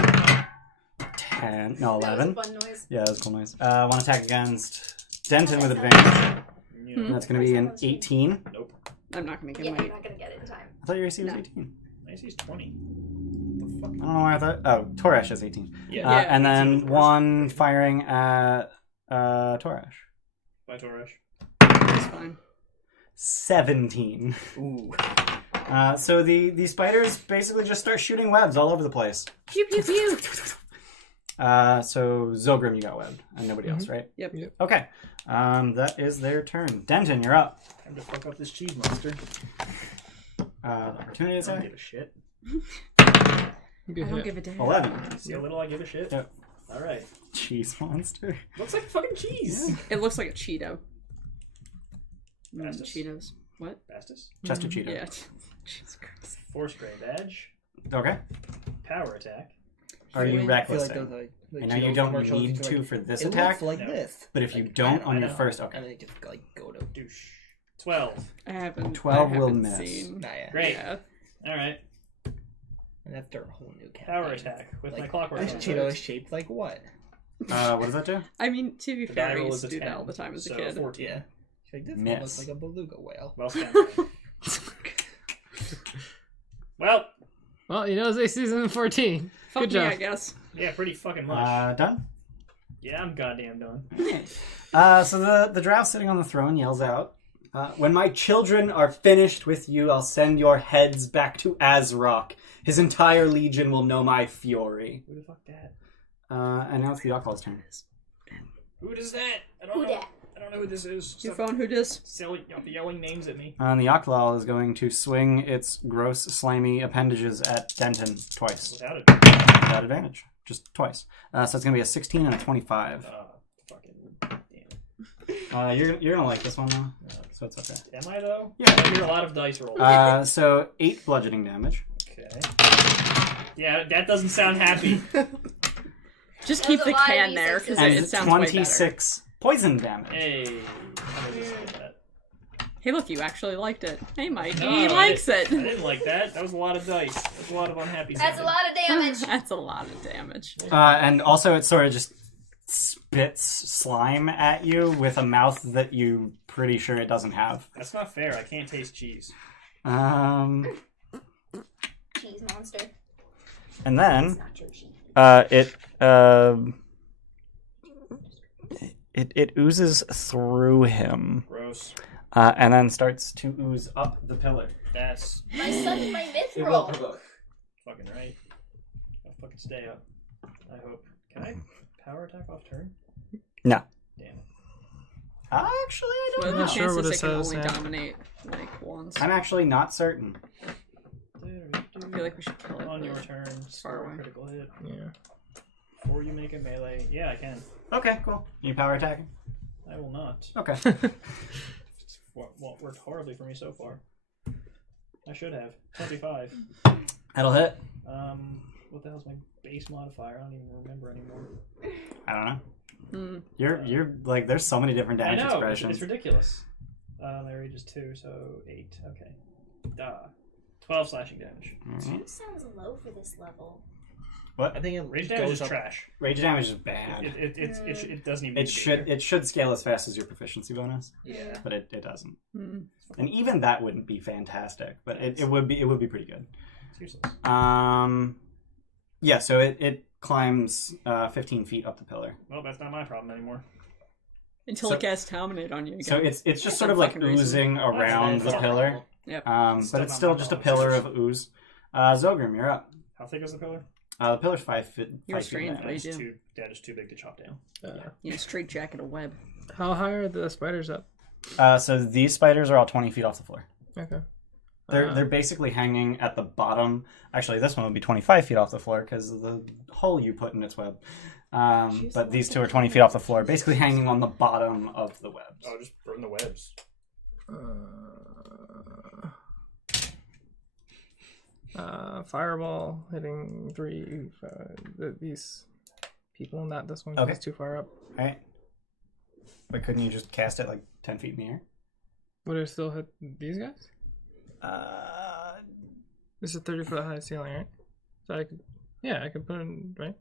10. No, 11. That was a fun noise. Yeah, that was a cool noise. One attack against Denton with advantage. Yeah. And that's going to be an 18. Nope. I'm not gonna Yeah, make I'm him not gonna get it in time. I thought your AC was No. 18. AC's 20. don't know why I thought. Oh, Torash has 18. Yeah. And 18 was then worse. one firing at Torash. By Torash. That's fine. 17. Ooh. So the spiders basically just start shooting webs all over the place. Pew pew pew. So Zogrim, you got webbed, and nobody else, right? Yep. Okay. That is their turn. Denton, you're up. Time to fuck up this cheese monster. Opportunity I don't attack. give a shit. Good I don't hit. give a damn. 11. See how little I give a shit? Yep. Alright. Cheese monster. Looks like fucking cheese. It looks like a Cheeto. Bastus? Cheetos. What? Bastus. Chester Cheetah. Yeah. Jesus Christ. Force Grey Badge. Okay. Power attack. Are you I feel I feel reckless? like those like I know you don't need to for this attack, It looks like No. this. but if you Like, don't I on your know. first, And okay. then it just like go to. Douche. 12. I haven't. 12 I will haven't miss. Seen. Nah, yeah. Great. Yeah. Alright. And that's their whole new campaign. Power attack with my Like, clockwork. this on Cheeto it. is shaped like what? What does that do? I mean, to be The fair, die I roll used is to a do 10, that all the time as a so kid. 14. Yeah. Like this one Miss. looks like a beluga whale. Well spent. Well, Well, you know, it's season 14. Fuck Good me, job. I guess. yeah, pretty fucking much. Done? Yeah, I'm goddamn done. So the drow sitting on the throne yells out, when my children are finished with you, I'll send your heads back to Azrock. His entire legion will know my fury. Who the fuck that? And now it's the Yaklaw's turn. Who does that? I don't Who know. dat? I don't know who this is. Your Stop phone, who dis? yelling names at me. And the Yaklaw is going to swing its gross, slimy appendages at Denton twice. Without it. Without advantage. Just twice. So it's going to be a 16 and a 25. Fucking damn it. You're going to like this one, though. So it's okay. Am I though? Yeah. I hear a lot of dice rolls. So 8 bludgeoning damage. Okay. Yeah, that doesn't sound happy. Just That's keep a the lot of can there because D6s. And it sounds way better. 26 poison damage. Hey. I just like that. Hey, look, you actually liked it. Hey, Mike, No, he I likes I it. didn't like that. That was a lot of dice. That's a lot of unhappy That's a sounding. lot of damage. That's a lot of damage. And also it sort of just spits slime at you with a mouth that you pretty sure it doesn't have. That's not fair. I can't taste cheese. Cheese monster. And then It's not your cheese. it oozes through him, Gross. and then starts to ooze up the pillar. That's My son and my mithril. fucking right. I'll fucking stay up. I hope. Can I power attack off turn? No. Damn it. Actually, I What don't are know. the sure chances what it it can says, only yeah. dominate, like, once? I'm actually not certain. I feel like we should kill it. On your but- turn, far score a away. critical hit. Yeah. Before you make a melee. Yeah, I can. Okay, cool. You power attacking? I will not. Okay. It's worked horribly for me so far. I should have. 25. That'll hit. What the hell's my base modifier? I don't even remember anymore. I don't know. Hmm. You're like, there's so many different I damage know, expressions. it's ridiculous. My rage is 2, so 8. Okay. Duh. 12 slashing damage. Mhm. 2 sounds low for this level. I think it Rage damage goes is up. trash. Rage damage is bad. It doesn't even. It need to be should there. it should scale as fast as your proficiency bonus, Yeah. but it doesn't. Hmm. And even that wouldn't be fantastic, but it would be pretty good. It's useless. Yeah, so it climbs 15 feet up the pillar. Well, that's not my problem anymore. Until So- it casts Dominate on you again. So it's just For sort some of like fucking reason. oozing around the That's pillar. Yep. But Still it's not still my just a problem. pillar of ooze. Zogrim, you're up. How thick is the pillar? The pillar's 5 feet. You're 5 feet strange, in but diameter. you do. That is too big to chop down. Yeah, straight jacket of web. How high are the spiders up? So these spiders are all 20 feet off the floor. Okay. They're basically hanging at the bottom. Actually, this one would be 25 feet off the floor because of the hole you put in its web. But these two are 20 feet off the floor, basically hanging on the bottom of the webs. Oh, just burn the webs. Fireball hitting 3. These people, not this one. 'cause Okay. It's too far up. All right. But couldn't you just cast it like 10 feet in the air? Would it still hit these guys? This is 30-foot high ceiling, right? So I could, I could put it right.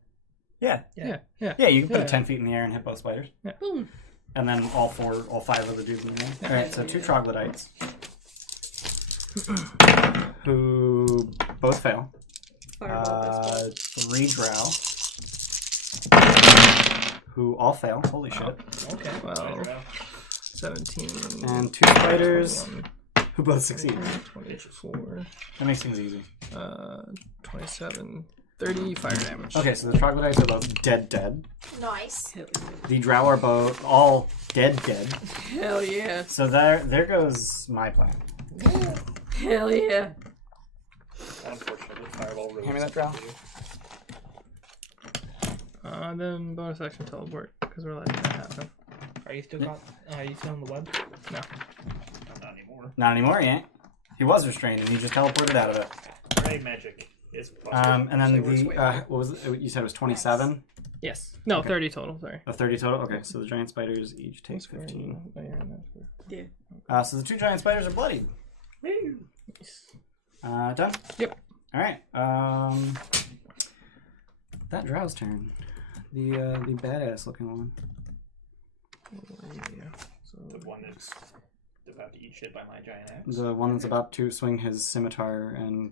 Yeah. Yeah. Yeah, you can put Yeah. it 10 feet in the air and hit both spiders. Boom. And then all 5 of the dudes in the air. All right, so 2 troglodytes. Who both fail. fireball this 3 drow. Who all fail. Holy shit. Okay. Well, Drow. 17. And 2 spiders 21, who both succeed. 24. That makes things easy. 27. 30 fire damage. Okay, so the troglodytes are both dead. Nice. The drow are both all dead. Hell yeah. So there goes my plan. Hell yeah. Unfortunately, fireball really Hand me that doesn't drow. do. Then bonus action teleport because we're letting that happen. Are you still got? Are you still on the web? No. Not anymore. Not anymore, he ain't. He was restrained and he just teleported out of it. Ray magic is possible. And then Actually works way what was it? You said it was 27 Yes. No, Okay. 30 total. Sorry. of 30 total. Okay, so the giant spiders each take 15. Oh, yeah, that's fair. Yeah. So the 2 giant spiders are bloodied. Done. Yep. All right. That drow's turn. The badass looking one. Yeah. So The one that's about to eat shit by my giant axe. The one that's about to swing his scimitar and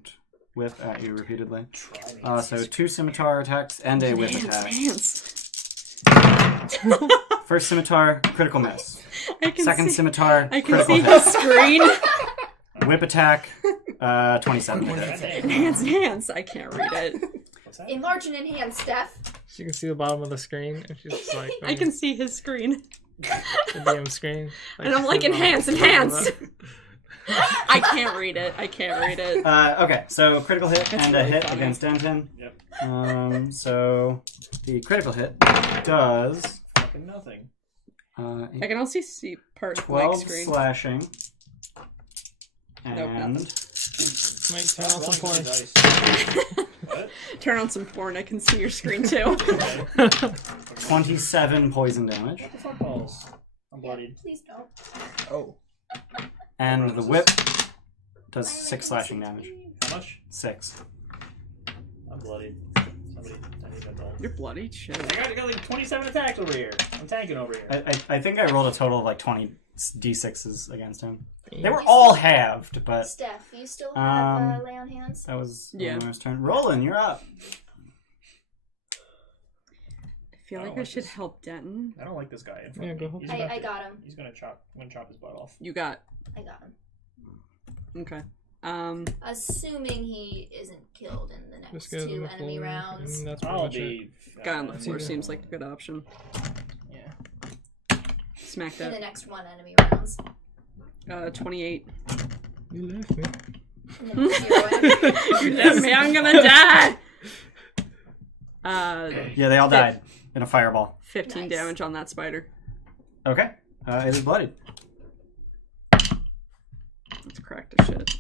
whip at you repeatedly. Try me. So 2 scimitar attacks and a whip attack. Dance. First scimitar, critical miss. I can Second see, scimitar, I can critical see hit. his screen. Whip attack, 27 to hit. Enhance. I can't read it. What's that? Enlarge and enhance, Steph. she can see the bottom of the screen, and she's just like, I can see his screen. the damn screen. And I'm like, enhance. I can't read it. Okay, so critical hit That's and really a hit funny. against Denton. Yep. So the critical hit does Fucking nothing. I can also see part of 12 Mike's screen. slashing. Nope, And Mike, turn on some porn. Dice. What? Turn on some porn. I can see your screen too. 27 poison damage. What the fuck balls? I'm bloodied. Please don't. Oh. And the whip does 6 slashing damage. How much? 6. I'm bloodied. Somebody, I need that ball. You're bloody shit. I got like 27 attacks over here. I'm tanking over here. I think I rolled a total of like 20 d6s against him. They were all halved, but Steph, you still have Um, lay on hands? that was Yeah. Roland's turn. Roland, you're up. I feel I like don't I like should this. help Denton. I don't like this guy in front Yeah, of go me. help He's him. about I to- got him. He's gonna chop his butt off. You got. I got him. Okay. Assuming he isn't killed in the next Just get on 2 the enemy floor, rounds. and that's pretty I'll much it. be. Guy on the floor Yeah. seems like a good option. Yeah. Smacked In the it. next 1 enemy rounds. 28. You left me. And then 0 enemy. You left me, I'm gonna die! Yeah, they all died in a fireball. 15 Nice. damage on that spider. Okay. It is bloodied. That's cracked as shit.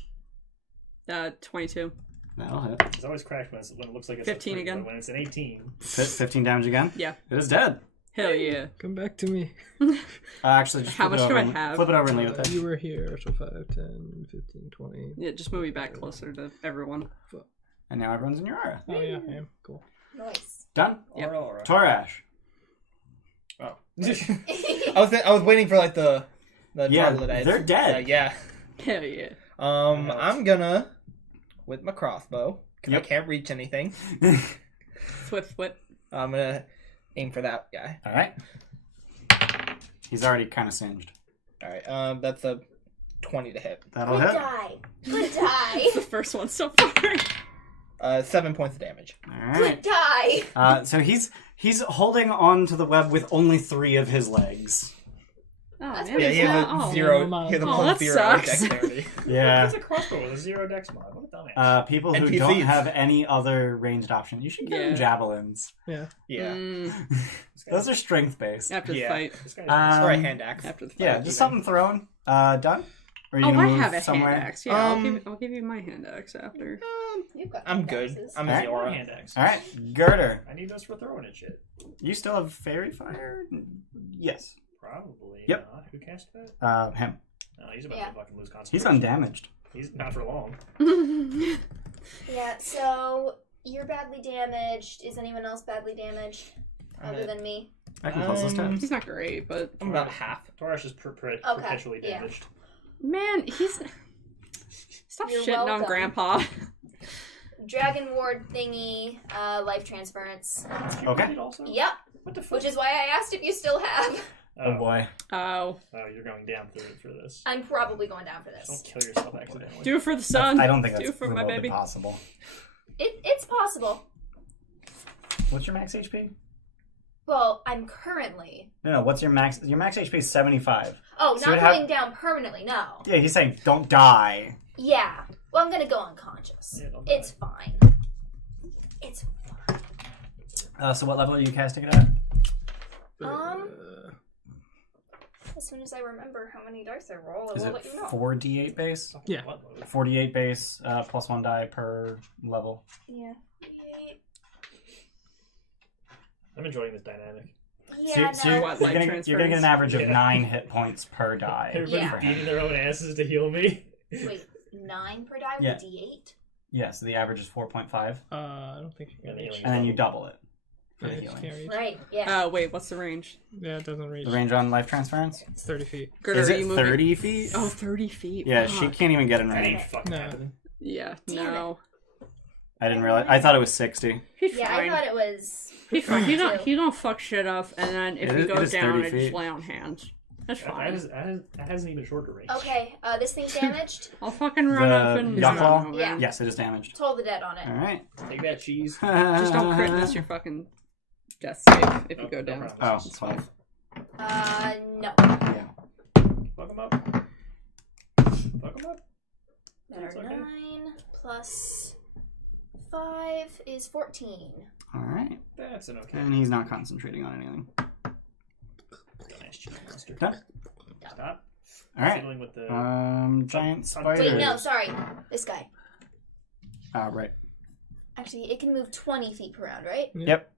22. That'll hit. It's always cracked when it looks like it's 15 a 3, again. but when it's an 18. 15 damage again? Yeah. It is dead. Hell yeah. Come back to me. Actually, just How flip it much do over I and- have? Flip it over and leave it there. You were here, so 5, 10, 15, 20. Yeah, just move me back closer to everyone. And now everyone's in your aura. Oh, yeah, I am. Cool. Nice. Done? Yep. Aura. Torash. Oh. I was waiting for like the Yeah, troglodytes. they're dead. Yeah. Hell yeah. I'm gonna with my crossbow because Yep. I can't reach anything. Swift whip. I'm gonna aim for that guy. All right. He's already kind of singed. All right. That's a 20 to hit. That'll Good hit. die. Good die. It's the first one so far. 7 points of damage. All Good right. die. So he's holding on to the web with only 3 of his legs. Oh, That's man. Yeah, he has Oh, a 0. yeah, He has a oh, plus that 0 sucks. dexterity. Yeah. That's a crossbow with a 0 dex mod. What a dumbass. People who NPCs. don't have any other ranged option, you should get Yeah. javelins. Yeah. Yeah. Those are strength based. After the Yeah. fight. This guy's Or a hand axe. After the fight. Yeah, just something thrown. Done. Or you Oh, gonna I move have a somewhere? hand axe. Yeah, Um, I'll give you my hand axe after. You've got I'm good. axes. I'm All in right. the Aura aura. hand axe. All right, Girder. I need those for throwing at shit. You still have fairy fire? Yes. Probably Yep. not. Who cast that? Him. No, he's about Yeah. to fucking lose He's concentration. undamaged. He's not for long. Yeah, so you're badly damaged. Is anyone else badly damaged other than me? I can close those tabs. He's not great, but I'm about half. Torash is perpetually yeah. damaged. man, he's. Stop You're shitting on welcome. Grandpa. Dragon Ward thingy, life transference. You Okay. read it also? Yep, What the fuck? which is why I asked if you still have. Oh boy. Oh. Oh, you're going down for this. I'm probably going down for Don't this. kill yourself accidentally. Do it for the sun. I don't think Do that's it for my remotely baby. possible. It's possible. What's your max HP? Well, I'm currently. No, what's your max? Your max HP is 75. Oh, So not you'd have- going down permanently, no. Yeah, he's saying don't die. Yeah. Well, I'm gonna go unconscious. Yeah, don't die. It's fine. It's So what level are you casting it at? as soon as I remember how many dice I roll, I Is will it let you know. 4d8 base? Yeah. What? 48 base, plus 1 die per level. Yeah. I'm enjoying this dynamic. Yeah, so no. you're, What, you're life gonna, transfers? you're gonna get an average of Yeah. 9 hit points per die. Everybody's Yeah. beating their own asses to heal me. Wait, 9 per die with Yeah. a D8? Yeah, so the average is 4.5, I don't think you Yeah, can the reach. healing. and then you double it for Yeah, the you just healing. can't reach. Right, yeah. Wait, what's the range? Yeah, it doesn't reach. The range on life transference? It's 30 feet. Girder, Is are it you moving? 30 feet? Oh, 30 feet. Yeah, Fuck. she can't even get in That ain't range. fucking No. happening. Yeah, Damn no. I didn't realize. I thought it was 60. He's Yeah, fine. I thought it was. He's fine. He don't, too. he don't fuck shit up, and then if It he is- it goes is down, 30 I just feet. lay on hands. That's fine. That has an even shorter range. Okay, this thing's damaged. I'll fucking run up The and Yucklaw? run Yeah. Yes, it is damaged. Toll the dead on it. Alright. Take that cheese. Just don't crit miss your fucking death save if you go No down. problem. Oh, It's fine. No. Fuck them up. Fuck them up. That That's are okay. 9 plus 5 is 14. Alright. That's an okay. And he's not concentrating on anything. Dumbass cheese monster. Done. Stop. Alright. Fiddling with the. Giant Wait, spiders. Wait, no, sorry. This guy. Right. Actually, it can move 20 feet per round, right? Yep.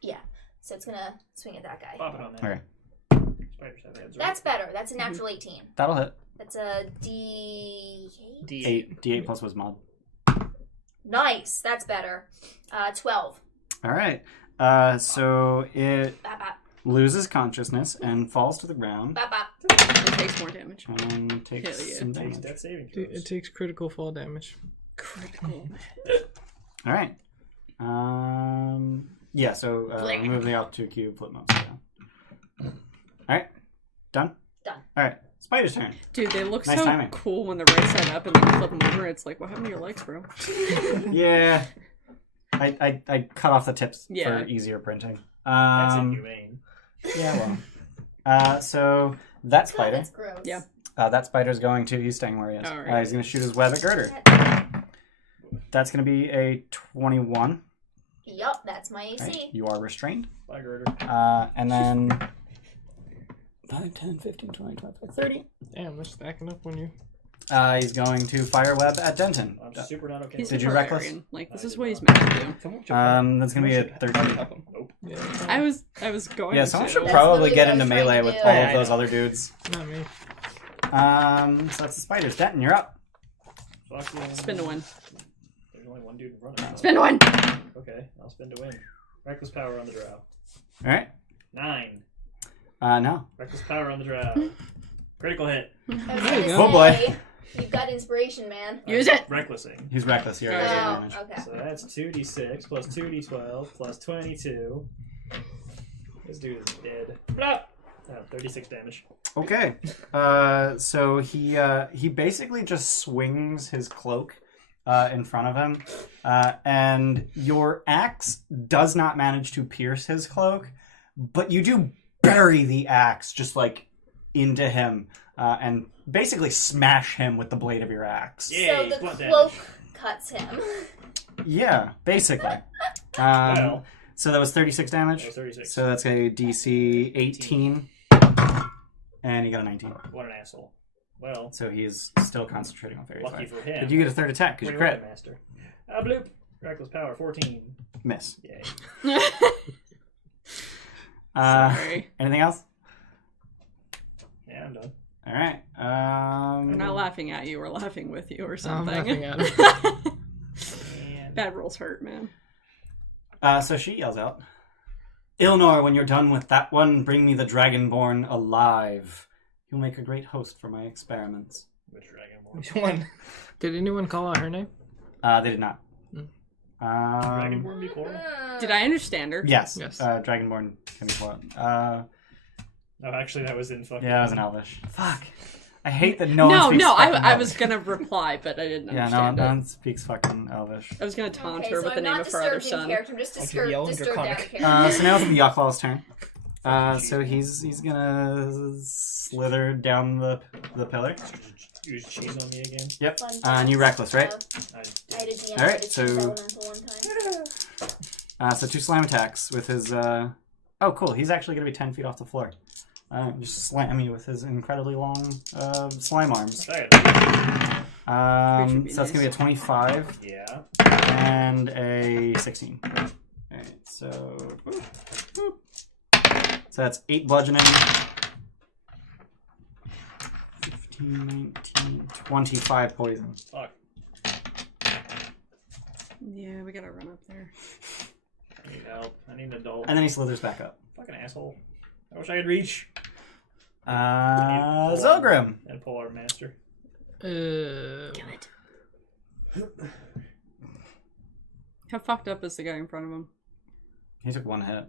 Yeah. So it's gonna swing at that guy. Pop it on there. Okay. Spiders have heads, right? That's better. That's a natural 18. That'll hit. That's a D8. D8. D8 plus was mod. Nice. That's better. 12. Alright. So it Bop, bop. loses consciousness and falls to the ground Bop, bop. It takes more damage. and takes Hell yeah. some Takes damage. death saving It throws. takes critical fall damage. Critical. Alright. Yeah, so remove the altitude cube, flip mouse down. Alright. Done? Done. Alright. Spider's turn. Dude, they look Nice so timing. cool when they're right side up and then you flip them over. It's like, what happened to your legs, bro? Yeah. I cut off the tips Yeah. for easier printing. That's inhumane. Yeah, well. So that God, spider. that's gross. Yeah. That spider's going to. He's staying where he is. Alright. He's going to shoot his web at Girder. That's going to be a 21. Yup, that's my AC. Right? You are restrained. Bye, Girder. And then 5, 10, 15, 20, 25, 30. Damn, they're stacking up when you. He's going to fire web at Denton. I'm super not okay. He's Did a you reckless? barbarian. Like, this I is did what he's not. meant to do. Someone should That's going to be a 13. help him. Nope. Yeah, I was going Yeah, to. someone should That's probably literally get what I into was trying melee to with do. all Yeah, of I those know. other dudes. not me. So that's the spiders. Denton, you're up. Fuck yeah. Spin to win. There's only one dude in front of me. Spin to win! Okay, I'll spin to win. Reckless power on the Drow. All right. 9. No. Reckless power on the Drow. Critical hit. I was There you gonna go. Oh, boy. say, you've got inspiration, man. Use it! Recklessing. He's reckless. He already did Oh, damage. okay. So that's 2d6 plus 2d12 plus 22. This dude is dead. Blah! 36 damage. Okay. So he basically just swings his cloak in front of him, and your axe does not manage to pierce his cloak, but you do bury the axe just like into him and basically smash him with the blade of your axe. Yay, So the blunt cloak damage. cuts him. Yeah, basically. Well, So that was 36 damage. that was 36. So that's a DC 18. And he got a 19. What an asshole. Well, So he's still concentrating on fairy lucky fire. for him. Did you get a third attack? Because you Wait, crit. Master. Bloop. Reckless power, 14. Miss. Yay. Sorry. Anything else? Yeah, I'm done. All right. We're not laughing at you, we're laughing with you or I'm something. laughing at him. And Bad rolls hurt, man. So she yells out, Ilnor, when you're done with that one, bring me the Dragonborn alive. You'll make a great host for my experiments. which Dragonborn? Which one? Did anyone call out her name? They did not. Mm. Dragonborn before? Did I understand her? Yes. Yes. Dragonborn can be plural. No, actually, that was in fucking. Yeah, it was an Elvish. Fuck. I hate that no one No, speaks no, fucking I was Elvish. gonna reply, but I didn't Yeah, understand no it. one speaks fucking Elvish. I was gonna taunt Okay, her so with the I'm name not of her other disturbed in son. character. I'm just Don't you yell disturbed down in draconic? character. So now it'll be Yaklaw's turn. So he's gonna slither down the pillar. Use cheese on me again. Yep. Fun And you fact, reckless, right? I had a DM All right, that did so- choose elemental one time. So 2 slam attacks with his. Oh, cool. He's actually gonna be 10 feet off the floor. Just slam you with his incredibly long slime arms. So that's gonna be a 25 Yeah. and a 16. Alright, so that's 8 bludgeoning. 15, 19, 25 poison. Fuck. Yeah, we gotta run up there. I need help. I need an adult. And then he slithers back up. Fucking asshole. I wish I could reach. Zogrim. And pull our master. How fucked up is the guy in front of him? He took 1 hit.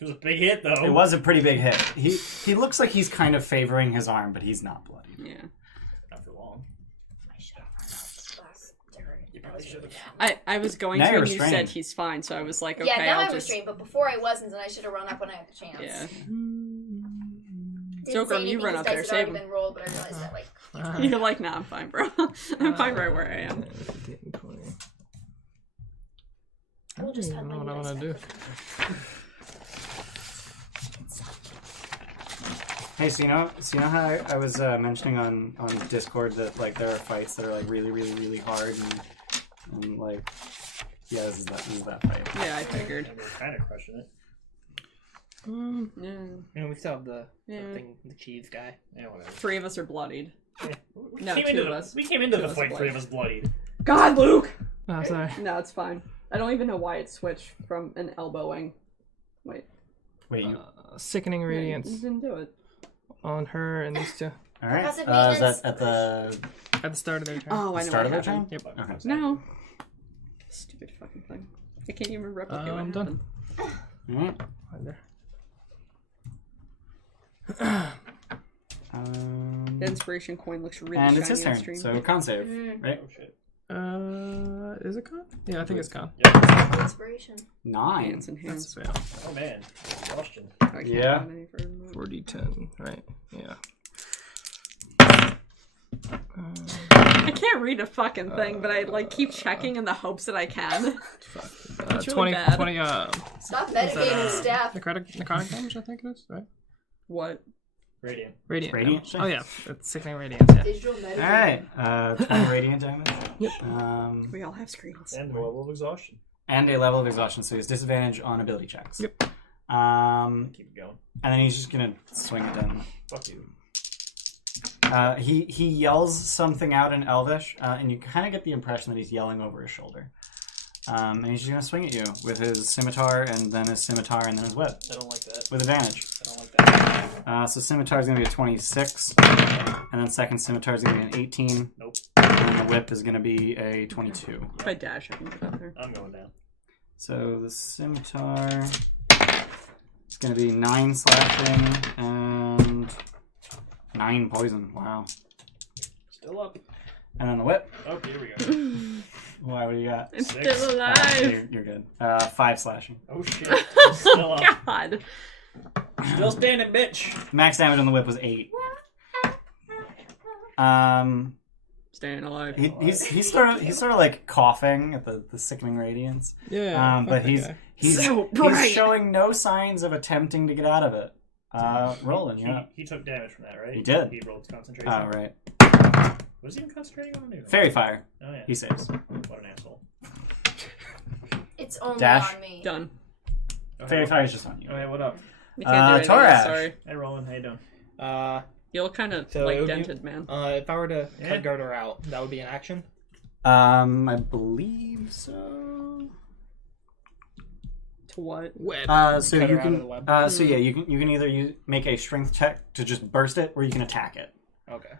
It was a big hit, though. It was a pretty big hit. He looks like he's kind of favoring his arm, but he's not bloody. Yeah. Not for long. I should have run out last turn. You probably should have. I was going Now to, you're and you said restrained. he's fine, so I was like, okay, Yeah, now I'll I'm just... restrained, but before I wasn't, and I should have run up when I had the chance. Yeah. Didn't Joker, say you anything run 'cause up dice there, had save already him. been rolled, but I realized that, like, You're like, nah, I'm fine, bro. I'm fine right where I am. 15, 20. I we'll don't just even have know my what I want to do. Hey, so you know how I was mentioning on Discord that like there are fights that are like really, really, really hard and like yeah, this is that fight. Yeah, I figured. And we're kind of crushing it. Yeah. You know, we still have the Yeah. thing, the cheese guy. Yeah, whatever. 3 of us are bloodied. We No, came 2 into of the, us. We came into 2 the of us fight, are 3 of us bloodied. God, Luke! Oh, sorry. No, it's fine. I don't even know why it switched from an elbowing. Wait. Wait, you Sickening You radiance didn't do it. on her and these two all right? Passive Is maintenance. that at the at the start of their turn. Oh, I know start of what their happened. turn? Yep. Okay. No. Stupid fucking thing. I can't even replicate what I'm done. happened. All right. Right there. The inspiration coin looks really And shiny it's his on turn. stream. So con save, right? Oh shit. Is it con? Yeah, I think it's con. inspiration. 9. Hands and hands. That's fail. Oh man. Exhaustion. I can't Yeah. run any further than that. 4d10, right? Yeah. I can't read a fucking thing, but I like keep checking in the hopes that I can. It's really 20, bad. 20, Stop metagaming staff. necrotic damage, I think it is, right? What? Radiant. Radiant. Radiant damage. Oh, yeah. It's sickening radiance, yeah. Digital metagaming. All right. 20 radiant damage. We all have screens. And the level of exhaustion. And a level of exhaustion, so he has disadvantage on ability checks. Yep. Keep it going. And then he's just gonna swing it down. Fuck you. He yells something out in Elvish, and you kind of get the impression that he's yelling over his shoulder. And he's just gonna swing at you with his scimitar, and then his scimitar, and then his whip I don't like that. with advantage. I don't like that. So scimitar is gonna be a 26, and then second scimitar is gonna be an 18. Nope. And then the whip is gonna be a 22. If I dash, I can get up there. I'm going down. So the scimitar is gonna be 9 slashing and 9 poison. Wow. Still up. And then the whip. Oh, here we go. Why? What do you got? I'm 6. still alive. You're good. 5 slashing. Oh shit. I'm still up. God. Still standing, bitch. Max damage on the whip was 8. Staying alive. He's sort of like coughing at the sickening radiance. Yeah. fuck But that guy. he's So bright. he's showing no signs of attempting to get out of it. Rolling, yeah. He took damage from that, right? He did. He rolled concentration. Oh, right. What is he even concentrating on? Fairy fire. Oh yeah. He saves. What an asshole. It's only Dash. on me. Done. Oh, Fairy hey, fire is just on you. Oh, hey, what up? I can't do anything else, Torash. sorry. Hey, Roland. How you doing? You look kind of So it like would be- dented, man. If I were to Yeah. cut Garter out, that would be an action. I believe so. To what? Web. So Cut you her out of the can. web. So yeah, you can either make a strength check to just burst it, or you can attack it. Okay.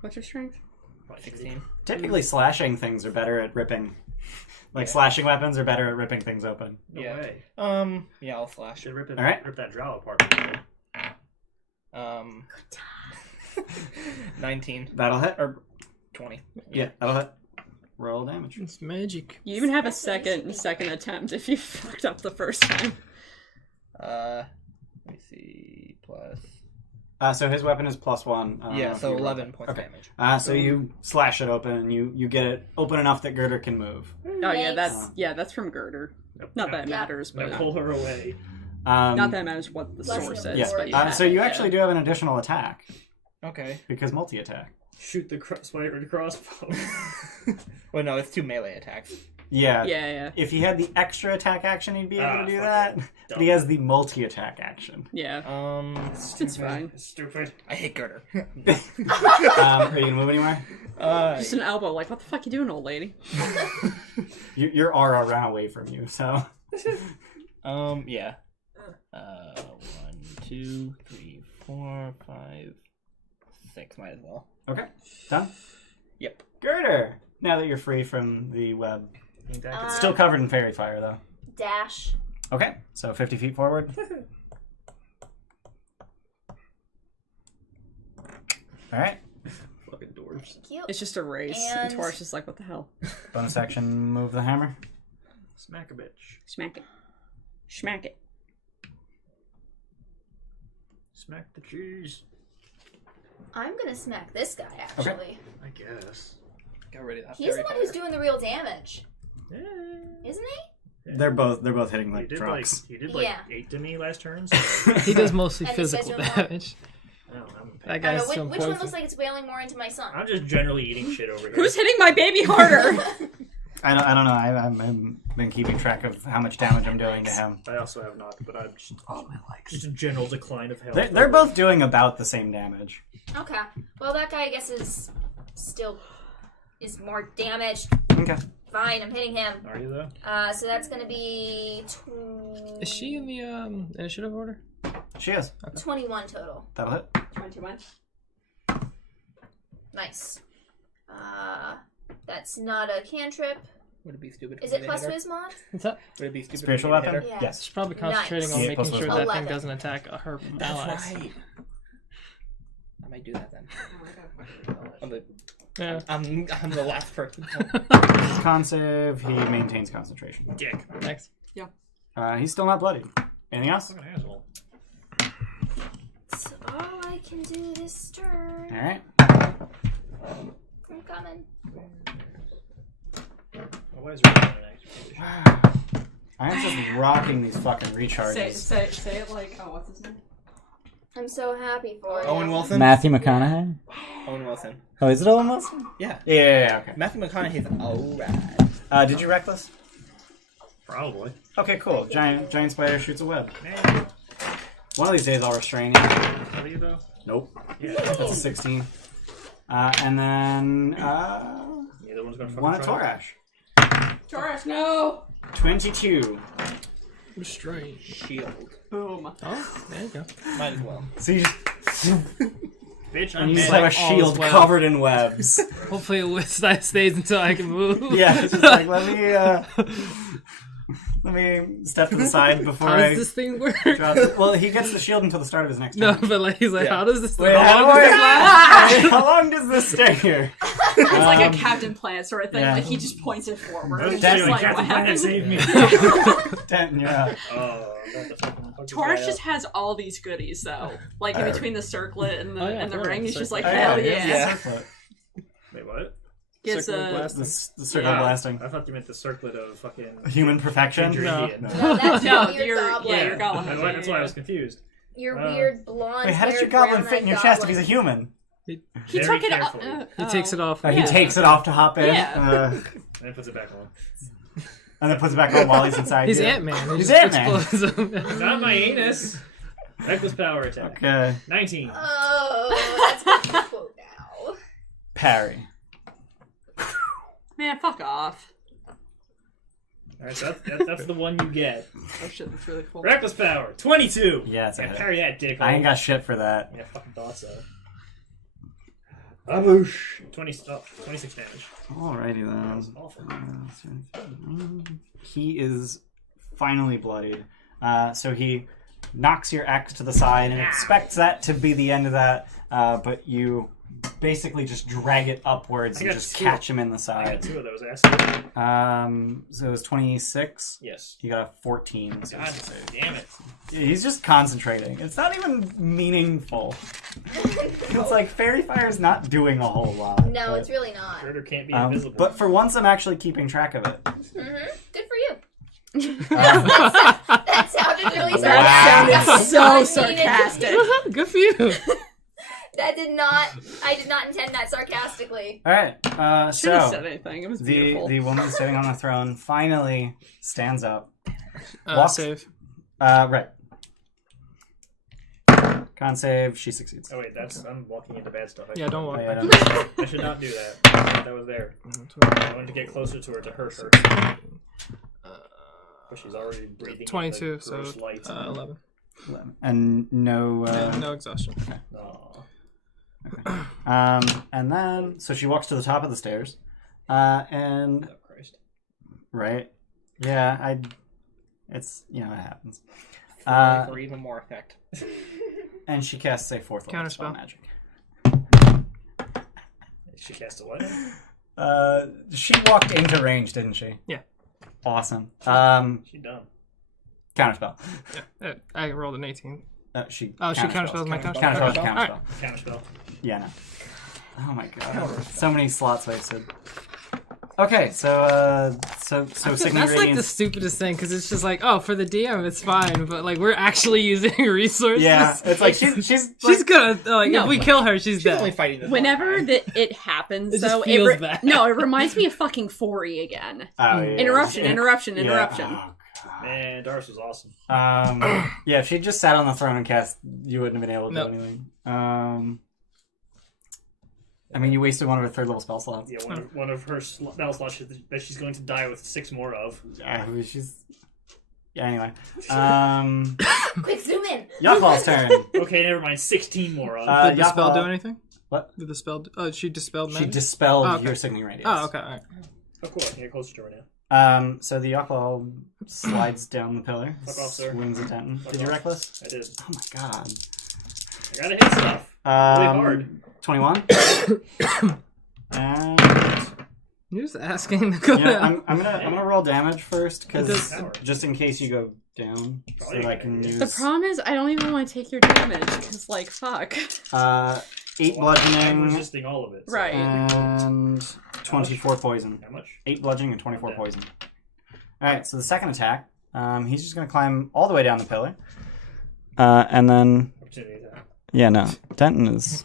What's your strength? 16. Typically, slashing things are better at ripping. Like, slashing weapons are better at ripping things open. No Yeah. way. Yeah, I'll flash. Should rip it. All right. Rip that Drow apart. 19 That'll hit. or 20. Yeah, that'll hit. Roll damage. It's magic. You even have a second attempt if you fucked up the first time. Let me see. Plus. So his weapon is +1. Yeah, if so you roll 11 it. points Okay. damage. So you slash it open, and you get it open enough that Girder can move. Oh yeah, Yikes. that's from Girder. Not that it Yeah. matters, but Now pull her away. not that it matters what the Blessing source of is. the But Lord. So you yeah. actually do have an additional attack Okay. because multi-attack. Shoot the spider crossbow. Well, no, it's 2 melee attacks. Yeah. Yeah. If he had the extra attack action, he'd be able to do fuck that. it. But he has the multi-attack action. It's fine. Stupid. I hate Girder. Are you gonna move anywhere? Just an elbow. Like, what the fuck you doing, old lady? Your aura ran away from you, so. Yeah. 1, 2, 3, 4, 5, 6. Might as well. Okay. Done? Yep. Girder! Now that you're free from the web. It's still covered in fairy fire, though. Dash. Okay, so 50 feet forward. Alright. Fucking dwarves. Thank you. It's just a race, and And- Taurus is like, what the hell? Bonus action, move the hammer. Smack a bitch. Smack it. Smack it. Smack the cheese. I'm gonna smack this guy, actually. I guess. Got rid of that. He's the one who's doing the real damage. Yeah. Isn't he? They're both hitting He like did trucks. like 8 to me last turn. So He does mostly And these guys physical don't damage. I don't know. That I guy's don't know, still which one poison. looks like it's wailing more into my son? I'm just generally eating shit over here. Who's hitting my baby harder? I don't know. I've been keeping track of how much damage I'm doing to him. I also have not, but I'm just, Oh, my legs. just a general decline of health. They're both doing about the same damage. Okay. Well, that guy, I guess, is more damaged. Okay. Fine, I'm hitting him. Are you though? So that's gonna be Is she in the initiative order? She is. 21 total. That'll hit. 21. Nice. That's not a cantrip. Would it be stupid? Is for it me to plus hit her? Wismod? What's that? Would it be stupid? Spiritual for me to hit weapon? her? Yeah. Yes. She's probably concentrating on Yeah, making plus sure wisdom. that 11. thing doesn't attack her allies. That's right. I might do that then. Yeah. I'm the last person. His con save, he maintains concentration. Dick. Next. He's still not bloody. Anything else? Fucking asshole. That's all I can do this turn. Alright. I'm coming. Oh, why is there an extra? I am just rocking these fucking recharges. Say it like, oh, what's his name? I'm so happy for you. Owen Wilson. Matthew McConaughey? Owen Wilson. Oh, is it Owen Wilson? Yeah. Yeah, okay. Matthew McConaughey's alright. Did you reckless? Probably. Okay, cool. Giant spider shoots a web. Man, One of these days I'll restrain you. are you though? Nope. Yeah. That's a 16. And then Neither one's gonna fucking one at try. Torash. Taurus, no! 22. Restraint. Shield. Boom. Oh, there you go. Might as well. So you just, Bitch, and I'm you just mad. have a all shield is well. covered in webs. Hopefully it stays until I can move. Yeah, it's just like, let me step to the side before How I does this thing work? drop it. Well, he gets the shield until the start of his next No, turn. but like he's like, Yeah. how does this? Wait, how how, long does this last? wait, how long does this stay here? It's like a Captain Planet sort of thing. yeah. Like, he just points it forward. Those It's That's just two, like, Captain what Planet happened? saved me. Denton, you're out. Oh, that's a fucking Taurus just has all these goodies, though. Like, in between the circlet and the, Oh, yeah, and the I forgot ring, about he's the just like, Oh, hell he yeah. has the Yeah. circlet. Wait, what? Gets Circle a... blast. The circle blasting. I thought you meant the circlet of fucking Human perfection? ginger No. Indian. No. No, that's No, your you're- goblin. yeah, you're goblin. That's why I was confused. Your weird blonde. Wait, how does your goblin fit in your chest if he's a human? He Very took it off. carefully. He takes it off. He Yeah. takes it off to hop in, Yeah. And then puts it back on. and then puts it back on while he's inside. He's you. Ant-Man. He He's just Ant-Man. explodes him. Not my anus. Reckless power attack. Okay. 19. Oh, that's a quote now. Parry. Man, fuck off. Alright, so that's the one you get. Oh shit, that's really cool. Reckless power, 22. Yeah, it's a Yeah, hit. parry that dick. I ain't got shit for that. Yeah, fucking thought so. Aboosh. 26 damage. Alrighty That was then. awful. He is finally bloodied. So he knocks your axe to the side and expects that to be the end of that, but you basically just drag it upwards I and got just two. catch him in the I side. got 2 of those assets. So it was 26. Yes. You got a 14. So God damn it. he's just concentrating. It's not even meaningful. It's like Fairy Fire's not doing a whole lot. No, but, it's really not. Murder can't be invisible. but for once, I'm actually keeping track of it. Good for you. Um, That sounded really Wow. sarcastic. so Did not mean it. sarcastic. Good for you. That did not. I did not intend that sarcastically. all right. Shouldn't have So said anything. It was the beautiful. woman sitting on the throne finally stands up. Walks- Save. Right. Con save. She succeeds. Oh wait, I'm walking into bad stuff. Yeah, don't walk Oh, yeah, back. don't- I should not do that. That was there. I wanted to get closer to her to hurt her. But she's already breathing. 22, the so gross light. 11. And no. No exhaustion. Aw. And then so she walks to the top of the stairs, and Oh, Christ. right, yeah, it's it happens. For even more effect. And she casts a 4th level spell Counterspell. magic. She cast a what? She walked into range, didn't she? Yeah. Awesome. She done. Counterspell. Yeah, I rolled an 18. She. Oh, she counterspells my counterspell. Counterspell. Okay. Counterspell. Counterspell. Yeah, no. Oh my god. So many slots wasted. Okay, so Sickening That's like the Radiance. stupidest thing because it's just like, oh, for the DM it's fine, but like we're actually using resources. Yeah, it's like she's she's gonna like No, if we kill her, she's She's dead. only fighting this Whenever one guy. that it happens, It just though, feels bad. no, it reminds me of fucking 4E again. Oh, yeah. Interruption, Yeah. interruption, Yeah. interruption. Oh, God. Man, Doris was awesome. Yeah, if she just sat on the throne and cast, you wouldn't have been able to Nope. do anything. I mean, you wasted one of her 3rd level spell slots. Yeah, one of her spell slots that she's going to die with 6 more of. Yeah, anyway. Quick, zoom in. Yaklaw's turn. Okay, never mind. 16 more of. Did the spell do anything? What? Did the spell? Oh, she dispelled She magic. dispelled Oh, okay. your Sickening Radiance. Oh, okay. All right. Oh, cool. I can get closer to her now. So the Yaklaw slides down the pillar, Fuck off, sir. swings at Denton. Fuck Did you off. reckless? I did. Oh my god. I gotta hit stuff. Really hard. 21. And You're just asking to go down. I'm gonna roll damage first because does- just in case you go down, so Probably that I a can good idea. use The problem is, I don't even want to take your damage because, like, fuck. 8 I'm bludgeoning resisting all of it. so- Right. and 24 poison. How much? 8 bludgeoning and 24 Okay. poison. All right, so the second attack, he's just gonna climb all the way down the pillar, and then Opportunity attack. yeah, no, Denton is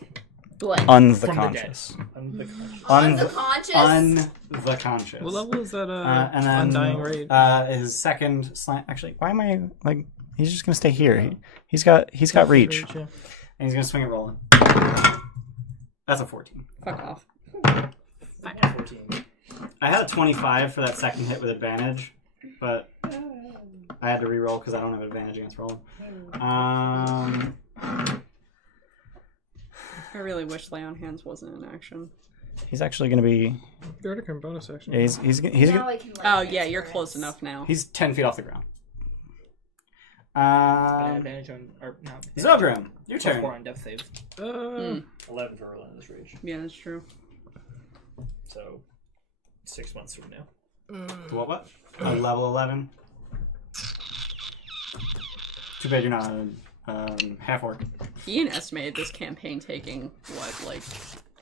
Blank. From the unconscious. I'm the Unconscious. Unconscious. What level is that? And then Undying Rage. his second slant. Actually, why am I like? He's just gonna stay here. He's got reach, Yeah. and he's gonna swing it rolling. That's a 14. Fuck off. 14. I had a 25 for that second hit with advantage, but I had to re-roll because I don't have advantage against rolling. I really wish Lay on Hands wasn't in action. He's actually gonna be. You're already bonus action. Yeah, he's Now I can, like, Oh, yeah, you're transfer close it. enough now. he's 10 feet off the ground. Advantage on, or no. Zildrum, your +4 turn. on death save. 11 for Relentless Rage. Yeah, that's true. So, 6 months from now. What? Level 11. Too bad you're not a half orc. Ian estimated this campaign taking, what, like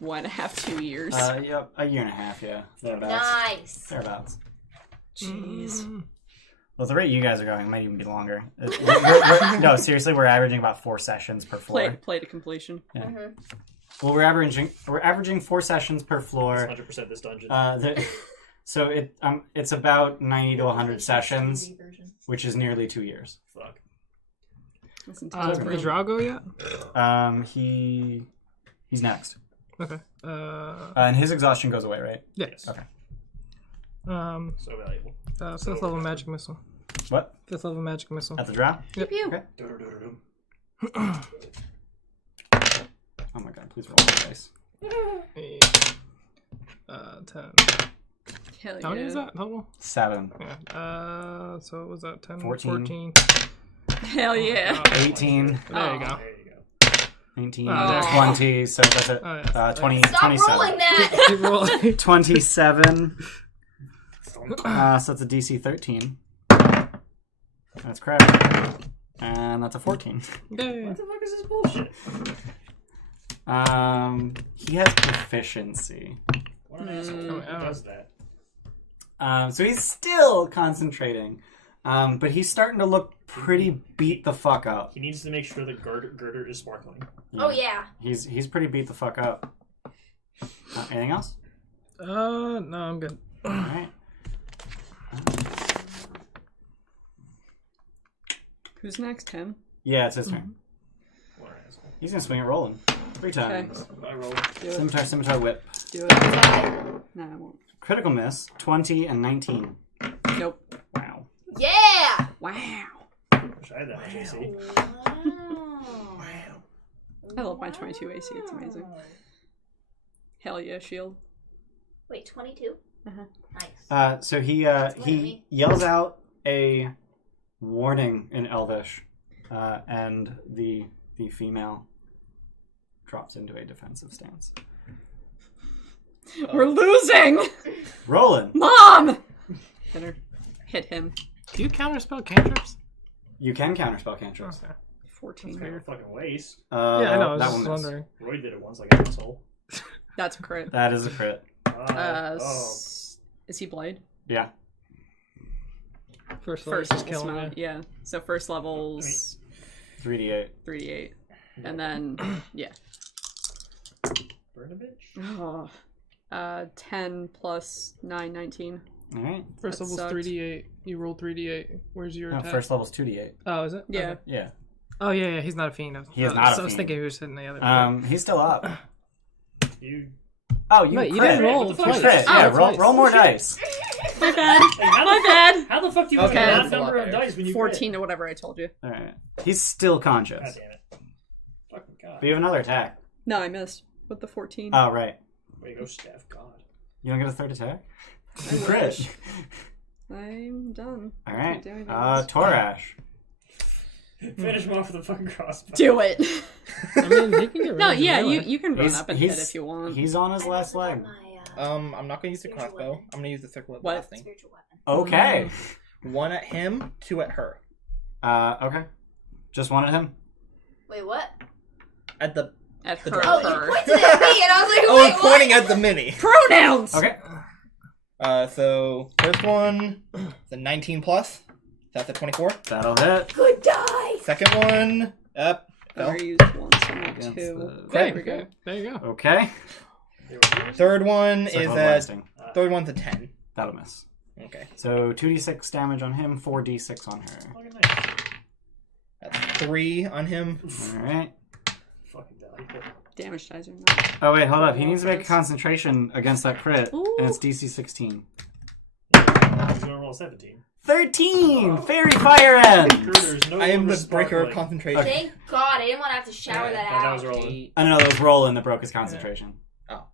1.5, 2 years? Yep, a year and a half, yeah. Thereabouts. Nice. Thereabouts. Jeez. Well, the rate you guys are going, it might even be longer. No, seriously, we're averaging about 4 sessions per floor. Play to completion. Well, we're averaging 4 sessions per floor. 100% this dungeon. So it's about 90 to 100 sessions, which is nearly 2 years. Fuck. That's entirely Is Drow go yet? He's next, Okay. and his exhaustion goes away, right? Yeah. Yes. Okay. So valuable. 5th level magic missile. What? 5th level magic missile. At the drow? Pew pew. Okay. Doo-doo-doo-doo-doo. Oh my god! Please roll the dice. 8, 10. Hell yeah. How many is that total? 7. Yeah. So what was that? 10? 14. Hell yeah. 18. There you go. There you go. 19. Oh. 20. So that's it. Oh, yeah. 20. Stop 27. rolling that! Keep rolling. 27. So that's a DC 13. That's crap. And that's a 14. Yay. What the fuck is this bullshit? He has proficiency. What an asshole. Who does that? So he's still concentrating. But he's starting to look pretty beat the fuck up. He needs to make sure the girder is sparkling. Oh, yeah. He's pretty beat the fuck up. Anything else? No, I'm good. Alright. Who's next, Tim? Yeah, it's his turn. What an asshole. He's gonna swing it rolling. 3 times. I roll. Do it. Scimitar, whip. Do it. No, I won't. Critical miss. 20 and 19. Nope. Wow. Yeah! Wow. Wish I had that much AC. I love my 22 AC. It's amazing. Hell yeah, shield. Wait, 22? Uh-huh. Nice. So he yells out a warning in Elvish, and the female drops into a defensive stance. We're losing! Roland, Mom! Hit her. Hit him. Do you counterspell cantrips? you can counterspell cantrips. Okay. 14. It's your fucking waste. Yeah, I know. I was that just one missed. wondering. Roy did it once like an asshole. That's a crit. That is a crit. Is he Blade? Yeah. First level First is killing level, me. yeah. So first level's 3d8. 3d8. And then, yeah. Burn a bitch. Oh. 10 plus 9, 19. All right. First That level's sucked. 3d8. You roll 3d8. Where's your No, attack? first level's 2d8. Oh, is it? Yeah. Okay. Yeah. Oh, yeah. He's not a fiend. He is not a I was fiend. thinking he was hitting the other. He's still up. You. Oh, you Wait, you crit. didn't roll What the fuck? twice. You crit. Oh, Yeah, twice. roll more dice. My bad. Hey, how My the fuck- bad. How the fuck do you have Okay, an odd that's a number lot of better. dice when you 14 or whatever I told you. All right. He's still Crit? God conscious. damn it. Fucking god. But you have another attack. No, I missed. With the 14. Oh, right. Way to go, Steph. God. You don't get a third attack? I You crit. wish. I'm done. All I right. can't do anything else. Torash. Finish him off with a fucking crossbow. Do it. I mean, he can get No, rid of yeah, melee. you can run up and hit if you want. He's on his last leg. I'm not gonna use the Spiritual crossbow. weapon. I'm gonna use the circle of What? blasting. Spiritual weapon. Okay. 1 at him, 2 at her. Okay. Just one at him. Wait, what? At the At The her. Oh, her. you pointed at me, and I was like, oh, wait, I'm pointing what? at the mini. Pronouns! Okay. So first one, the 19 plus. That's a 24. That'll hit. Good die! Second one, up. I Fell. already used one, so not Against two. the- There we go. There you go. Okay. Third one is Circle of a blasting. third one's a 10. That'll miss. Okay, So 2d6 damage on him, 4d6 on her. Fucking nice. that's 3 on him. All right. Fucking die. Damage dice are not. Oh wait, hold up. He needs to make a concentration against that crit, Ooh. and it's DC 16. He's gonna roll 17. 13. Fairy fire end. Girder's no I am longer the breaker of sparkling. concentration. Thank God, I didn't want to have to shower that That out. was rolling. I don't know. That was Roland that broke his concentration. Oh.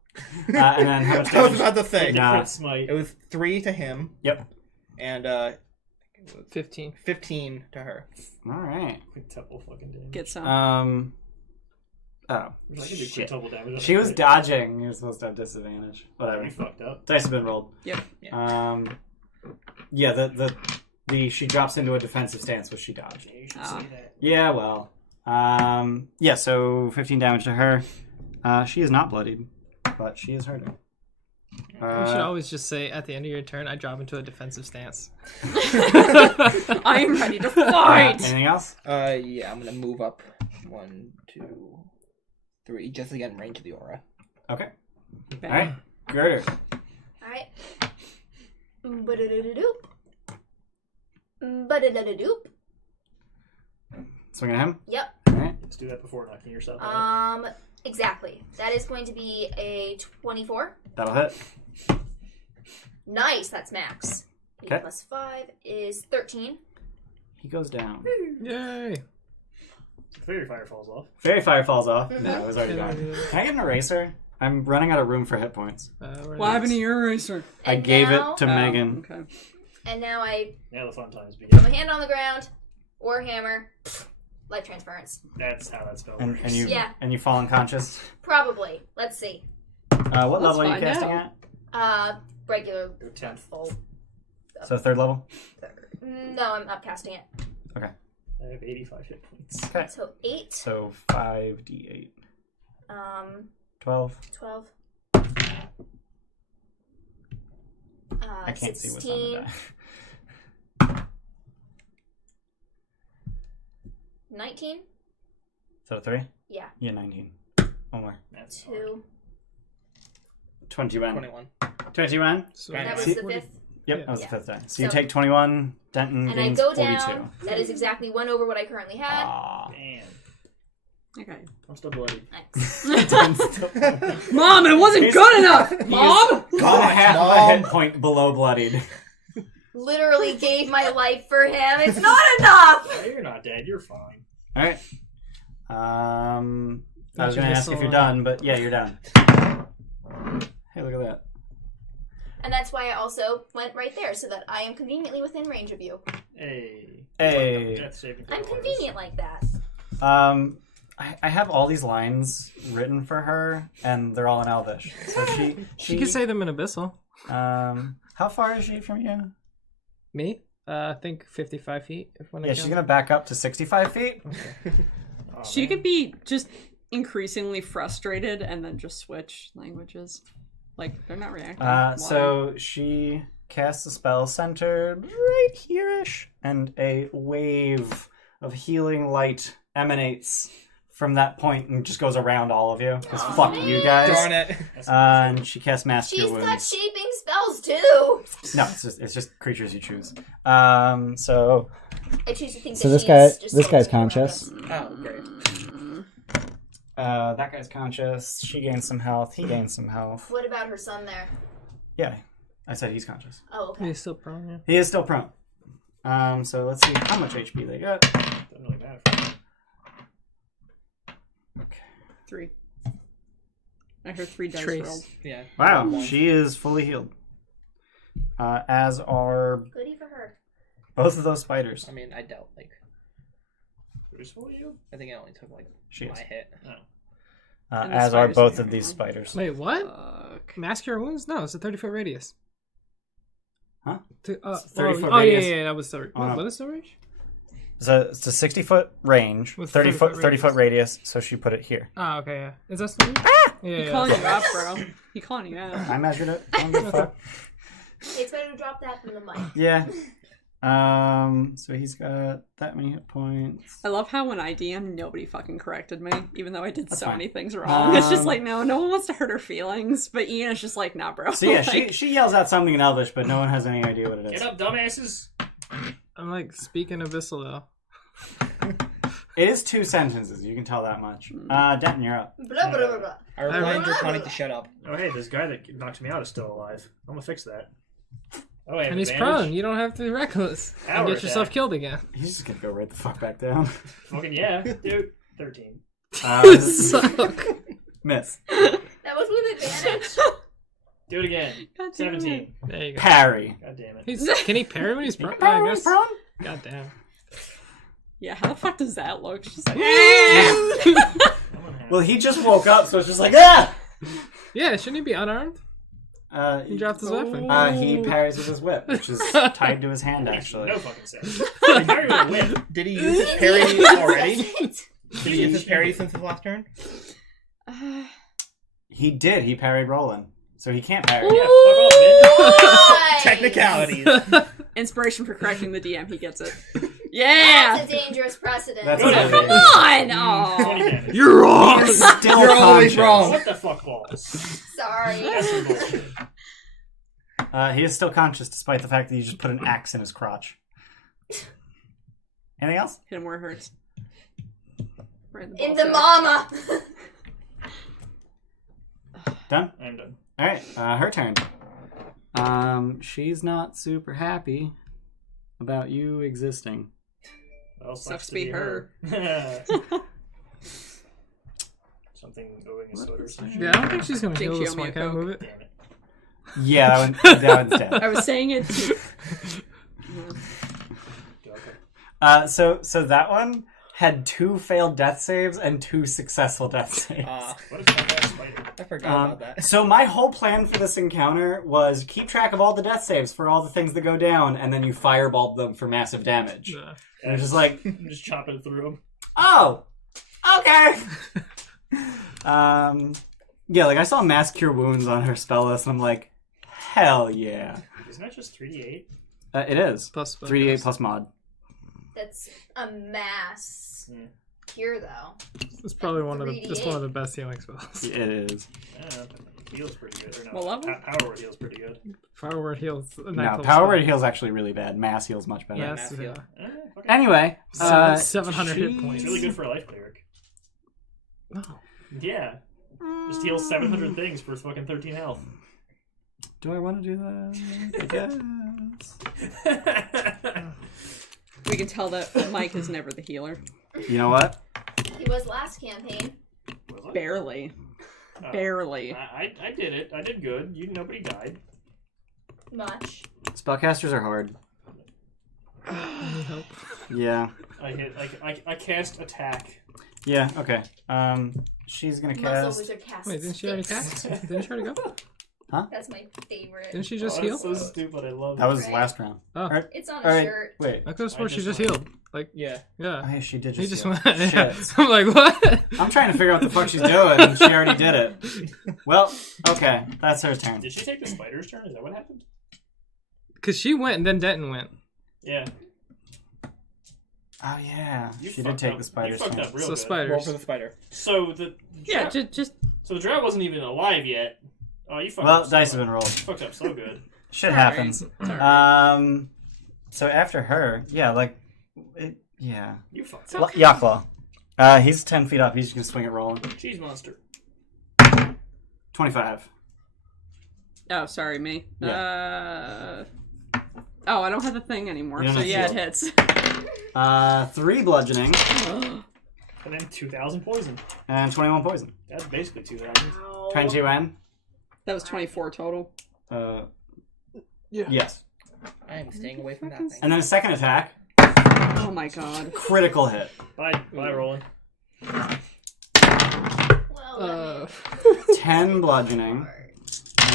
And then how much I was damage? about to say. Nah. Crit smite. It was 3 to him Yep. and 15. 15 to her. All right. Quintuple fucking damage. Get some. Oh. I can do Shit. quintuple damage. on She was crit. dodging. You're supposed to have disadvantage. Whatever. You fucked up. Dice have been rolled. Yep. Yeah. The she drops into a defensive stance, which she dodged. Yeah, you should Ah. say that. Yeah. Well. Yeah. So 15 damage to her. She is not bloodied, but she is hurting. You should always just say at the end of your turn, I drop into a defensive stance. I am ready to fight! Anything else? Yeah, I'm gonna move up 1, 2, 3, just to get in range of the aura. Okay. All right. Girder. Alright. Ba-da-da-da-doop. Ba-da-da-da-doop. Swing at him. Yep. All right. Let's do that before knocking yourself out. Exactly. That is going to be a 24. That'll hit. Nice, that's max. 8 Okay. plus 5 is 13. He goes down. Yay! Fairy fire falls off. Fairy fire falls off. Mhm. No, it was already Yeah, gone. yeah. Can I get an eraser? I'm running out of room for hit points. What happened to your eraser? I And gave now- it to Megan. Okay. And now I Now the fun times put my begin. hand on the ground, Warhammer, life transference. That's how that spell And works. you Yeah. and you fall unconscious. Probably. Let's see. What Let's level are you find casting out. at? Regular Go 10th. full. So 3rd level. No, I'm upcasting it. I have 85 hit points. Okay. So 8. So 5d8. 12. 12. I can't see what's on 16. the die. 19. So 3? Yeah. Yeah, 19. One more. That's hard. 2. 21. 21. 21? So That was See- the 5th. Yep, Yeah. that was the Yeah. 5th die. So you So- take 21, Denton And I gains go 42. down. That is exactly 1 over what I currently had. Aw. Damn. Okay. I'm still bloody. Nice. Mom, it wasn't good enough! Mom! God, half of a Mom. hit point below bloodied. Literally gave my life for him. It's not enough! No, you're not dead. You're fine. Alright. I was That's going to your ask if missile you're on. done, but yeah, you're done. Hey, look at that. And that's why I also went right there, so that I am conveniently within range of you. Hey. Hey. Death saving throw I'm is- convenient like that. I have all these lines written for her, and they're all in Elvish. So She could say them in Abyssal. how far is she from you? Me? I think 55 feet. If when I Yeah, she's count. gonna back up to 65 feet. Oh, She man. could be just increasingly frustrated and then just switch languages. Like, they're not reacting. Why? So she casts a spell centered right here-ish, and a wave of healing light emanates from that point and just goes around all of you. Because Aw, fuck man. you guys. Darn it. That's And she casts Mass She's Cure got Wounds. shaping spells too! No, it's just creatures you choose. So I choose to think So that this she's guy, just this guy's sitting around conscious. us. Oh, great. that guy's conscious. She gains some health. He gains some health. What about her son there? Yeah, I said he's conscious. Oh, okay. He's still prone, yeah. He is still prone. So let's see how much HP they got. Doesn't really matter. For me. 3. I heard 3 dice Trace. rolled. Yeah. Wow, One. she is fully healed. As are Goody for her. both of those spiders. I mean, I dealt, like, Who's for you? I think it only took, like, She is. my hit. And the As are spiders both in of here, these huh? spiders. Wait, what? Fuck. Mass Cure Wounds? No, it's a 30-foot radius. Huh? It's a 30-foot oh, radius. yeah, that was the... Oh, no. What is the range? So it's a 60-foot range, With 30 foot 30-foot 30 foot radius. So she put it here. Oh, okay, yeah. Is that still... Yeah, He yeah. calling you out, bro. He calling you out. I measured it. I don't give a fuck. It's better to drop that than the mic. Yeah. So he's got that many hit points. I love how when I DM, nobody fucking corrected me, even though I did That's so fine. many things wrong. It's just Um, like, no one wants to hurt her feelings. But Ian is just like, nah, bro. So yeah, Like, she yells out something in Elvish, but no one has any idea what it is. Get up, dumbasses! I'm like speaking Abyssal though. It is 2 sentences. You can tell that much. Denton, you're up. Blah, blah, blah, blah. I remind Draconic to shut up. Oh, hey, this guy that knocked me out is still alive. I'm gonna fix that. Oh, And he's prone. You don't have to be reckless. And Hour get yourself attack. killed again. He's just gonna go right the fuck back down. Fucking yeah, dude. 13. Suck. Miss. That was with advantage. Do it again. God damn 17. it. There you go. Parry. God damn it. Can he parry when he's prone? Parry I when guess. he's prone? God damn. Yeah, how the fuck does that look? She's like, Well, he just woke up, so it's just like, ah! Yeah, shouldn't he be unarmed? He dropped his weapon. He parries with his whip, which is tied to his hand, That makes actually. no fucking sense. I carry with a whip. Did he use his parry already? Did he use his parry since his last turn? He did. He parried Roland. So he can't parry. Yeah, fuck off, bitch. Nice. Technicalities. inspiration for correcting the DM. He gets it. Yeah. That's a dangerous precedent. That's Good. what it Come is. on. 20 Oh. damage. You're wrong. He is still You're always conscious. wrong. What the fuck balls? Sorry. That's some bullshit. He is still conscious despite the fact that you just put an axe in his crotch. Anything else? Hit him where it hurts. Right in the, In ball the sack. mama. Done? I'm done. Alright, her turn. She's not super happy about you existing. Well, Sucks to be her. Something something owing a soda or something. Yeah, I don't think she's gonna Think heal she this owe me one. a Can I Coke. move it? Damn it. Yeah, that one's dead. I was saying it. Okay. So that one had 2 failed death saves and 2 successful death saves. What is that spider? I forgot about that. So my whole plan for this encounter was keep track of all the death saves for all the things that go down, and then you fireball them for massive damage. Yeah. And it's just like, I'm just chopping through them. oh, okay. Yeah, like I saw mass cure wounds on her spell list, and I'm like, hell yeah. Isn't that just 3d8? It is Plus 3d8 plus mod. That's a mass Hmm. cure, though. It's probably one of the 3d8. it's one of the best healing spells. It is. Yeah, heals pretty good. Or no, What level? Power word heals pretty good. Fire word heals. No, power word heals actually really bad. Mass heals much better. Yes, Mass yeah. heal. Okay. Anyway, 700 hit she- points. It's really good for a life cleric. No. Yeah. Just heals 700 things for fucking 13 health. Do I want to do that? I guess. We can tell that Mike is never the healer. You know what? He was last campaign. Was it? Barely. Oh. Barely. I did it. I did good. Nobody died. Much. Spellcasters are hard. Any help? Yeah. I cast attack. Yeah, okay. She's gonna Muscle cast. wizard cast. Wait, didn't she already sticks. cast? Didn't she already go? That's my favorite. Didn't she just Oh, heal? that's so stupid. I love That was Right. last round. Oh. Alright, It's on a alright, shirt. wait. I could have sworn I she just just healed. Like, Yeah. yeah. Oh, yeah, she did He just just heal. went. Yeah. Shit. I'm like, what? I'm trying to figure out what the fuck she's doing, and she already did it. Well, okay, that's her turn. Did she take the spider's turn? Is that what happened? Because she went and then Denton went. Yeah. Oh yeah, You she did fucked take up. the spider's You fucked turn. up real So good. spiders. Roll for the spider. So the Yeah, drow, just so the drow wasn't even alive yet. Oh, you fucked Well, up. dice so have been rolled. You fucked up so good. Shit Alright. happens. It's alright. So after her, yeah, like, yeah. You fucked So- up. Yaklaw. He's 10 feet up. He's just gonna swing it rolling. Cheese monster. 25. Oh, sorry, me. Yeah. Oh, I don't have the thing anymore, You don't so have yeah, it shield. hits. 3 bludgeoning And then 2,000 poison. and 21 poison. That's basically 2,000. 22 N. That was 24 total. Yes. I am staying away from that thing. And then a second attack, Oh my god. critical hit. Bye, Roland. Well, 10 bludgeoning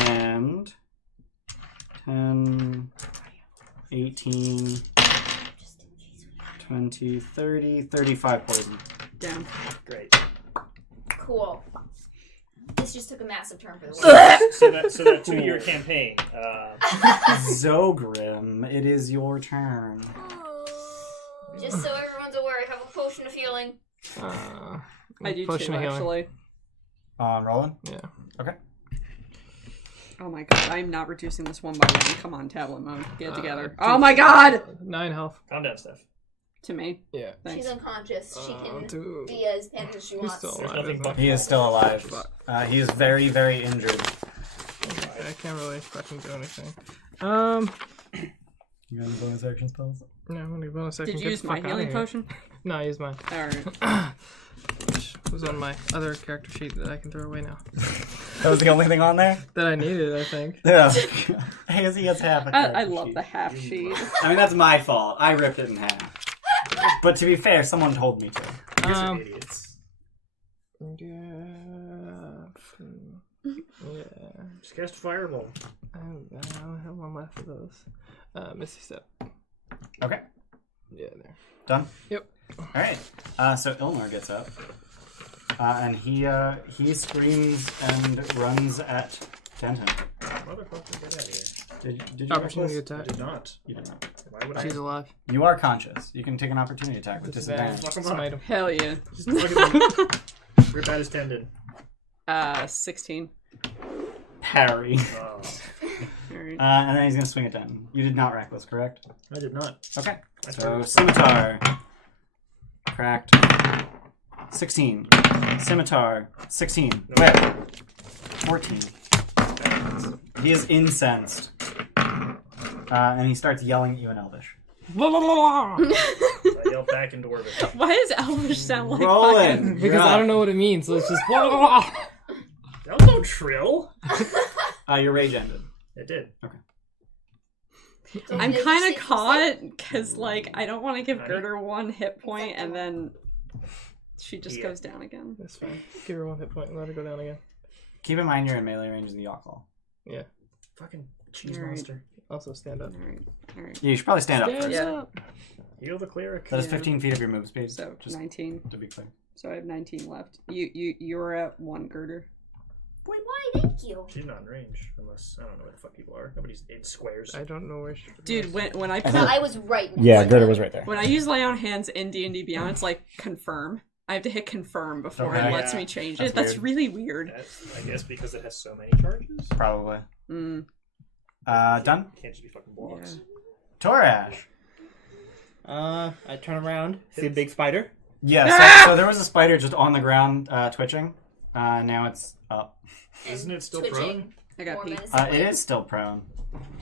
and 10, 18, 20, 30, 35 poison. Damn. Great. cool. This just took a massive turn for the worse. So that 2-year campaign. Zogrim, it is your turn. Just so everyone's aware, I have a potion of healing. I do Potion too, of healing. actually. Rolling? Yeah. Okay. Oh my god, I'm not reducing this one by one. Come on, tablet mode. Get it together. Oh my god! 9 health. Calm down, Steph. To me. Yeah. Thanks. She's unconscious. She can Dude. be as panicked as she He's wants. still There's alive. nothing isn't but He is still alive. He is very, very injured. he? I can't really fucking do anything. You got any bonus action spells? No, I'm gonna bonus action. Did you Get use the my fuck outta healing here. potion? No, I used mine. Alright. Which was on my other character sheet that I can throw away now. That was the only thing on there? That I needed, I think. Yeah. Hey, he has half a I character love sheet. the half sheet. I mean, that's my fault. I ripped it in half. But to be fair, someone told me to. You're some idiots. Yeah. Just cast Fireball. I only have one left of those. Misty Step. Okay. Yeah, there. Done? Yep. Alright. So Ilmar gets up. And he screams and runs at Denton. Motherfucker, get out of here. Did you Opportunity reckless? I attack. did not. You did not. Why would I? She's alive. You are conscious. You can take an opportunity attack with disadvantage. Fuck him Smite up. him. Hell yeah. Just fucking rip out his tendon. 16. Parry. Oh, Alright. And then he's going to swing at Denton. You did not reckless, correct? I did not. Okay. I So threw- scimitar. Cracked. 16. Scimitar. 16. Whip. 14. He is incensed. And he starts yelling at you in Elvish. That's I yell back into orbit. Why does Elvish sound like Rolling. fucking... Because I don't know what it means, so it's just. That was no trill. Your rage ended. It did. I'm kind of caught because, like, I don't want to give Girder 1 hit point and then she just goes down again. That's fine. Give her 1 hit point and let her go down again. Keep in mind you're in melee range of the Yacht Claw. Yeah. Fucking cheese Alright. monster. Also stand up. Alright. Yeah, you should probably stand up Stand first. up. Heal the cleric. That is Yeah. 15 feet of your move speed. So, just 19. to be clear. So I have 19 left. You're at 1, Girder. Why? Thank you. She's not in range, unless I don't know where the fuck people are. Nobody's in squares. I don't know where she. Dude, when I put... No, I was right. Girder was right there. When I use lay on hands in D&D Beyond, it's like confirm. I have to hit confirm before it Okay. lets Yeah. me change That's it. That's weird. really weird. I guess because it has so many charges. Probably. Mm. Done? Can't just be fucking blocks. Torash. I turn around, see a big spider. Yeah, so there was a spider just on the ground twitching. Now it's up. Isn't it still twitching. prone? I got More Pete. menacingly. It is still prone.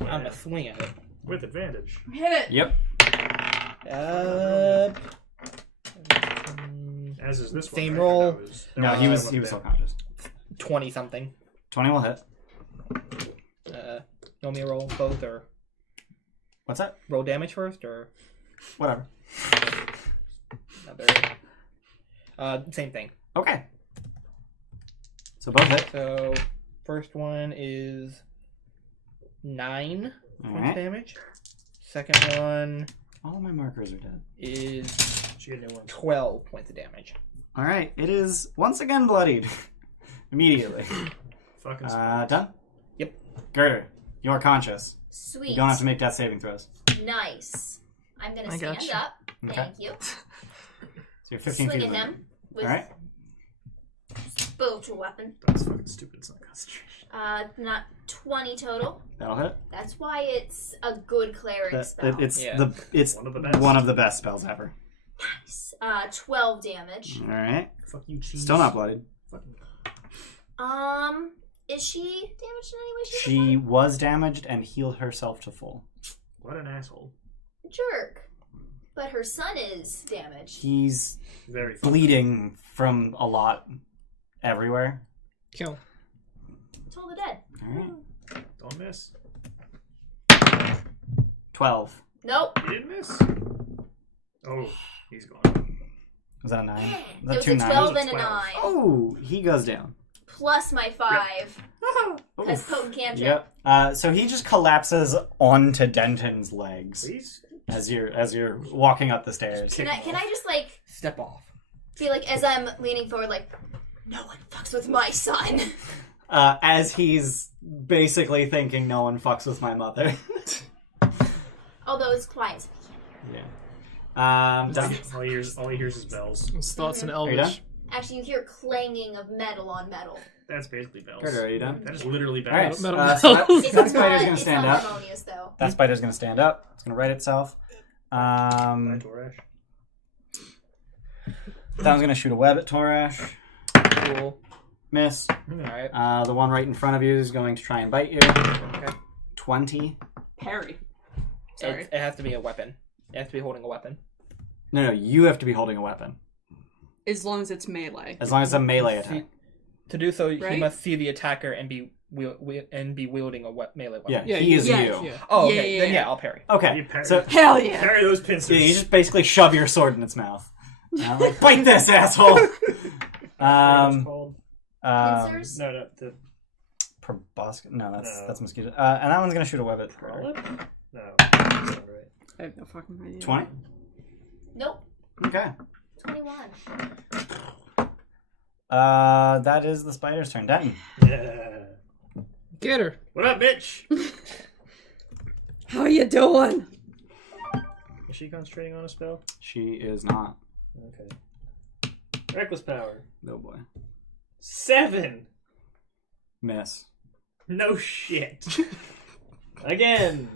I'm gonna swing at it. With advantage. Hit it! Yep. As is this Same one. roll. That was- No, he was that still conscious. 20 something. 20 will hit. You want me to roll both or What's that? roll damage first or Whatever. another? Same thing. Okay. So both hit. So first one is 9 points Alright. damage. Second one All my markers are dead. is She had new ones. 12 points of damage. Alright, it is once again bloodied. Immediately. Fucking Done? Yep. Girder, you are conscious. Sweet. You don't have to make death saving throws. Nice. I'm gonna I stand gotcha. up. Okay. Thank you. So you're 15 feet Swinging away. him with Alright. spiritual weapon. That's fucking stupid. It's not concentration. Not 20 total. That'll hit. That's why it's a good cleric spell. It's Yeah. it's One of the best. one of the best spells ever. 12 damage. Alright. Fuck you, cheese. Still not bloodied. Fucking... Is she damaged in any way? She was damaged and healed herself to full. What an asshole. Jerk. But her son is damaged. He's Very fucked bleeding from a lot everywhere. Kill. Toll the dead. Alright. up. Don't miss. 12. Nope. You didn't miss. Oh, he's gone. Was that a 9? Was It that was two a 9s? 12 and a 12. 9. Oh, he goes down. Plus my 5. Because Oof. potent cantrip. Yep. So he just collapses onto Denton's legs Please? as you're walking up the stairs. Can I just like Step off. be like as I'm leaning forward like no one fucks with my son. As he's basically thinking, no one fucks with my mother. Although it's quiet. Yeah. Done. All he hears is bells. His thoughts in Are you done? Elvish. Actually, you hear clanging of metal on metal. That's basically bells. Carter, are you done? That is literally All right. bells. Metal So bells. that spider's gonna It's stand not up. harmonious though. That spider's gonna stand up. It's gonna right itself. Bye, Torash. That one's gonna shoot a web at Torash. Cool. Miss. Alright. The one right in front of you is going to try and bite you. Okay. 20. Parry. Sorry. It has to be a weapon. It has to be holding a weapon. No, you have to be holding a weapon. As long as it's melee. As long as it's a melee attack. To do so, Right? he must see the attacker and be wielding a melee weapon. Yeah, Yeah, he is yeah, you. Yeah. Oh, Yeah, okay. yeah, Then yeah. I'll parry. Okay, You parry. so Hell yeah! Carry those pincers. you just basically shove your sword in its mouth. Like, bite this, asshole! called? Pincers? No, the Proboscis? No, No. that's mosquito. And that one's gonna shoot a web at Prolip? No, that's not right. I have no fucking idea. 20? Nope. Okay. 21. That is the spider's turn. Denton. Yeah. Get her. What up, bitch? How you doing? Is she concentrating on a spell? She is not. Okay. Reckless power. No boy. 7. Miss. No shit. Again.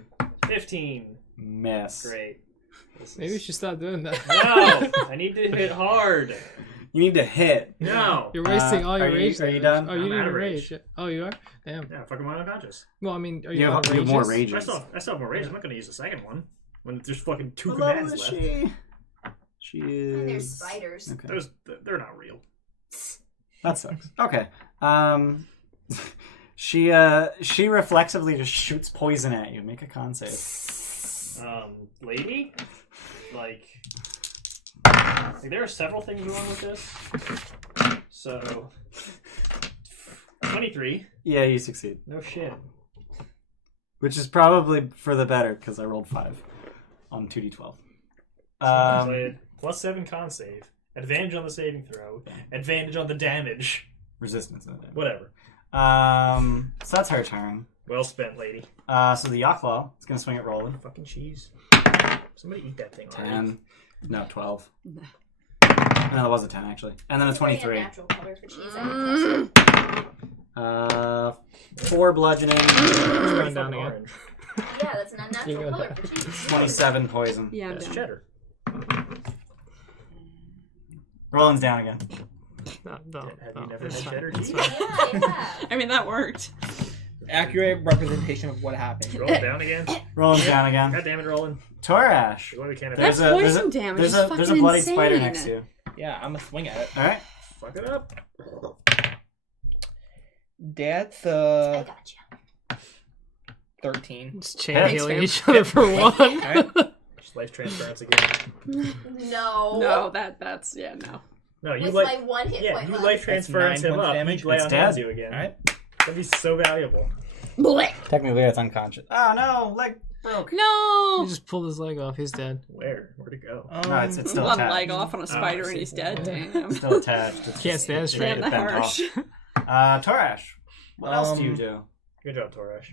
15. Miss. Great. This Maybe we is- should stop doing that. No! I need to hit hard. You need to hit. No! You're wasting all your are you- rage. are you damage. done? Oh, you I'm need out a of rage. rage. Oh, you are? Damn. Yeah, fucking I'm unconscious. Well, I mean, are you You out have, of you have more rages? I rages. still have more rage. I'm not going to use the second one when there's fucking 2 What level commands is left. she? She is. And there's spiders. Okay. They're not real. That sucks. Okay. She reflexively just shoots poison at you. Make a con save. Lady, like there are several things wrong with this. So 23. Yeah, you succeed. No shit. Which is probably for the better because I rolled 5 on 2d12. +7 con save. Advantage on the saving throw. Advantage on the damage. Resistance. Whatever. So that's her turn. Well spent, lady. So the Yawklaw is going to swing at Roland. Fucking cheese. Somebody eat that thing already. 10. No, 12. No, that was a 10 actually. And then a 23. Natural color for cheese. I don't 4 bludgeoning. Going down again. Orange. yeah, that's an unnatural color for cheese. 27 poison. Yeah, I'm That's down. cheddar. Roland's down again. No, Have you no, never it's had fine, cheddar it's cheese? fine. Yeah, I have. I mean, that worked. Accurate representation of what happened. Roll down again. Roland's down again. God damn it, Roland. Torash. You're going to Canada. There's That a poison damage there's is a there's a fucking bloody insane. spider next to you. Yeah, I'm gonna swing at it. All right. Fuck it up. That's I gotcha. 13. Just chain Yeah. healing each other for one. Alright. Just life transference again. No. No, that's yeah, no. No, you With like my one hit yeah, point you left. life transference That's 9 him points up. damage. He'd lay It's on dead. hands you again. Alright. That'd be so valuable. Technically, it's unconscious. Oh no, leg broke. No. You just pulled his leg off. He's dead. Where'd it go? No, it's still One attached. leg off on a spider I and see. he's dead. Yeah. Damn. Still attached. It's Can't stand it's straight. bent That off. harsh. Torash. What else do you do? Good job, Torash.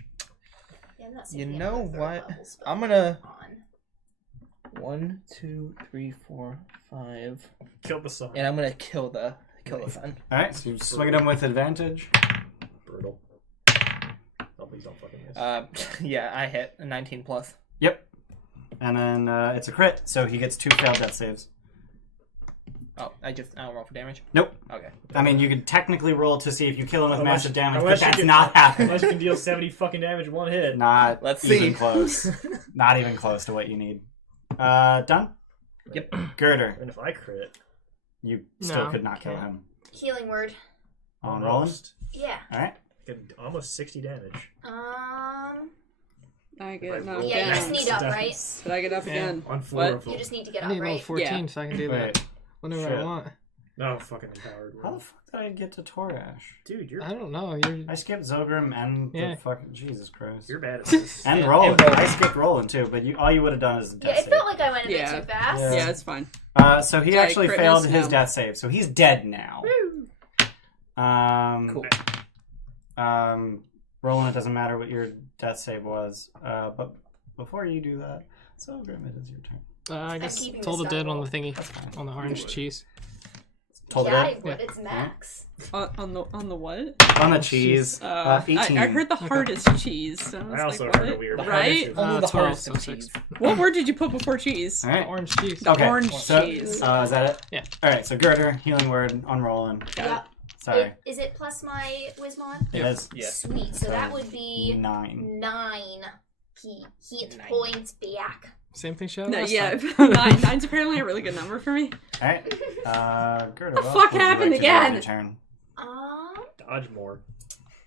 Yeah, I'm not You seeing know the third what? level spell I'm gonna on. 1, 2, 3, 4, 5, Killed the sun. and I'm gonna kill the sun. All right, so you swing at him with advantage. Brutal. Oh, please don't fucking miss. Yeah, I hit a 19 plus. Yep. And then it's a crit, so he gets 2 failed death saves. Oh, I don't roll for damage. Nope. Okay. I mean, you could technically roll to see if you kill him with Unless- massive damage, but unless you that's can- not happening. Unless you can deal 70 fucking damage in one hit. Not Let's even see. close. Not even close to what you need. Done? Yep. Girder, And if I crit, you still No, could not kill can't. him. Healing word. On Roland? almost. Yeah. Alright. Did almost 60 damage. I get knocked Yeah, you down. just need up, right? Did I get up Yeah. again? On 4 What? of them. You just need to get I up, need roll right? 14 so I can do that Wait. whenever Shit. I want. No, fucking empowered. How the fuck did I get to Torash? Dude, you're I don't know. I skipped Zogrim and Yeah. the fucking... Jesus Christ. you're bad at this. And Yeah, Roland. and Roland. I skipped Roland too, but all you would have done is a Yeah, death it save. felt like I went a bit Yeah. too fast. Yeah. Yeah, it's fine. So he Did I actually crit failed miss? his No. death save, so he's dead now. Cool. Roland, it doesn't matter what your death save was. But before you do that, Zogrim, it is your turn. I guess keeping told the the dead style. on the thingy, That's fine. on the orange cheese. Told Yeah, it I would. It's max. On the what? on the cheese. 18. I heard the hardest cheese. So I was I also like, heard what? a weird Right? Only the 12, hardest so of 6. cheese. What word did you put before cheese? All right. Orange cheese. The Okay, orange so, cheese. is that it? Yeah. All right. So Girder, healing word on Roland. Got Yep. Sorry. Is it plus my Wismon? It is Yeah. Sweet. So that would be 9. 9 heat Nine. points back. Same thing, Shadow. No, last yeah, time. nine's apparently a really good number for me. All right. Girder, The what fuck would you like happened to do on again? your turn? Dodge more.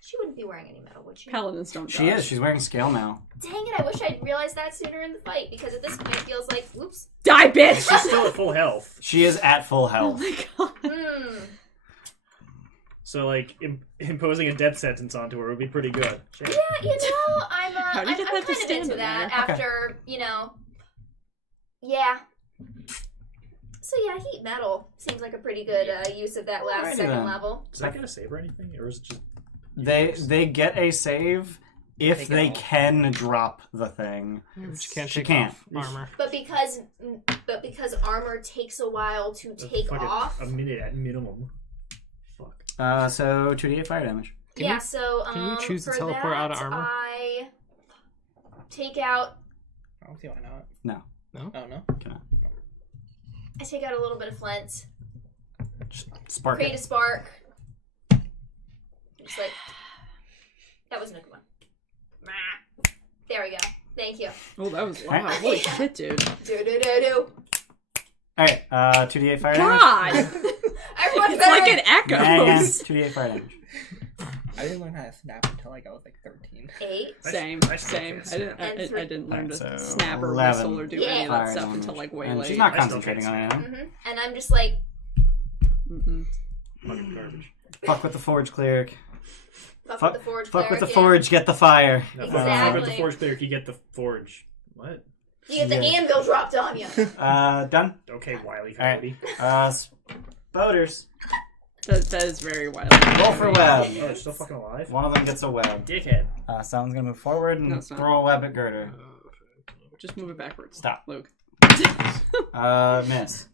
She wouldn't be wearing any metal, would she? Paladins don't She dodge. is. She's wearing scale mail. Dang it! I wish I'd realized that sooner in the fight because at this point it feels like, whoops. Die, bitch! She's still at full health. She is at full Oh health. my god. So, like, imposing a death sentence onto her would be pretty good. Shit. Yeah, I'm How do you get I'm that to kind of stand into in that there? Okay. after, yeah. So yeah, heat metal seems like a pretty good use of that last Alrighty second then. level. Does that get a save or anything? Or is it just... They get a save if they can drop the thing. Yeah, but you can't She take can't. off armor. But because armor takes a while to take Fuck it, off. a minute at minimum. Fuck. So 2d8 fire damage. Can yeah, you- so can you choose to for teleport out of that, armor? I take out I don't see why not. No. No? Oh, no? I take out a little bit of flint. Just spark Create a it. spark. Just like that wasn't a good one. There we go. Thank you. Oh, that was loud. Holy shit, dude. Do. Alright, 2d8 fire damage. God! Everyone's It's like better. it echoes. 2d8 fire damage. I didn't learn how to snap until like I was like 13. 8. Same. I still Same. can't I didn't, snap. I didn't learn to Alright, so snap or 11 whistle or do any of fire that stuff damage. until like way And late. she's not I still concentrating can't on it. And I'm just like, Mm-mm. Fucking garbage. Fuck with the forge cleric. fuck Fuck- with the forge. Fuck with the cleric, forge, get the fire. No, Exactly. fuck with the forge cleric, you get the forge. What? You get the Yeah. anvil dropped on you. Done? Okay, Wiley Alright. Coyote. Boaters. That is very wild. Roll for web. Oh, they're still fucking alive? One of them gets a web. Dickhead. Someone's gonna move forward and No, it's not. throw a web at Girder. Just move it backwards. Stop. Luke. Miss.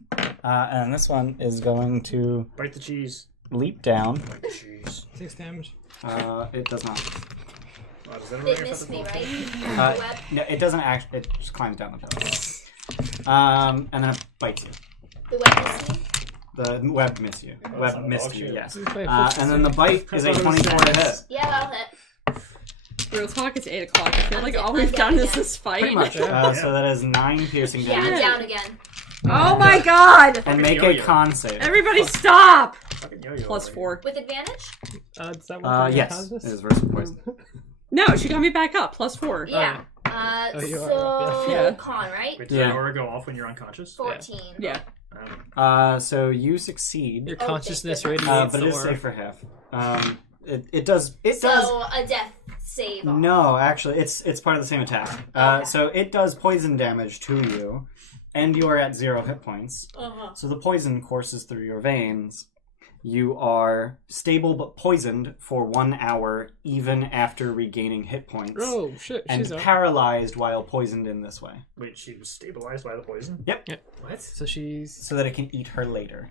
And this one is going to Bite the cheese. leap down. Bite the cheese. 6 damage. It does not. Oh, does that It remind missed me, you right? Uh, The web. No, it doesn't actually. It just climbs down the pillar. And then it bites you. The web missed me. The web missed you. Oh, Web it's not a missed dog you, shit. yes. Wait, And then the bite is a 24 to hit. Yeah, that'll hit. Real talk, it's 8 o'clock. I feel I'm like dead- all I'm we've dead done is again. this fight. Pretty much. Yeah. So that is 9 piercing Yeah, I'm damage. down again. Oh my god! And make yo-yo. a con save. Everybody stop! Fucking yo-yo Plus over 4. With advantage? Is that one Yes. It is versus poison. No, she got me back up. Plus 4. Yeah. you are So, up, yeah. con, right? Wait, does Yeah. that aura go off when you're unconscious? 14. Yeah. So you succeed. Your Oh, consciousness thank radiates But the it is aura. safe for half. It does. It So, does. a death save off. No, actually, it's part of the same attack. Okay. So it does poison damage to you, and you are at 0 hit points. Uh-huh. So the poison courses through your veins. You are stable but poisoned for 1 hour, even after regaining hit points, Oh shit! and She's up. paralyzed while poisoned in this way, Wait, she was stabilized by the poison? Yep. Yep. What? So she's so that it can eat her later,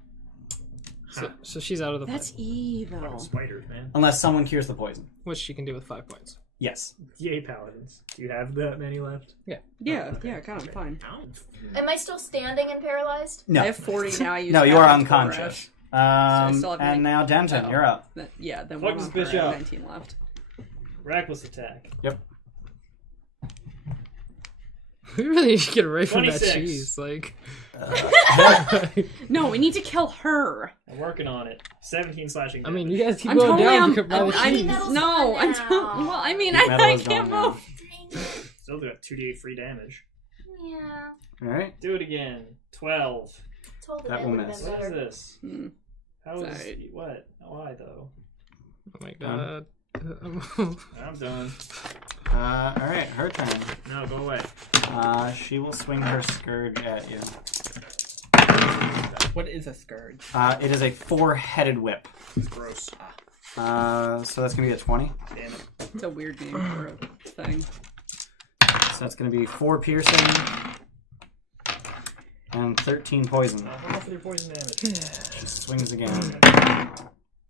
so she's out of the That's fight, evil. Fucking spiders, man. unless someone cures the poison. which she can do with 5 points. Yes. Yay, paladins. Do you have that many left? Yeah, God, I'm fine. Am I still standing and paralyzed? No. I have 40 now. I use No, you are half into unconscious. I still have And now Denton, Oh. you're up. Rush. Yeah, then Fuck one this on her, bitch I have up. 19 left. Reckless attack. We really need to get away from that 26. cheese. Like, No, we need to kill her. I'm working on it. 17 slashing I damage. mean, you guys keep I'm going totally down on. because by the I'm, cheese. metal's no, gone I now. don't. Well, I mean, Metal I is can't gone now. move. Still got 2d8 free damage. Yeah. Alright. Do it again. 12. Told That it will would have miss. been What is better. this? Hmm. How is Sorry. what? Why though? Oh my god. I'm done. Alright, her turn. No, go away. She will swing her scourge at you. What is a scourge? It is a 4-headed whip. It's gross. So that's gonna be a 20. Damn it. It's a weird name for a thing. So that's gonna be 4 piercing and 13 poison. Roll for your poison damage. She swings again.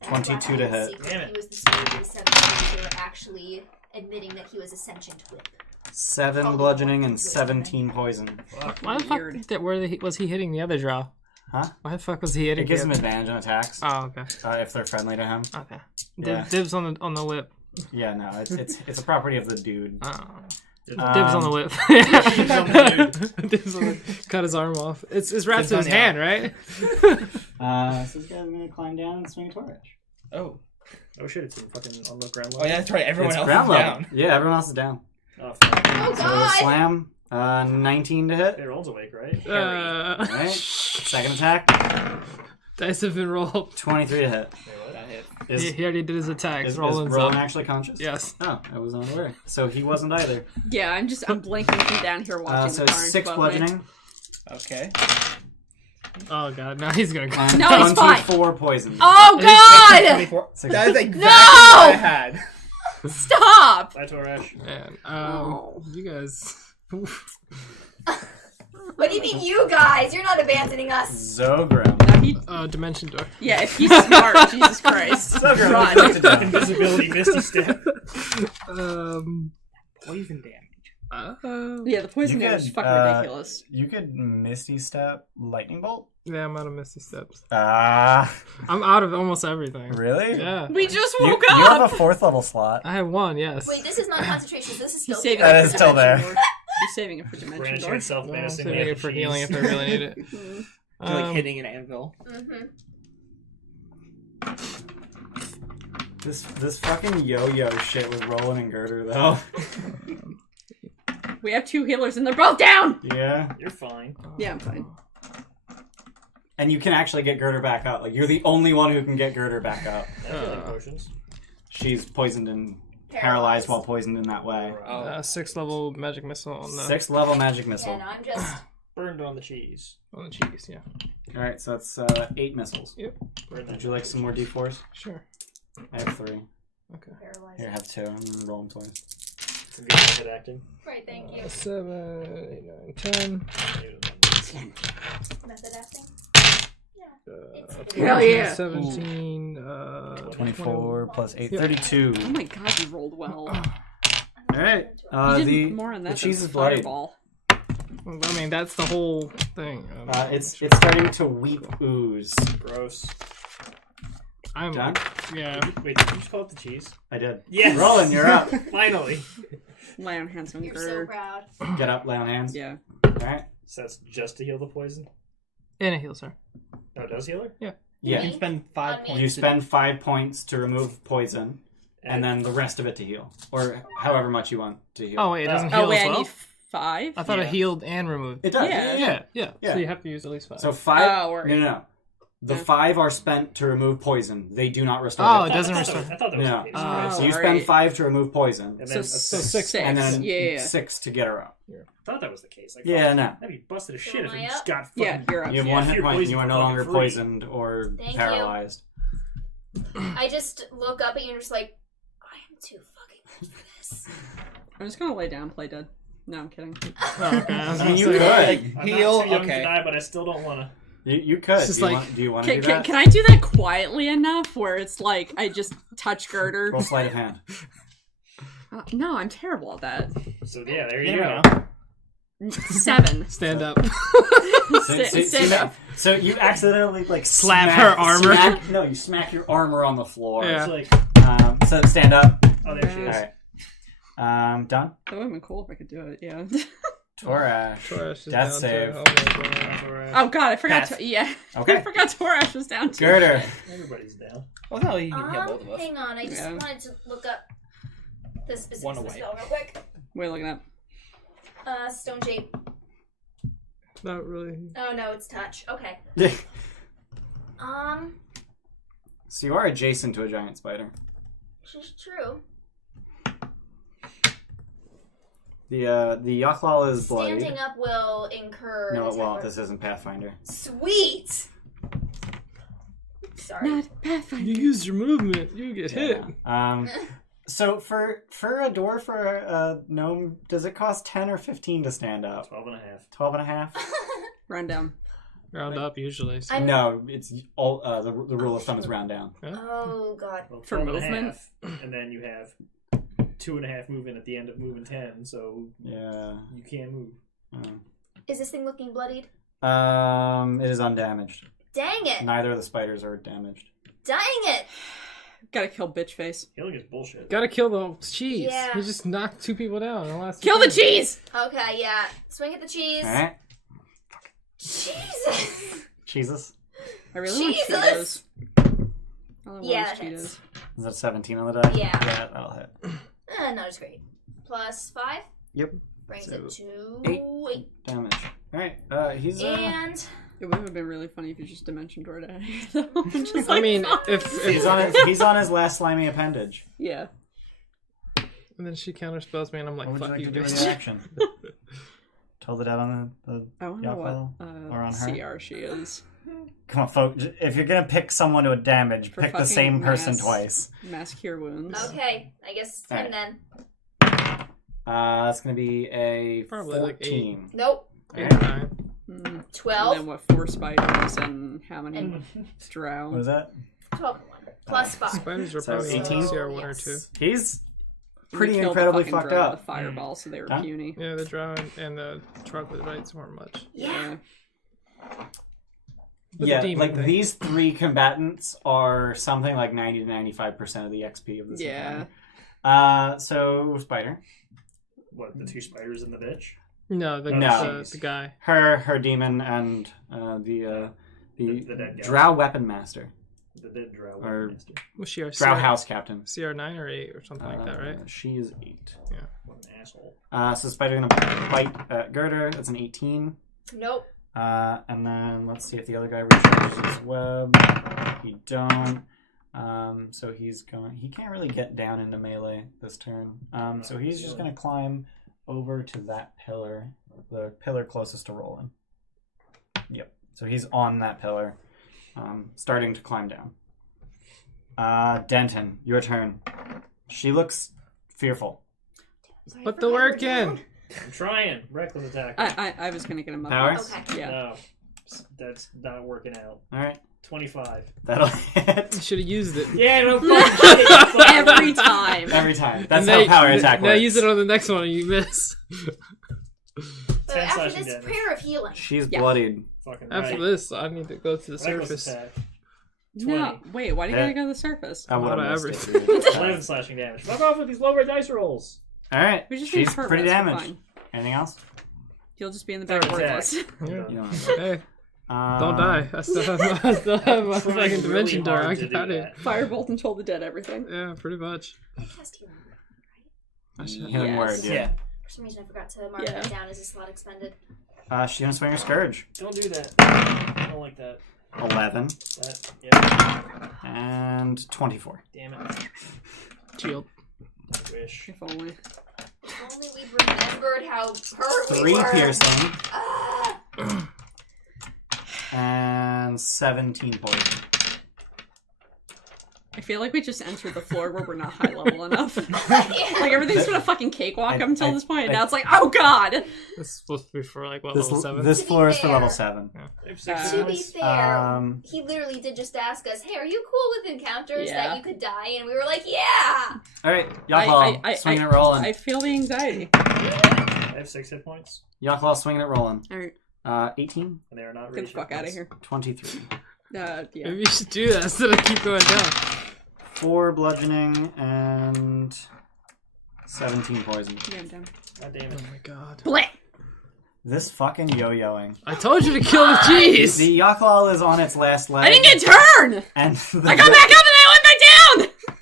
22 to hit. Damn it. He was the spirit who said that they were actually admitting that he was a sentient whip. 7 bludgeoning and 17 poison. Why the Weird. fuck was he hitting the other drow? Huh? Why the fuck was he hitting? It gives the him other- advantage on attacks Oh, okay. if they're friendly to him. Okay. Yeah. Dibs on the whip. Yeah, no, it's a property of the dude. Oh. Um, Dibs on the whip. Dibs on the Dibs on the cut his arm off. It's wrapped Dibs in on his the hand, right? So this guy's gonna climb down and swing a torch. Oh. Oh shit, it's in fucking on the ground Oh level. yeah, that's right. Everyone It's else ground is level. down. Yeah, everyone else is down. Oh, fuck. Oh So god! slam, 19 to hit. Hey, Roll's awake, right? Alright. Second attack, Dice have been rolled. 23 to hit. Wait, what? That hit. Is, He already did his attack. is Roland's Roland up. actually conscious? Yes. Oh, I was unaware. So he wasn't either. Yeah, I'm blinking from down here watching So the carnage 6 above me. bludgeoning Okay. Oh god, now he's gonna go. and No, he's fine. 24 poison. Oh god! 24. Six- That is exactly No! what I had. Stop! Bye, Torash. Man, Oh. you guys. What do you mean, you guys? You're not abandoning us. Zogrim. Now he, Dimension door. yeah, if he's smart, Jesus Christ. Zogrim. Run. Invisibility, Misty Step. Poison damage. Yeah, the poison You damage is could, fucking ridiculous. You could Misty Step Lightning Bolt? Yeah, I'm out of Misty Steps. Ah, I'm out of almost everything. really? Yeah. We just You, woke you up! have a 4th level slot. I have one, yes. Wait, this is not concentration. This is He's still saving That it is for still Dimension there. Door. He's saving it for Dimension Branch Door. and self No, I'm menacing. saving it for healing if I really need it. You're like hitting an anvil. Mm-hmm. This fucking yo-yo shit with Roland and Girder, though. We have 2 healers and they're both down! Yeah. You're fine. Yeah, I'm fine. And you can actually get Girder back up. Like, you're the only one who can get Girder back up. I feel like potions. She's poisoned and paralyzed while poisoned in that way. 6th level magic missile on the 6th level magic missile. Yeah, no, I'm just... Burned on the cheese. on the cheese. Yeah, Alright, so that's 8 missiles. Burn that Would you like some more d4s? sure. I have 3. Okay. paralyzed. Here, I have 2. I'm gonna roll them twice. It's a good method acting. Right, thank you. 7, 8, 9, 10. Method acting. Hell yeah. 17. 24 plus 8, Yeah. 32. Oh my god, you rolled well. Alright, You did the more on that cheese than is bloody. Fireball. I mean, that's the whole thing. It's starting to weep ooze. Gross. I'm John? yeah. Wait, did you just call it the cheese? I did. Yes! Roland, you're up. Finally! Lay on hands on You're so Girder. proud. Get up, lay on hands. Yeah. Alright. So that's just to heal the poison? And a heal, sir. Oh, it does heal her? You Yeah. can spend 5 On me. points. You spend 5 points to remove poison, and then the rest of it to heal. Or however much you want to heal. Oh wait, it doesn't heal Oh wait, as I well. need 5? I thought Yeah. it healed and removed. It does. Yeah. Yeah. Yeah. So you have to use at least 5. So 5. Oh, right. No. The Yeah. 5 are spent to remove poison. They do not restore. Oh, hit it doesn't I restore. thought that was No. the case. Oh, Right, So you spend alright. 5 to remove poison, and So, then so six 6. and then yeah. 6 to get her up. I thought that was the case. Like, Yeah, no. That'd be busted as So shit if am you I just up? got fucking... Yeah, you're up. You have Yeah, 1 if hit you're point, and you are poisoned, no fucking longer free. poisoned or Thank you. paralyzed. I just look up at you and just like, I am too fucking good for this. I'm just gonna lay down, play dead. No, I'm kidding. Oh, okay. I was I mean, gonna you say, could. I'm Heal, not too young okay. to die, but I still don't want to. You could. It's just Do you, like- do you want to do Can, that? can I do that quietly enough where it's like I just touch Girder? Roll sleight of hand. No, I'm terrible at that. So yeah, there You you never go. know. 7. Stand up. Stand up. So you accidentally like Slap smack, her armor. No, you smack your armor on the floor. Yeah. It's like, So stand up. oh, there she All is. right. Done. That would have been cool if I could do it, yeah. Torash. Torash is Death down save. To, oh my god. Alright. Oh god, I forgot Pass. to. Yeah. Okay. I forgot Torash was down too. Girder. Everybody's down. Well, no, you can heal both of us. Hang on, I just Yeah. wanted to look up the specifics One of the away. spell real quick. Wait, looking up. Stone shape. Not really. Oh no, it's touch. Okay. So you are adjacent to a giant spider. Which is true. The Yochlal is bloody. Standing up will incur. No, the well, temper- this isn't Pathfinder. Sweet. Sorry. Not Pathfinder. You used your movement. You get hit. So for a dwarf or a gnome, does it cost 10 or 15 to stand up? 12 and a half. 12 and a half? Run down. Round up usually. So. I'm- No, it's all the rule of thumb is round down. Oh god. Well, For 12 and a movement? half, and then you have 2.5 movement at the end of moving 10, so Yeah. you can't move. Is this thing looking bloodied? It is undamaged. Dang it! Neither of the spiders are damaged. Dang it! Gotta kill bitch face. Healing is bullshit. Gotta kill the cheese. Yeah. He just knocked 2 people down in the last. Kill the cheese! Okay, yeah. Swing at the cheese. Alright. Jesus! Jesus. I really want Jesus! Cheetos. All I want Yeah, is that hits. Cheetos. Is that 17 on the die? Yeah. Yeah, that'll hit. Not as great. Plus 5. Yep. Brings So, it to 8 damage. Alright, he's And It would have been really funny if you just dimension doored at him. Just I like, mean, fuck. he's on his last slimy appendage. Yeah. And then she counterspells me, and I'm like, What would "Fuck you you, like to do in bitch." your action? Told it out on the I wonder Yochlal? what Or on her? CR she is. Come on, folks. If you're gonna pick someone to a damage, For pick the fucking same person mass. twice. Mass cure wounds. okay, I guess him Alright. then. That's gonna be a Probably like 14. Nope. 8 or 9. Mm. 12. And then what, 4 spiders and how many And- drow? What is that? 12 and 1. Plus 5. Spiders are So probably 18? CR 1 or 2. Yes. He's We pretty killed the incredibly fucking fucked drow up. with a fireball, so they were Huh? puny. Yeah, the drow and the troglodytes weren't much. Yeah. But Yeah, the demon like thing. these 3 combatants are something like 90 to 95% of the XP of this Yeah. encounter. So, Spider. What, the 2 spiders and the bitch? No, No. the guy. Her demon, and the dead guy. Drow weapon master. The dead Drow. Or- Master. Was she our Drow house captain. CR9 or 8 or something like that, right? She is 8. What an asshole. So Spider gonna bite at Girder. That's an 18. Nope. And then let's see if the other guy recharges his web. He don't. So he's going. He can't really get down into melee this turn. So he's just gonna climb over to that pillar, the pillar closest to Roland. Yep. So he's on that pillar, starting to climb down. Denton, your turn. She looks fearful. Sorry, Put I the forgot work we're in. down. I'm trying. Reckless attack. I was gonna get him up. Power? Okay. Yeah. No. That's not working out. All right. 25. That'll hit. Should have used it. Yeah, no fucking shit. Every time. Every time. That's And how power attack Now works. use it on the next one and you miss. So 10 after slashing this damage. prayer of healing. She's Yeah. bloodied. Fucking After right. this, I need to go to the Reckless surface. attack. No, wait. Why do you Yeah. gotta go to the surface? I would have Whatever. missed it, dude. 11 slashing damage. Fuck off with these lower dice rolls. All right. We just She's need her pretty rest, we're damaged. fine. Anything else? He'll just be in the back Third attack. worthless. Yeah. You don't have Hey, to. don't die. I still have my Trying fucking really dimension door. I hard to do got it. that. Firebolt until the dead. Everything. Yeah, pretty much. I cast healing word, right? I should- Healing Yes. word, yeah. For some reason, I forgot to mark Yeah. that down as a slot expended. She's gonna swing her scourge. Don't do that. I don't like that. 11 That, yeah. and 24. Damn it. Shield. I wish. If only. If only we remembered how hurt we 3 were. piercing Ah! and 17 poison. I feel like we just entered the floor where we're not high level enough. Like everything's been a fucking cakewalk up until this point, and now it's like, oh god! This is supposed to be for like what, This, level 7? this To be floor is for fair- level 7. I have 6 To be points. fair, he literally did just ask us, "Hey, are you cool with encounters Yeah. Uh, that you could die?" And we were like, "Yeah." Alright, Yaklal, swinging it rolling. I feel the anxiety. I have 6 hit points, Yaklal swinging it rolling. Alright, 18, and they are not get the rage fuck hit out of points. here. 23. Yeah. Maybe you should do that instead of keep going down. 4 bludgeoning and 17 poison. Yeah, I'm down. God damn Oh it. my god. Blech! This fucking yo-yoing. I told you to kill the cheese! The Yaklal is on its last leg. I didn't get turn! And I got back up and I went back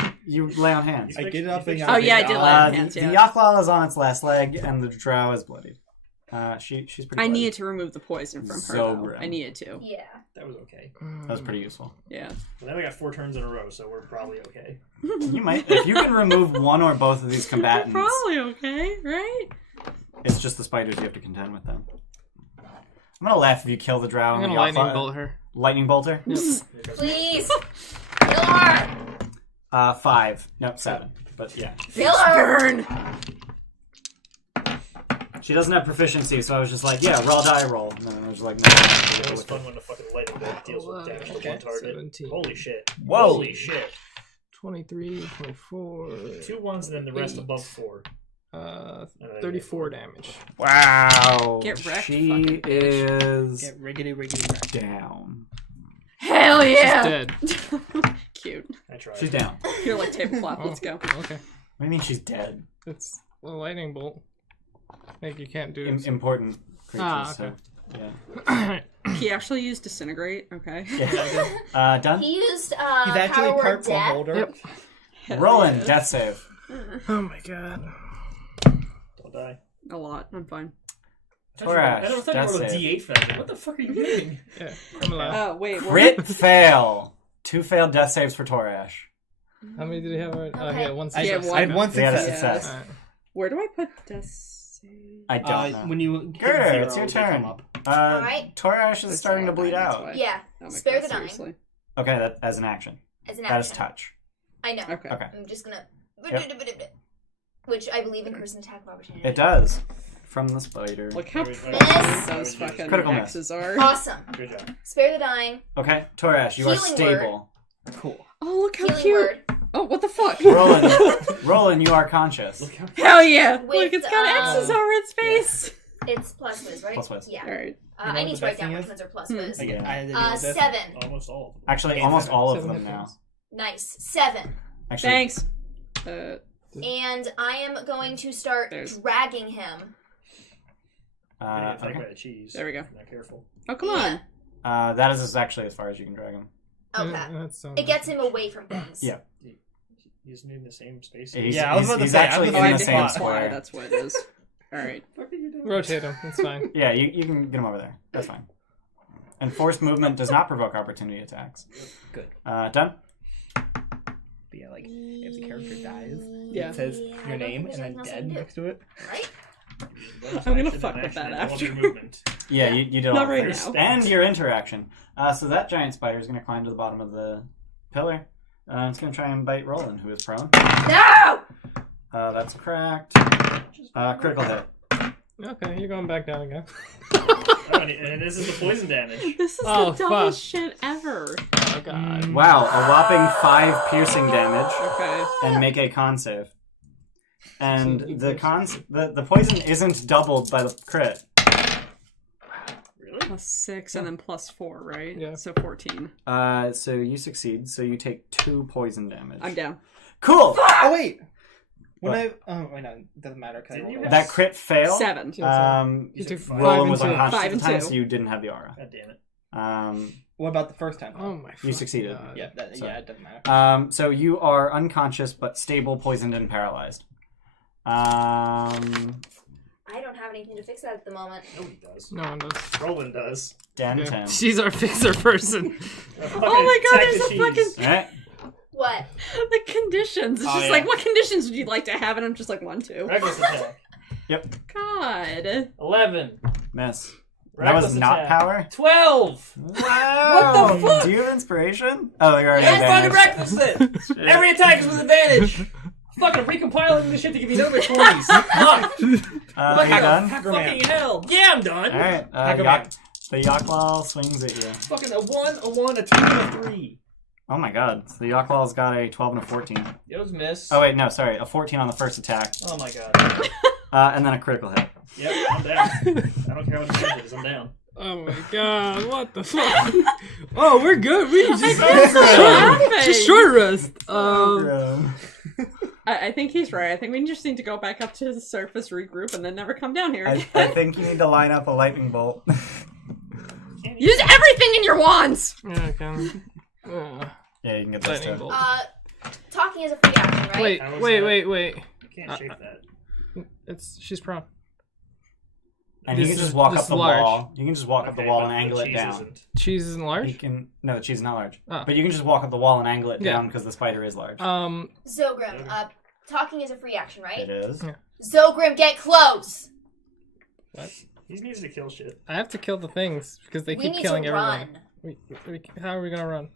down! You lay on hands. I get up and Oh, yeah, I did lay on hands, The yeah. Yaklal is on its last leg, and the Drow is bloodied. She's pretty I bloodied. needed to remove the poison from her, So though. grim. I needed to. Yeah. That was okay. That was pretty useful. Yeah. Well, then we got 4 turns in a row, so we're probably okay. You might, if you can remove one or both of these combatants, Probably okay, right? it's just the spiders you have to contend with then. I'm gonna laugh if you kill the Drow. I'm and gonna the lightning Yaklal- bolt her. Lightning bolter? Please, kill her. 5. No, 7. But yeah. Kill her. Burn! She doesn't have proficiency, so I was just like, yeah, raw die roll. And then I was like, no. It was fun when the fucking lightning bolt deals with damage to Okay. one target. 17. Holy shit. Whoa. Holy shit. 23, 24, 2 ones and then the rest 8. above 4. 34 damage. Wow. Get wrecked, She fucking bitch. is Get riggedy wrecked. down. Hell yeah! She's dead. Cute. I tried. She's down. What You're like tablecloth, let's go. Okay. do you mean she's dead? It's a lightning bolt. Like you can't do Important creatures, Ah, so, okay. yeah. He actually used disintegrate, okay. Done? He used He's actually power part word death. beholder. Yep. Hell Roland, yeah. death save. Oh my god. Don't die. A lot, I'm fine. Torash, I thought you death rolled a save. D8 for that. What the fuck are you doing? Yeah, I'm alive. Oh, wait, what? Crit fail. 2 failed death saves for Torash. How many did he have? Oh, Okay. yeah, one I, success. I had one They had a success. success. Alright. Where do I put death save? I don't know. When you hit Girder, zero, it's your they turn. come up. Alright. Torash is That's starting to not bleed fine, that's out. why. Yeah. Oh my Spare God, the dying. seriously. Okay, that as an action. As an That is action. touch. I know. Okay. Okay. I'm just gonna. Yep. Which I believe incurs an attack of opportunity. It does. From the spider. Look how Miss. pretty those fucking Critical miss. X's are. Awesome. Good job. Spare the dying. Okay, Torash, you are Healing stable. Cool. Oh, look how Healing cute. word. Oh, what the fuck? Roland, you are conscious. Look how Hell yeah. With, Look, it's got X's over its face. It's plus whiz, right? Plus whiz. Yeah. Alright. You know I what need the to write best down thing which is? ones are plus Hmm. whiz. I get, I had to deal with this. 7. almost all of them. Actually, Okay, almost 7. all of 7 them hit now. points. Nice. 7. Actually, Thanks. And I am going to start There's- dragging him Getting attacked Okay. by a cheese. There we go. If you're not careful. Oh, come on. That is actually as far as you can drag him. Okay. That's It gets him away from things. Yeah. He's in the same space. He's, Yeah, I was about to he's say, actually I'm Oh, in I the did same that's why. square. That's what it is. All right. rotate him. It's fine. Yeah, you can get him over there. That's fine. And forced movement does not provoke opportunity attacks. Good. Done? But yeah, like if the character dies, Yeah. it says Yeah, I your don't name think and there's then anything else I dead can do. next to it. Right? I'm gonna fuck with that after. Your movement. Yeah, Yeah. you did all Not the right things. now. And your interaction. So that giant spider is going to climb to the bottom of the pillar. It's going to try and bite Roland, who is prone. No! That's cracked. Critical hit. Okay, you're going back down again. Oh, and this is the poison damage. This is Oh, the dumbest fuck. shit ever. Oh god. Wow, a whopping 5 piercing damage. Okay. And make a con save. And the poison isn't doubled by the crit. Really? +6 and then +4, right? Yeah. So 14. So you succeed, so you take 2 poison damage. I'm down. Cool! Oh wait. When What? wait, no, it doesn't matter. Cause I Didn't you rolled have- That crit fail. 7. You took 5 Roland and was 2. unconscious 5 at and the time, 2. so you didn't have the aura. God damn it. What about the first time? Oh my. You fucking succeeded. God. Yeah, So- it doesn't matter. So you are unconscious but stable, poisoned, and paralyzed. I don't have anything to fix that at the moment. Nobody does. No one does. Roland does. Dan Okay. Tim. She's our fixer person. Oh my god, there's a fucking... Alright. What? The conditions. It's Oh, just yeah. like, what conditions would you like to have? And I'm just like, 1, 2. Reckless attack. God. 11. Miss. That Reckless was not attack. power? 12. Wow! What the fuck? Do you have inspiration? Oh, you're already Yes, fucking advantage. reckless it. Every attack is with advantage. Fucking recompiling this shit to give you another 20s. Fuck. You done? Fucking hell. Yeah, I'm done. Alright. Hacker The Yakwal swings at you. Fucking a 1, a 2, and a 3. Oh my god. So the Yakwal's got a 12 and a 14. It was miss. Oh wait, no, sorry. A 14 on the first attack. Oh my god. And then a critical hit. Yep, I'm down. I don't care how much damage it is, I'm down. Oh my god, what the fuck? Oh, we're good. We just laughing. short rest. I think he's right. I think we just need to go back up to the surface, regroup, and then never come down here again. I think you need to line up a lightning bolt. Use everything in your wands! Yeah, okay. Yeah, you can get this Lightning too. bolt. Talking is a free action, right? Wait, How was wait, that? wait, wait. You can't shape that. She's prone. And you this can is- just walk this up is the large. wall. You can just walk up the Okay, wall but and angle the it cheese down. isn't. Cheese isn't You large. can the cheese is not large. Oh. But you can just walk up the wall and angle it Yeah. down because the spider is large. Zogrim, talking is a free action, right? It is. Yeah. Zogrim, get close! He needs to kill shit. I have to kill the things because they We keep need killing to everyone. run. How are we gonna run?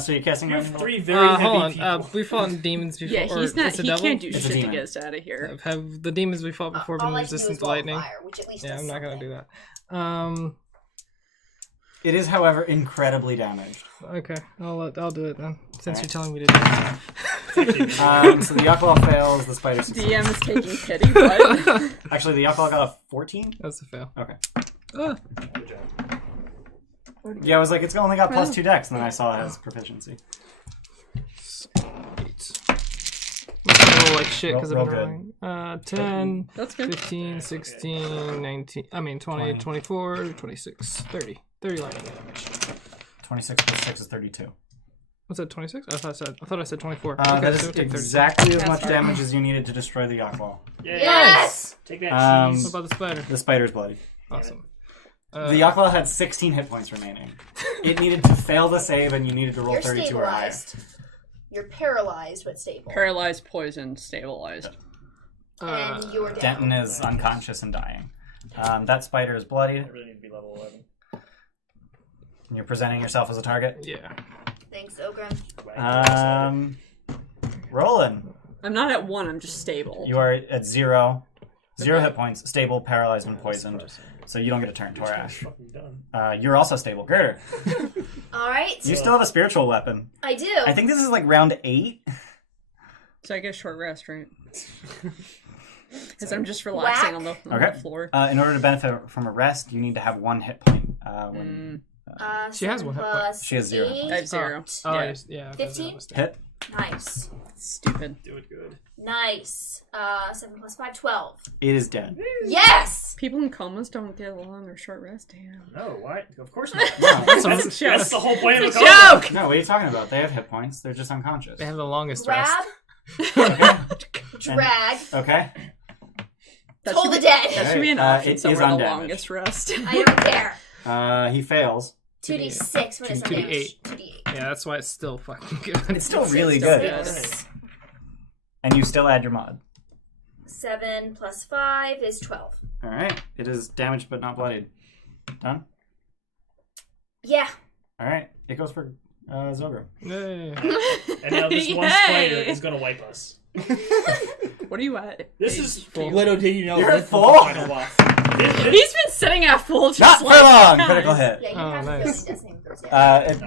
So you're casting You have lightning 3 bolt? very heavy Hold people. on. We've fought demons before. Yeah, he's or not. it's a He devil? can't do It's a shit to demon. get us out of here. Have the demons we fought before been All I can do resistant is to wall of lightning? fire, which at least Yeah, does I'm not gonna something. do that. It is, however, incredibly damaged. Okay, I'll do it then. Since Alright. you're telling me to do it. So the Yakwal fails, the spider succeeds. DM is taking pity, but Actually, the Yakwal got a 14? That's a fail. Okay. Ah, Good job. Yeah, I was like, it's only got plus 2 dex, and then I saw it has proficiency. 8. I roll like shit because Roll I've been rolling. 10, that's good. 15, 16, 19, 20, 20. 24, 26, 30. 30 lightning damage. 26 plus 6 is 32. What's that, 26? I thought I said 24. That so is we'll take 32. exactly as That's much right. damage as you needed to destroy the Yakwal. Yay. Yes! Take that Um, cheese. What about the spider? The spider's bloody. Awesome. The Yakwal had 16 hit points remaining. It needed to fail the save, and you needed to roll You're 32 or higher. stabilized. You're paralyzed but stable. Paralyzed, poisoned, stabilized. And you're down. Denton is unconscious and dying. That spider is bloody, I really need to be level 11. and you're presenting yourself as a target. Yeah. Thanks, Zogrim. Roland, I'm not at 1, I'm just stable. you are at 0. 0 hit points, stable, paralyzed, and poisoned. So you don't get a turn, Torash. Fucking done. You're also stable. Girder, Alright. you still have a spiritual weapon. I do. I think this is like round 8. So I get a short rest, right? Because I'm just relaxing on the Okay. floor. In order to benefit from a rest, you need to have 1 hit point. She has 1 hit point. plus She has 0 hit 8. points. I have 0. Oh, Yeah. yeah. 15? Hit? Nice. Stupid. Do it good. Nice. 7 plus 5, 12. It is dead. Yes! People in comas don't get long or short rest. Damn. No, why? Of course not. No. That's That's the whole point of It's a a coma. joke! No, what are you talking about? They have hit points. They're just unconscious. They have the longest Grab, rest. Okay. drag, Okay. That toll should the be- dead. That should be an Alright, option it is somewhere, the undamaged. longest rest. I don't care. He fails. 2d6 when it's 2d8. undamaged. 2d8. Yeah, that's why it's still fucking good. It's still really still good. good. And you still add your mod. 7 plus 5 is 12. Alright. It is damaged but not bloodied. Done? Yeah. Alright. It goes for Zogro. Yay. And now this one Yay. spider is gonna wipe us. What are you at? This is full. Little did you know You're this at was the full? final boss. He's been sitting at full just Not for like long! guys. Critical hit. Yeah, you Oh, have nice. a feeling Destiny throws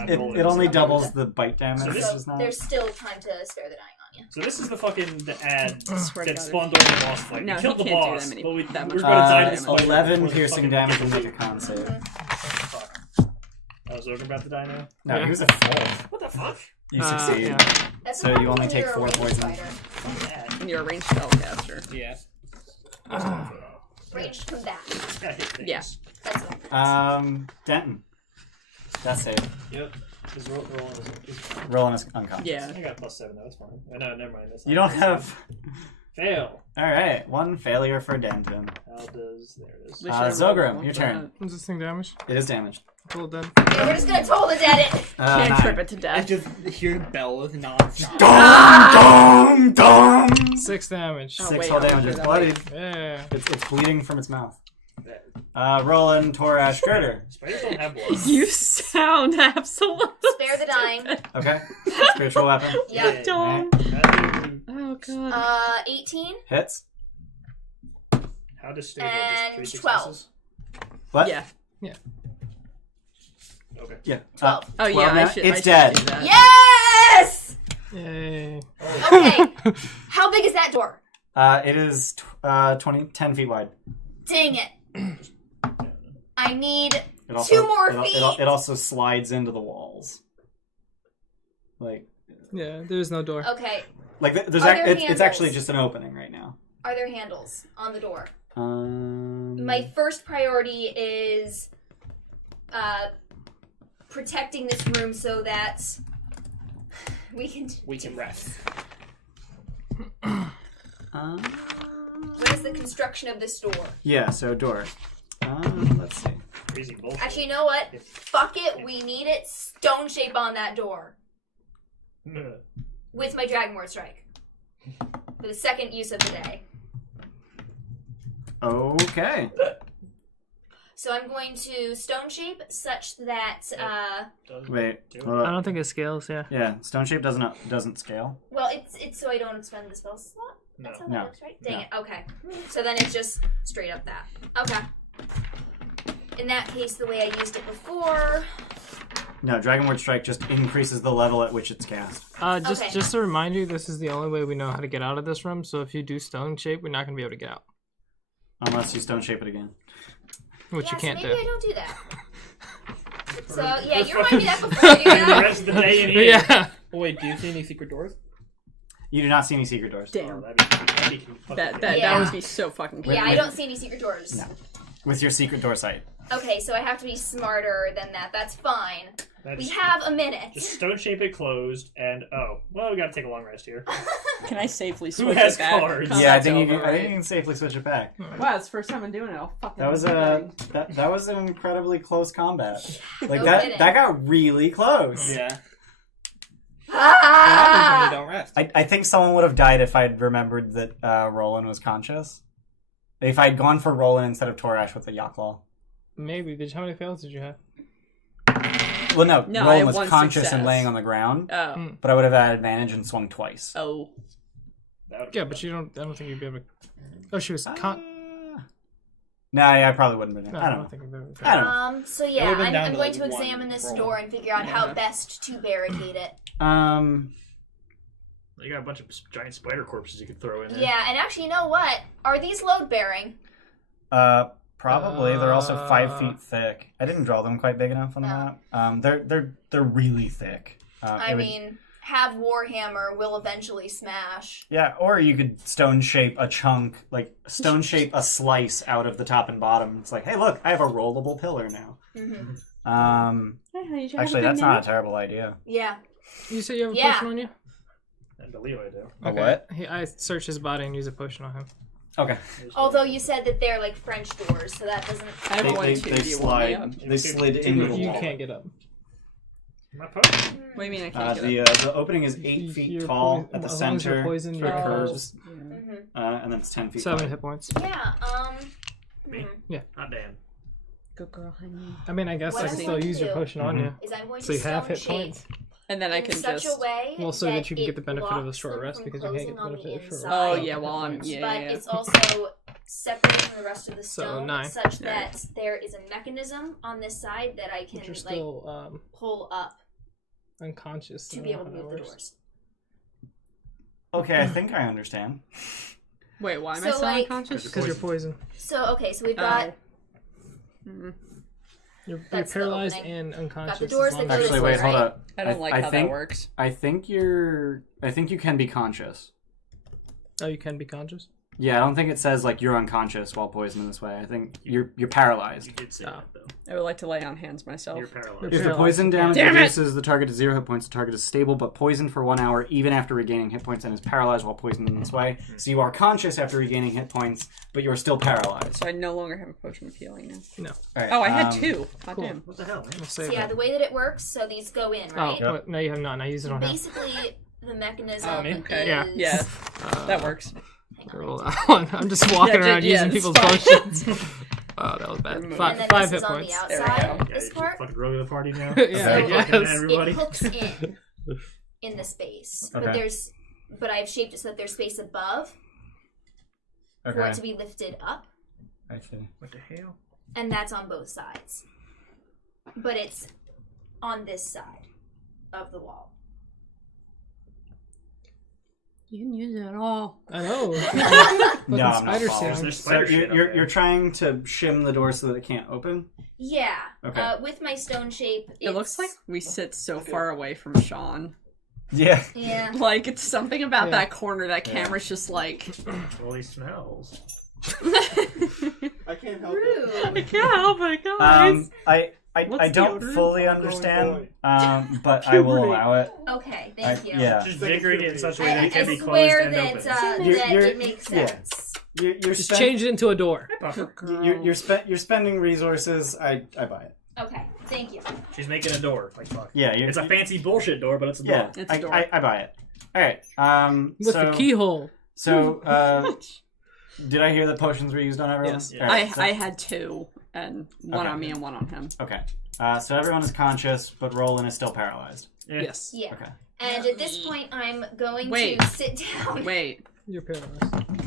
it. It only doubles the bite damage. So which this- is not... There's still time to spare the dying on you. So this is the fucking the ad Swear to that God. spawned during the boss fight. No, we he killed the can't do boss, that many- but we're that much gonna die to this damage. spider 11 before the piercing fucking damage and people make a con save. Fuck. Oh, is Ogre about to die now? No, Yeah. he was a full. What the fuck? You succeed. Yeah. That's So the you problem only when take you're a 4 ranged poison. fighter. Fuck that. And you're a ranged spellcaster. Yeah. Ranged combat. Gotta hit things. Yeah. That's what. Denton. That's safe. Yep. Is rolling is Rolling is unconscious. Yeah. I got +7 though, that's fine. No, never mind. That's not You don't +7. have... Fail. Alright, 1 failure for Denton. How does... There it is. We should have rolled Zogrim, one your for turn. Is this thing damaged? It is damaged. Cool, done. Yeah, we're just gonna toll the dead it. Can't 9. trip it to I death. just hear bells nonstop. Dong! Dong! Dong! 6 damage. Oh, 6 wait, whole I'll damage. do It's that bloodied. Yeah. It's bleeding from its mouth. That- Roland, Torash, Girder. Spiders don't have blood. You sound absolutely Spare the dying. Okay. Spiritual weapon. Yep. Don't. Alright. Oh god. 18 Hits. How does stable and just 3 12. successes? What? Yeah. Okay. Yeah. 12. Oh yeah, 12 I now? should. It's I should dead. do that. Yes! Yay. Okay. How big is that door? It is 10 feet wide. Dang it. I need It also, 2 more it, feet. It also slides into the walls. Like Yeah, there's no door. Okay. there's Are there it's handles? actually just an opening right now. Are there handles on the door? Um, My first priority is protecting this room so that we can. We can rest. What is the construction of this door? yeah, so door. Let's see. Crazy bullshit. Actually, you know what? Fuck it. We need it stone shape on that door with my Dragonward Strike for the second use of the day. Okay. So I'm going to stone shape such that Wait. I Hold up. don't think it scales, yeah. Yeah, stone shape doesn't scale. well, it's so I don't expend the spell slot. That's how that No. works, right? Dang No. it. Okay. So then it's just straight up that. Okay. In that case, the way I used it before. No, Dragonward Strike just increases the level at which it's cast. Okay. Just to remind you, this is the only way we know how to get out of this room. So if you do stone shape, we're not gonna be able to get out, Unless you stone shape it again. which you So can't maybe I do. don't do that. So yeah, you remind me that before you do The that. rest of the day in here. Yeah. Oh, wait, do you see any secret doors? You do not see any secret doors. Oh, Damn. that'd be fucking That Yeah. would be so fucking cool. Yeah, I don't see any secret doors. No. With your secret door sight. Okay, so I have to be smarter than that. That's fine. That's- We have a minute. Just stone shape it closed, and well, we gotta take a long rest here. Can I safely Who switch has it back? cards? Combat's Yeah, I think you over, can. I think right? you can safely switch it back. Wow, it's the first time I'm doing it. I'll fucking. That was that was an incredibly close combat. Like No that kidding. that got really close. Yeah. What happens when Ah! you don't rest? I think someone would have died if I'd remembered that Roland was conscious. If I'd gone for Roland instead of Torash with the Yaklaw. Maybe. How many fails did you have? Well, no, No, I Roland had was one conscious and success. laying on the ground, Oh. but I would have had advantage and swung twice. Oh. That would've Yeah, been but you don't. I don't think you'd be able to. Oh, she was. Nah, yeah, I probably wouldn't have been. No, I don't know. think you'd be able to. I don't know. So yeah, It would've been down I'm to, going like, to one examine this roll. door and figure out how best to barricade it. You got a bunch of giant spider corpses you could throw in there. Yeah, and actually, you know what? Are these load bearing? Probably. They're also 5 feet thick. I didn't draw them quite big enough on the No. map. They're really thick. I mean, have Warhammer will eventually smash. Yeah, or you could stone shape a chunk, like stone shape a slice out of the top and bottom. It's like, hey, look, I have a rollable pillar now. Actually, that's not a terrible idea. Yeah. You say you have a Yeah. potion on you? I believe I do. A what? I search his body and use a potion on him. Okay. Although you said that they're like French doors, so that doesn't. I have one too. They Do you want me up? slide. They slid into the You wall. can't get up. My potion. What do you mean I can't get up? The opening is 8 feet You're tall at the as long as you're center. poisoned, so you're it curves, just and then it's 10 feet 7 wide. hit points. Yeah. Me? Hot damn. Good girl, honey. I mean, I guess What I I'm can still going to use your do potion on you. Is I'm going So to you have stone hit shape points. And then I in can such just. a way Well, so that you can it get the benefit of a blocks short them rest from because you can't get the closing on benefit of a short inside. Oh rest. yeah, well I'm yeah. But yeah. it's also separated from the rest of the So, stone, 9. such Yeah. that there is a mechanism on this side that I can But you're like still pull up unconscious. to I be don't able to know how move that the works. doors. Okay, I think I understand. Wait, why am So, I still like- unconscious? Because you're poisoned. So okay, so we've got Mhm. You're That's the paralyzed opening. and unconscious. Got the doors as long that go as this Actually, way, wait, hold right? up. I don't like how think, that works. I think you can be conscious. Oh, you can be conscious? Yeah, I don't think it says like you're unconscious while poisoned in this way. I think you're paralyzed. You did say Oh. that though. I would like to lay on hands myself. You're paralyzed. If the paralyzed. poison damage Damn it! reduces the target to 0 hit points, the target is stable but poisoned for 1 hour even after regaining hit points and is paralyzed while poisoned in this way. So you are conscious after regaining hit points, but you are still paralyzed. So I no longer have a potion of healing now. No. All right, Oh, I had 2. God cool. damn. What the hell, man? We'll so save yeah, that. the way that it works, so these go in, Oh, right? Yep. what? No, you have none. I use it on him. Basically, the mechanism Oh, okay. Yeah. is Yeah, that works. Hang on. Roll that one. I'm just walking Yeah, around yeah, using it's people's fine. potions. Oh, that was bad. And Five, And then 5 this hit is on points. the There we outside. go. Yeah, This you part, fucking go to the party now. Yeah, So, I guess. Everybody. it hooks in the space, Okay. but I've shaped it so that there's space above for Okay, it to be lifted up, I see. What the hell? and that's on both sides. But it's on this side of the wall. You can use it at all. I know. No, Fucking I'm not spider following. sound. There's So spider shit up you're there. trying to shim the door so that it can't open? Yeah. Okay. With my stone shape, It looks it's- like we sit so far away from Sean. Yeah. Yeah. Like, it's something about Yeah. that corner, that camera's just like... Well, he smells. I can't help it. Rude. can't help it, guys. I What's the don't odor? fully understand, but I will Puberty. allow it. Okay, thank you. Yeah. Just figuring it in such a way that I it can be closed swear and that, open. that You're- it makes yeah. sense. You're Just change it into a door. you're spending resources. I buy it. Okay, thank you. She's making a door. Like fuck. Yeah, It's a fancy bullshit door, but it's a door. Yeah, It's a door. I buy it. All right. With the keyhole. So, did I hear the potions were used on everyone? Yes. All right, so- I had 2, and one Okay. on me and one on him. Okay. So everyone is conscious, but Roland is still paralyzed. Yeah. Yes. Yeah. Okay. And at this point, I'm going Wait. to sit down. Wait. You're paralyzed.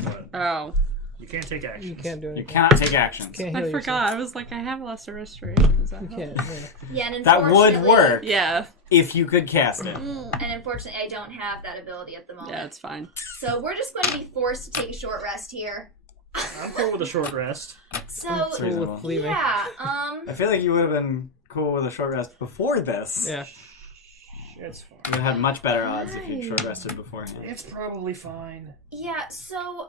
But Oh. you can't take action. You can't do You anything. cannot take actions. Can't heal I yourself. forgot. I was like, I have lesser restoration. Is that You can't. helpful? Yeah. Yeah, and That would unfortunately- work Yeah. if you could cast it. And unfortunately, I don't have that ability at the moment. Yeah, it's fine. So we're just going to be forced to take a short rest here. I'm cool with a short rest. So, That's reasonable. With leaving. yeah, I feel like you would have been cool with a short rest before this. Yeah. It's fine. You would have had much better odds if you'd short rested beforehand. It's probably fine. yeah, so,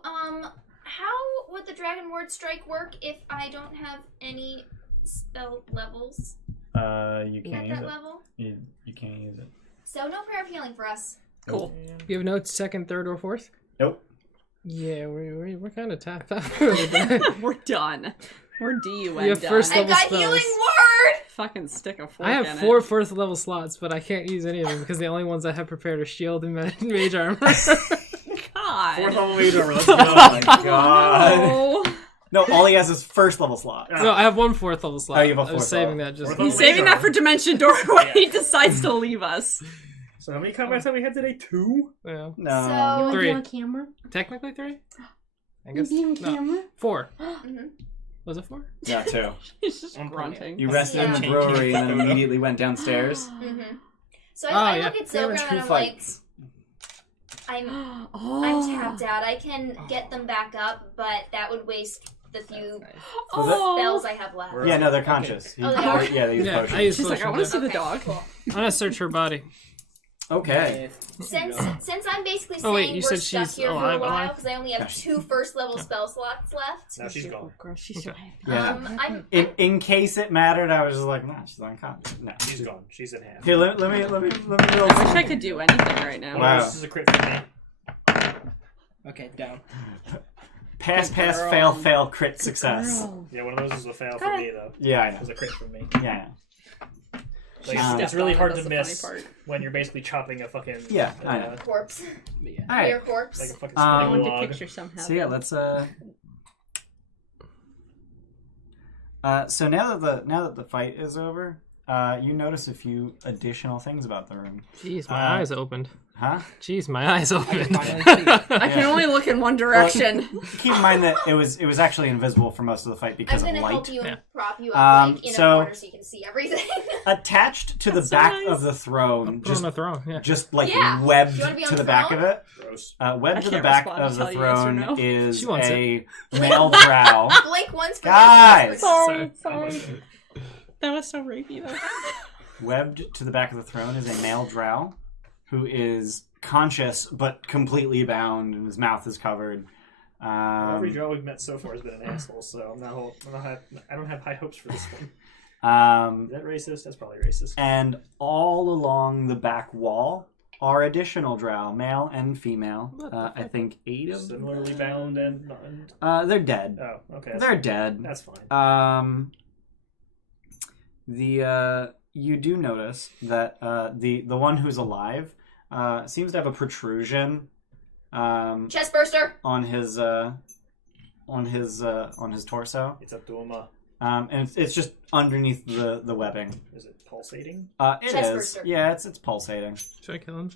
how would the Dragon Ward Strike work if I don't have any spell levels You at can't use that it. level? You can't use it. So no prayer of healing for us. Cool. You have no second, third, or fourth? Nope. Yeah, we're kind of tapped out. We're done. We're DUN You have done. first I've level got spells. healing word! Fucking stick a fork I have in 4 it. first level slots, but I can't use any of them because the only ones I have prepared are shield and mage armor. God. Fourth level mage armor. Let's go. Oh my god. Oh. No, all he has is first level slot. No, I have 1 4th level slot. Oh, you have a I was fourth saving level. that just. Fourth He's level saving mage that for Dimension Door when he decides to leave us. So how many combats have we had today? 2? Yeah. No. So, 3. camera? Technically 3. I guess. on No. camera? 4. Mhm. Was it 4? Yeah, two. He's just One point. grunting. You rested in the Yeah. brewery and then immediately went downstairs. So Oh, I yeah. look at They were Zogran true and I'm fights. like, Oh. I'm tapped out. I can get them back up, but that would waste the few So that- spells I have left. Yeah, no, they're conscious. Oh, they are? Yeah, they use Yeah, potions. I use She's like, I potion, want to yeah. see the Okay, dog. cool. I'm gonna search her body. Okay. Since I'm basically saying Oh, wait, you we're said stuck she's here for a alive, while alive? because I only have 2 first level spell slots left. Now she's gone. Girl, she's Okay. alive. I'm In case it mattered, I was just like, nah, she's unconscious. No, She's gone. She's in half. Here, let me roll. I wish I could do anything right now. Wow. This is a crit for me. Okay, down. Pass, Girl. fail, crit, success. Girl. Yeah, one of those is a fail for me though. Yeah, I It know. was a crit for me. Yeah, Like, Um, it's really hard That's to the funny miss part. when you're basically chopping a fucking Yeah, I know. corpse. Yeah. All right. Your corpse. like a fucking I Um, spinning want log. to picture somehow. So yeah, let's so now that the fight is over, you notice a few additional things about the room. Jeez, my eyes opened. Huh? Jeez, my eyes opened. I can only look in one direction. Keep in mind that it was actually invisible for most of the fight I'm because of gonna light. help you Yeah. prop you up like in so- a corner so you can see everything. Attached to the That's so back nice. of the throne, Put on just the throne, yeah. Yeah. webbed Do you wanna be on to the the back throne? of it. Gross. Webbed I to the can't back respond of to the tell you yes or throne no. is She wants a male drow. Blink once for Guys! this. Sorry. That was so rapey though. Webbed to the back of the throne is a male drow who is conscious but completely bound, and his mouth is covered. Every Drow we've met so far has been an asshole, so I don't have high hopes for this one. Is that racist? That's probably racist. And all along the back wall are additional drow, male and female. I think 8 of them. Similarly bound and They're dead. oh, okay. They're dead. That's fine. You do notice that the one who's alive seems to have a protrusion Chest burster. on his torso, It's up to him. and it's just underneath the webbing. Is it pulsating? It Chest is. burster. Yeah, it's pulsating. Should I kill him?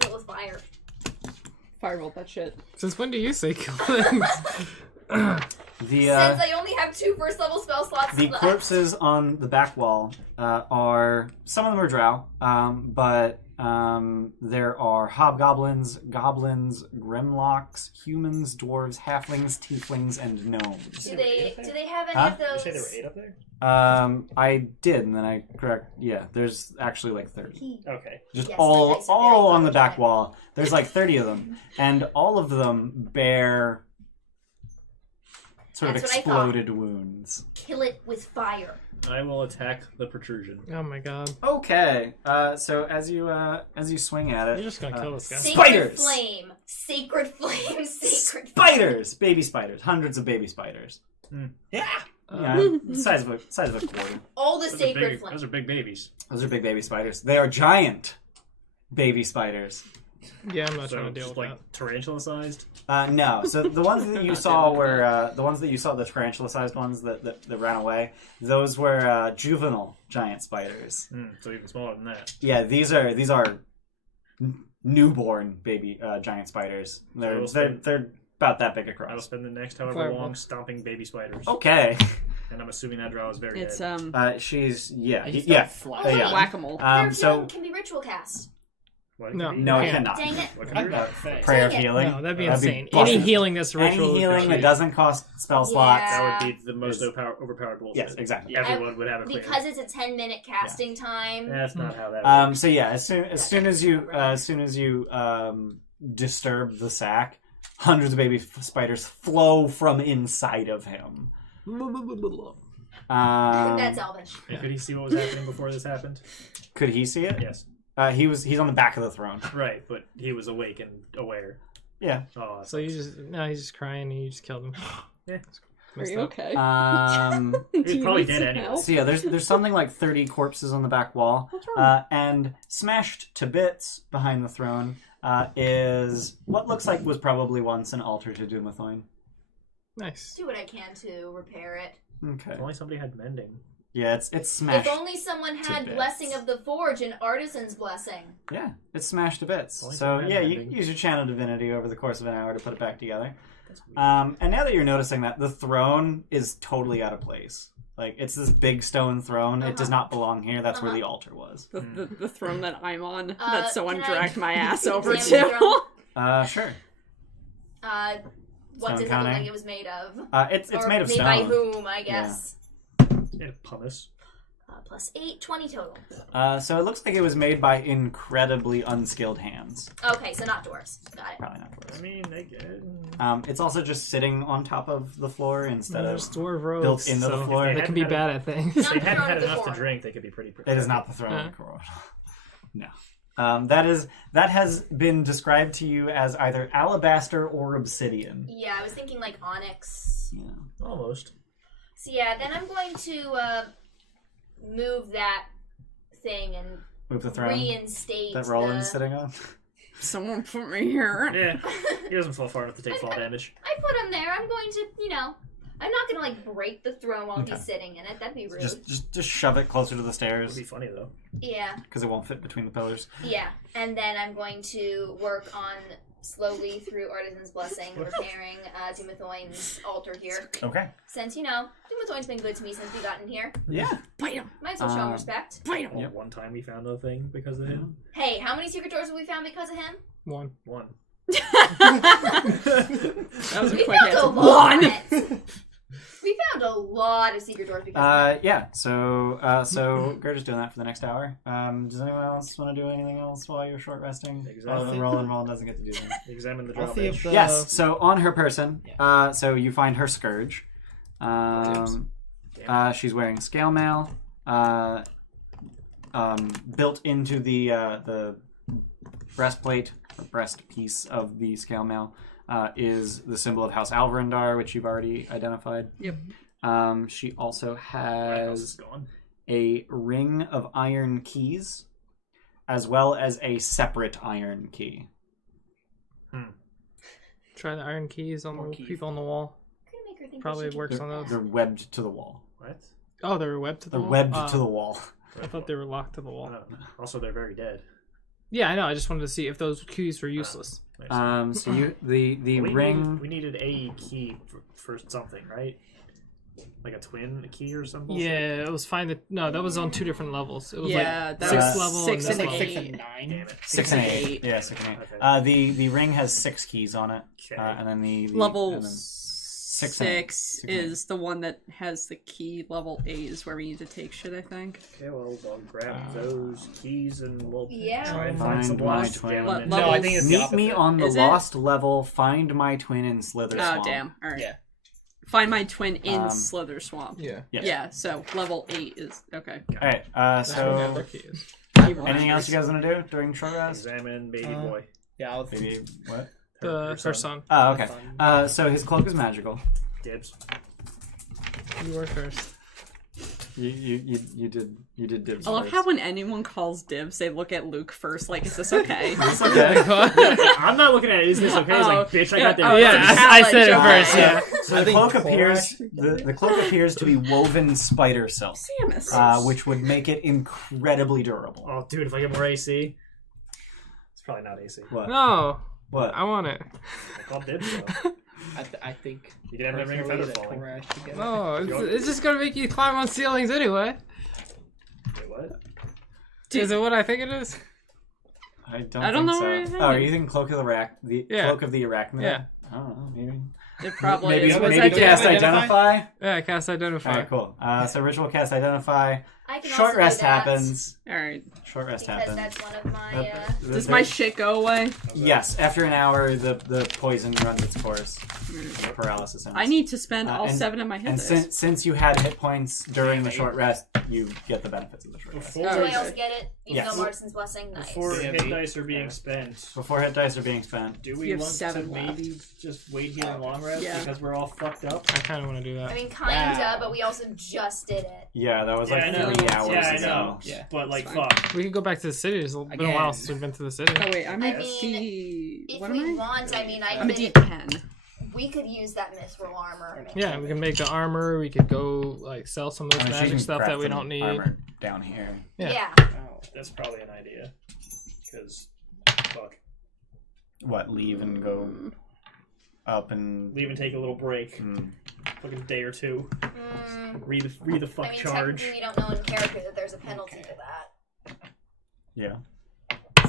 Kill with fire. Firebolt that shit. Since when do you say kill things? The Since I only have 2 first level spell slots the left. corpses on the back wall are, some of them are drow, but there are hobgoblins, goblins, grimlocks, humans, dwarves, halflings, tieflings, and gnomes. Do they have any Huh? of Did you those? say there were 8 up there? I did, and then I correct. Yeah, there's actually like 30. Okay. Just Yes, all like I said, all very along the back photogenic. wall. There's like 30 of them, and all of them bear sort of That's what I thought. exploded wounds. Kill it with fire. I will attack the protrusion. Oh my god. Okay, so as you swing at You're it, just gonna kill this guy. Sacred Spiders! flame. Sacred flame. Sacred spiders, baby spiders, hundreds of baby spiders. Yeah. Yeah, size of a quarter. All the Those are sacred big- flame. Those are big babies. Those are big baby spiders. They are giant baby spiders. Yeah, I'm not So trying to deal just with like tarantula sized. No, so the ones that you saw were the tarantula-sized ones that ran away. Those were juvenile giant spiders. So even smaller than that. Yeah, these are newborn baby giant spiders. They're about that big I'll across. spend the next however Fireball. long stomping baby spiders. Okay, And I'm assuming that drow is very It's dead. she's I just yeah. got flat. Oh, yeah. whack-a-mole. Prayer of So healing can be ritual cast. What No. can be- no, it can't. cannot. Dang it. What can I be- got thanks. Prayer of Dang it. healing. No, that'd be That'd be insane. busted. Any healing that's Any ritual. healing that doesn't cost spell slots. Yeah. That would be the most Is- overpowered bullshit. Yes, exactly. Everyone would have a clear. Because it's a 10-minute casting time. That's not how that works. So yeah, as soon as you disturb the sack, hundreds of baby spiders flow from inside of him. That's Elvish. And could he see what was happening before this happened? Could he see it? Yes. He's on the back of the throne. Right, but he was awake and aware. Yeah. Oh, So you just he's just crying and you just killed him. Yeah. Are Messed you up. okay? He Do you probably need did some anyway. help? So yeah, there's something like 30 corpses on the back wall, What's wrong? and smashed to bits behind the throne is what looks like was probably once an altar to Dumathoin. Nice. Do what I can to repair it. Okay. If only somebody had mending. Yeah, it's smashed. If only someone had bits. Blessing of the Forge and Artisan's Blessing. Yeah, it's smashed to bits. Only So someone yeah, had you mending. use your channel divinity over the course of an hour to put it back together. That's weird. And now that you're noticing that, the throne is totally out of place. Like, it's this big stone throne. It does not belong here. That's where the altar was. The throne that I'm on, that can someone I dragged my ass over examine the to. throne? Sure. What does it look counting? like it was made of? It's Or made of made stone. by whom, I guess. Yeah, pumice. Plus 8, 20 total. So it looks like it was made by incredibly unskilled hands. Okay, so not dwarves. Got it. Probably not dwarves. I mean, they get. It's also just sitting on top of the floor instead of There's dwarf rogues, built into the so floor. They can be bad at things. If they Not hadn't thrown had to the enough to corner. drink, they could be pretty. It is not the throne Uh. of the Corona. No. That has been described to you as either alabaster or obsidian. Yeah, I was thinking like onyx. Yeah. Almost. So yeah, then I'm going to move that thing and Move the throne reinstate that Roland's the... sitting on. Someone put me here. Yeah, he doesn't fall far enough to take fall damage. I put him there. I'm going to, I'm not going to like break the throne while Okay. he's sitting in it. That'd be rude. Just shove it closer to the It would stairs be funny though. Yeah, because it won't fit between the pillars. yeah. And then I'm going to work on slowly through Artisan's Blessing, repairing Dumathoin's altar here. Okay. Since, Dumathoin's been good to me since we got in here. Yeah. Bite him. Might as well show him respect. Bite him. Well, one time we found a thing because of him. Hey, how many secret doors have we found because of him? One. One. That was a We quick found a answer. lot. One. We found a lot of secret doors because of him. Yeah. So Gerda's doing that for the next hour. Does anyone else want to do anything else while you're short resting? Exactly. Roland doesn't get to do that. Examine the I'll Drow see if Mage. the... Yes. So on her person, so you find her scourge. She's wearing scale mail. Built into the breastplate or breast piece of the scale mail is the symbol of House Auvryndar, which you've already identified. Yep. She also My house is has gone. a ring of iron keys, as well as a separate iron key. Try the iron keys on More the keys. people on the wall. Gonna make her think Probably we should works do on that. those. They're webbed to the wall. What? Oh, they're webbed to the They're wall? webbed Oh, to the wall. I thought they were locked to the wall. Also, they're very dead. Yeah, I know. I just wanted to see if those keys were useless. So you the ring. We needed a key for something, right? Like a twin key or something. Yeah, it was fine. No, that was on 2 different levels. It was Yeah, like that 6th was level 6 and and this like level. 6 and 9. Damn it. 6 and 8. 8. Yeah, 6 and 8. Okay. The ring has 6 keys on it, Okay. and then the Level and then 6 and 8. is the one that has the key. Level 8 is where we need to take shit, I think. Okay, well, I'll grab those keys and we'll Yeah. try and Find find some my lost twin. gentlemen. Level- No, I think it's the Meet me opposite. on the Is it? lost level. Find my twin in Slither Oh, Swamp. damn. Alright. Yeah. Find my twin in Um, Slither Swamp. Yeah. Yes. Yeah, so level 8 is... Okay. All right. That's what the So other key is. anything else you guys want to do during short rest? Examine baby boy. Yeah, I'll... Maybe what? Her son. Oh, okay. So his cloak is magical. Dibs. You were first. You did dibs. I love first. how when anyone calls dibs, they look at Luke first, like, is this okay? It's okay. I'm not looking at it. Is this okay? It's like, bitch, I got there. Oh, Yeah, it's a I said it challenge, first, okay. yeah. So I the think cloak Cora appears. actually The cloak appears to be woven spider silk, Samus. which would make it incredibly durable. Oh, dude, if I get more AC, it's probably not AC. What? No, What? I want it. I called dibs though. I think... You can have that ring of personally feather that falling. Cora should get it. No, it's just gonna make you climb on ceilings anyway. Wait, what? Is it what I think it is? I don't I don't think know what you're so. thinking. Oh, are you thinking cloak of the Yeah. cloak of the arachnid? Yeah. I don't know. Maybe. It probably Maybe, is. Was maybe that cast different? identify. Yeah, cast identify. Alright, cool. So ritual cast identify. I can Short also do rest that happens. Alright. Short rest because happens. that's one of my. Does my shit go away? Yes, after an hour, the poison runs its course. The paralysis ends. I need to spend all and- 7 of my hit And dice. since you had hit points during the short rest, you get the benefits of the short rest. Before, Do I Okay. also get it? Even Yes. though Martin's Blessing, nice. before Yeah, hit beat. dice are being spent, Before hit dice are being spent. do we You have want to 7 left. maybe just wait here and long rest Yeah. because we're all fucked up? I kind of want to do that. I mean, kinda, Wow. but we also just did it. Yeah, that was Yeah, like I know. 3 hours Yeah, I ago. know. Yeah. But like, It's fuck. We could go back to the city. It's been a Again. while since we've been to the city. Oh wait, I'm I a mean, D... If What we am I? want, I mean, I'm a could. D10. We could use that mithril armor. Yeah, we can make the armor. We could go like sell some of this I mean, she magic can stuff craft that we some don't need. armor down here. Yeah. Yeah. Oh. That's probably an idea. Because, fuck. What, leave and go up and... Leave and take a little break. Like a day or two. Read the fuck I mean, charge. technically, we don't know in character that there's a penalty for that. Yeah.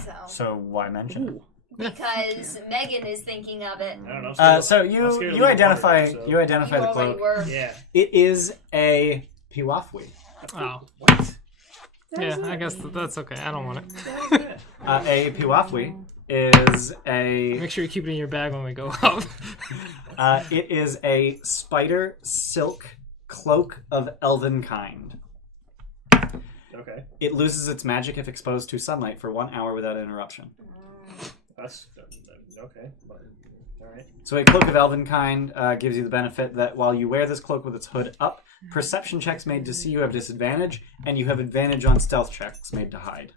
So, So why mention it? Ooh. because Megan is thinking of it. I don't know. I'm scared So I'm scared you of leaving identify water, so- you identify You the already cloak. were. Yeah. It is a piwafwi. Oh. What? Yeah, I guess that's okay. I don't want it. A Piwafwi is a. Make sure you keep it in your bag when we go up. It is a spider silk cloak of elven kind. Okay. It loses its magic if exposed to sunlight for 1 hour without interruption. That's okay. All right. So a cloak of elven kind gives you the benefit that while you wear this cloak with its hood up, perception checks made to see you have disadvantage, and you have advantage on stealth checks made to hide.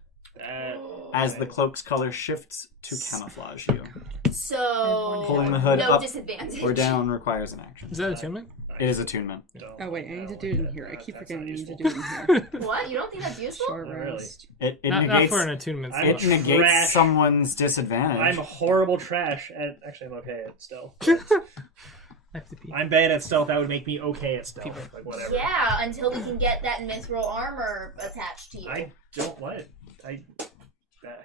As the cloak's color shifts to camouflage you. So Pulling the hood no up disadvantage. or down requires an action. Is that attunement? It is attunement. Oh wait, I need to do it in here. I keep That's forgetting I not need to useful. do it in here. What? You don't think that's useful? Short Not really. rest. It Not negates, for an attunement. I'm it Stage. negates trash. someone's disadvantage. I'm horrible trash at. Actually, I'm okay at stealth. FTP. I'm bad at stealth. That would make me okay at stealth. Like whatever. Yeah, until we can get that mithril armor attached to you. I don't what?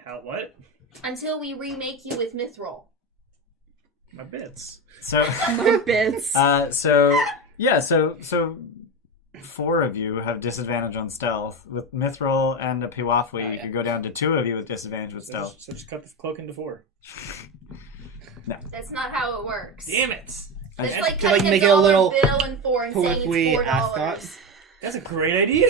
How what? Until we remake you with mithril. My bits. So, My bits. so 4 of you have disadvantage on stealth. With Mithril and a Piwafwi, you could go down to 2 of you with disadvantage with stealth. So just cut the cloak into 4. That's not how it works. Damn it! It's I- like to, like, cutting make a it a dollar little bill in 4 and saying Piwafwi it's ascot. $4. That's a great idea.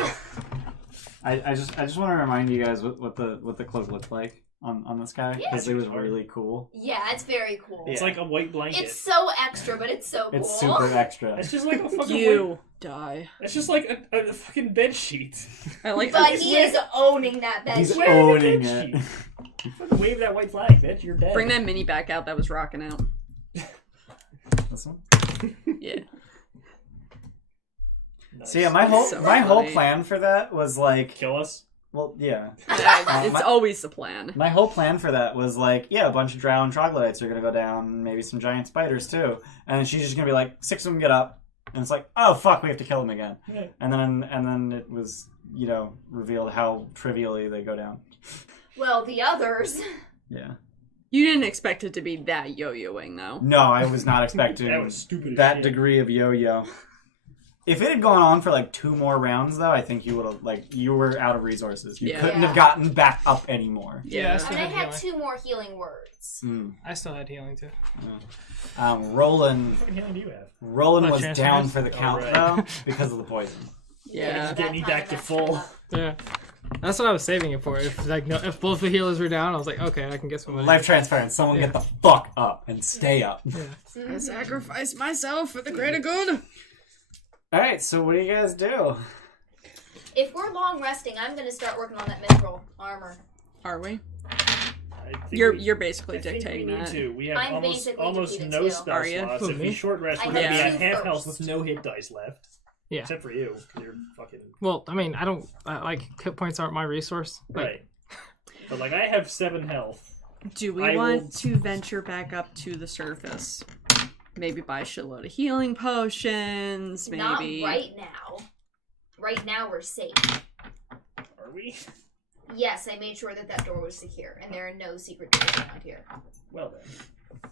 I just want to remind you guys what the cloak looked like on this guy because it was really cool. Yeah, it's very cool. It's like a white blanket. It's so extra, but it's so cool. It's super extra. It's just like a fucking white. You die. It's just like a fucking bed sheet. I like But he is owning that bed. He's sheet. Wearing a owning bed it. sheet. Fucking wave that white flag, bitch. You're dead. Bring that mini back out that was rocking out. This one? Yeah. Nice. So yeah, my whole So my whole funny. plan for that was like, Kill us. well, yeah. It's my- always the plan. My whole plan for that was like, yeah, a bunch of drow and troglodytes are gonna go down, maybe some giant spiders too, and then she's just gonna be like, 6 of them get up, and it's like, oh fuck, we have to kill them again, Yeah. and then it was revealed how trivially they go down. Well, the others. Yeah. You didn't expect it to be that yo-yoing though. No, I was not expecting That was stupid as that shit. degree of yo-yo. If it had gone on for like 2 more rounds, though, I think you would have you were out of resources. You Yeah. couldn't have gotten back up anymore. Yeah, I Yeah. still And I had had healing. 2 more healing words. I still had healing too. Roland What fucking healing do you have? Roland My was transfers? down for the count right. though because of the poison. Yeah. Just get me back to full. Yeah. That's what I was saving it for. If both the healers were down, I was like, okay, I can get some. Life transference. Someone get the fuck up and stay up. I sacrifice myself for the greater good. All right, so what do you guys do? If we're long resting, I'm going to start working on that mithril armor. Are we? I think You're basically I think dictating we need that. to. We have I'm almost basically no depleted spell too. Are ya? slots. Who, If we me? short rest, I we're gonna be have at 2 half health first. with no hit dice left. Yeah. Except for you, because you're fucking Well, I mean, I don't like hit points aren't my resource. Like, right. But like, I have 7 health. Do we I want will- to venture back up to the surface? Maybe buy a shitload of healing potions, maybe. Not right now. Right now, we're safe. Are we? Yes, I made sure that door was secure, and there are no secret doors around here. Well then.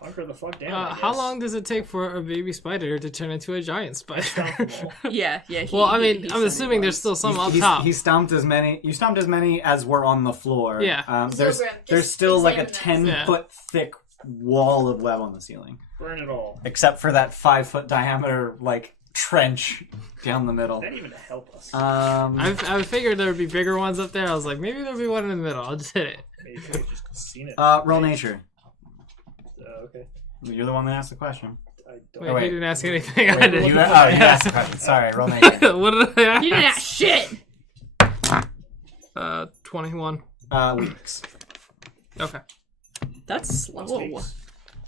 Hunker the fuck down. I how guess. long does it take for a baby spider to turn into a giant spider? Stomp them all. Yeah. Well, I mean, he I'm said assuming it there's was. still some up He top. stomped as many. You stomped as many as were on the floor. Yeah. There's Grim, just there's still like a examine 10-foot thick wall of web on the ceiling, Burn it all. except for that 5-foot diameter like trench down the middle. That didn't even help us. Um, I figured there would be bigger ones up there. I was like, maybe there'll be one in the middle. I'll just hit it. Maybe you could have just seen it. roll nature. Okay. You're the one that asked the question. I don't. Wait, wait. he didn't ask anything. I Wait, did. you asked the question. Sorry, roll nature. What did I ask? You didn't ask shit! 21. Weeks. Okay. That's slow. Mistakes.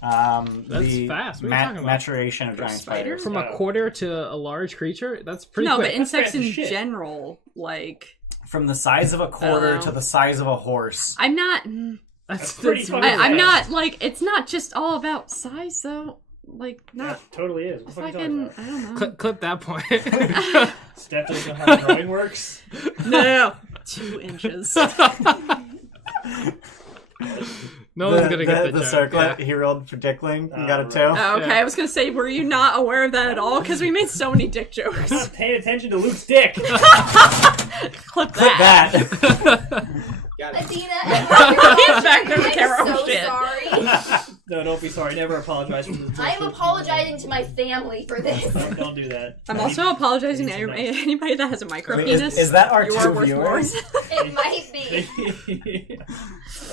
That's The fast. What are you talking about? maturation of For giant spiders? spiders. From a quarter to a large creature? That's pretty No, quick. but insects fast in as shit. general, like... From the size of a quarter know. to the size of a horse. I'm not... That's pretty fucking I'm fast. not, like, it's not just all about size, though. Like, not That totally is. What the fuck are you fucking... talking I don't know. Clip that point. about? Steph doesn't know how growing works. No. 2 inches. No one's gonna get the joke. circlet Yeah. he rolled for dickling. You got a right. 2. Oh, okay, Yeah. I was gonna say, were you not aware of that at all? Because we made so many dick I'm jokes. not paying attention to Luke's dick. Clip Clip that. that. Athena, He's back there with the camera. I'm Oh, so shit. sorry. No, don't be sorry. Never apologize for this. I'm apologizing to my family for this. Don't do that. I'm also apologizing to anybody that has a micro penis. Is that our You are 2 worth more. viewers? It might be.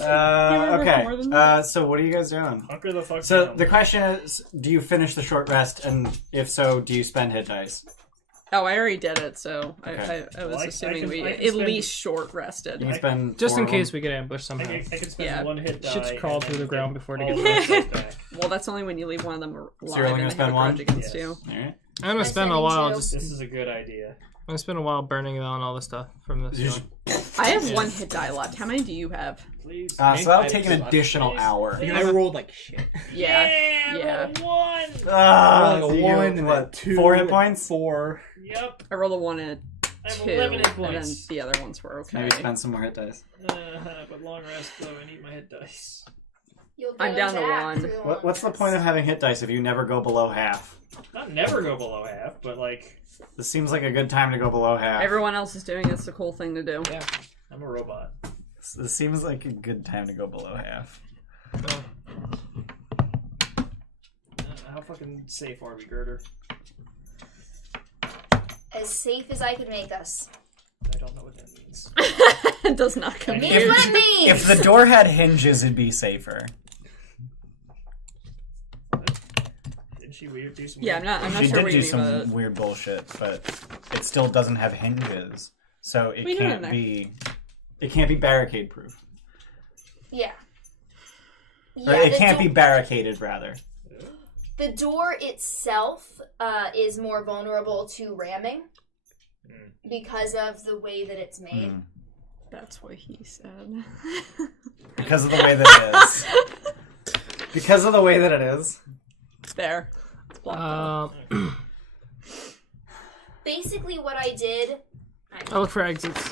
Okay. more than that. So what are you guys doing? Hunker the fuck So down. the question is, do you finish the short rest, and if so, do you spend hit dice? Oh, I already did it, so Okay. I was Well, I assuming can- we I can at spend- least short rested. You can spend Just 4 in of them. case we get ambushed I somehow. can spend Yeah. 1 hit die. Shit's crawled and through the then ground get before to all get the back. dice back. Well, that's only when you leave one of them you're alive only and gonna they have spend a one? grudge against Yes. you. All right. I'm gonna I'm spend a spending while 2. just. This is a good idea. I'm gonna spend a while burning down all the stuff from this. You one. just- I have 1 hit die left. How many do you have? Please. so that'll I take have an 2 additional Please. hour. Please. I rolled like shit. Yeah. Yeah. roll a 1. Ah, Like a so you- 1 and what, a 2. 4 hit and points? 4. Yep. I rolled a 1 and a I have 2, 11 hit and then points. the other ones were okay. Maybe spend some more hit dice. But long rest though. I need my hit dice. You'll I'm go down to back 1. to the What's the long point of rest. having hit dice if you never go below half? Not never go below half, but like This seems like a good time to go below half. Everyone else is doing it. It's the cool thing to do. yeah, I'm a robot. This seems like a good time to go below half. How fucking safe are we, Girder? As safe as I could make us. I don't know what that means. It does not compute. Here's what it means! If the door had hinges, it'd be safer. Didn't she do some? Yeah, I'm not She sure did what do you mean by some that. weird bullshit, but it still doesn't have hinges, so it What are you doing can't there? be. It can't be barricade proof. Yeah. Or it can't be barricaded, rather. The door itself is more vulnerable to ramming because of the way that it's made. Hmm. That's what he said. Because of the way that it is. Because of the way that it is. There. It's blocked off. Basically, what I did. I look for exits.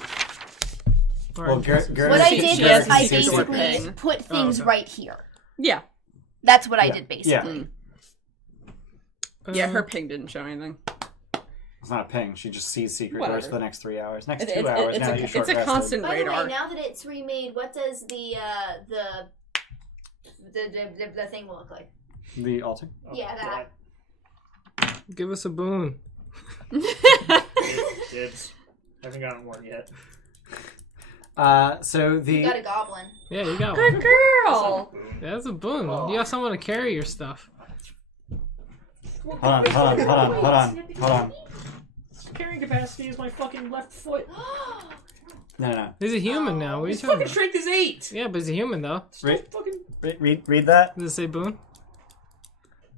Or Well, entrances. What I She- did she was has I a secret basically thing. put things okay. right here. Yeah. That's what I Yeah. did basically. Yeah, her ping didn't show anything. It's not a ping. She just sees secret Whatever. doors for the next 3 hours. Next It- 2 hours. it's now a- you it's short a rested. constant By the radar. way, now that it's remade, what does the thing look like? The altar. Oh, Yeah, that. Give us a boon. Dibs. Haven't gotten one yet. So the You got a goblin. Yeah, you got Good one. girl! Yeah, that's a boon. You got someone to carry your stuff. hold on. Carrying capacity is my fucking left foot. No. He's a human now. What are you His talking fucking about? strength is 8. Yeah, but he's a human though. Read, Fucking. read that. Does it say boon?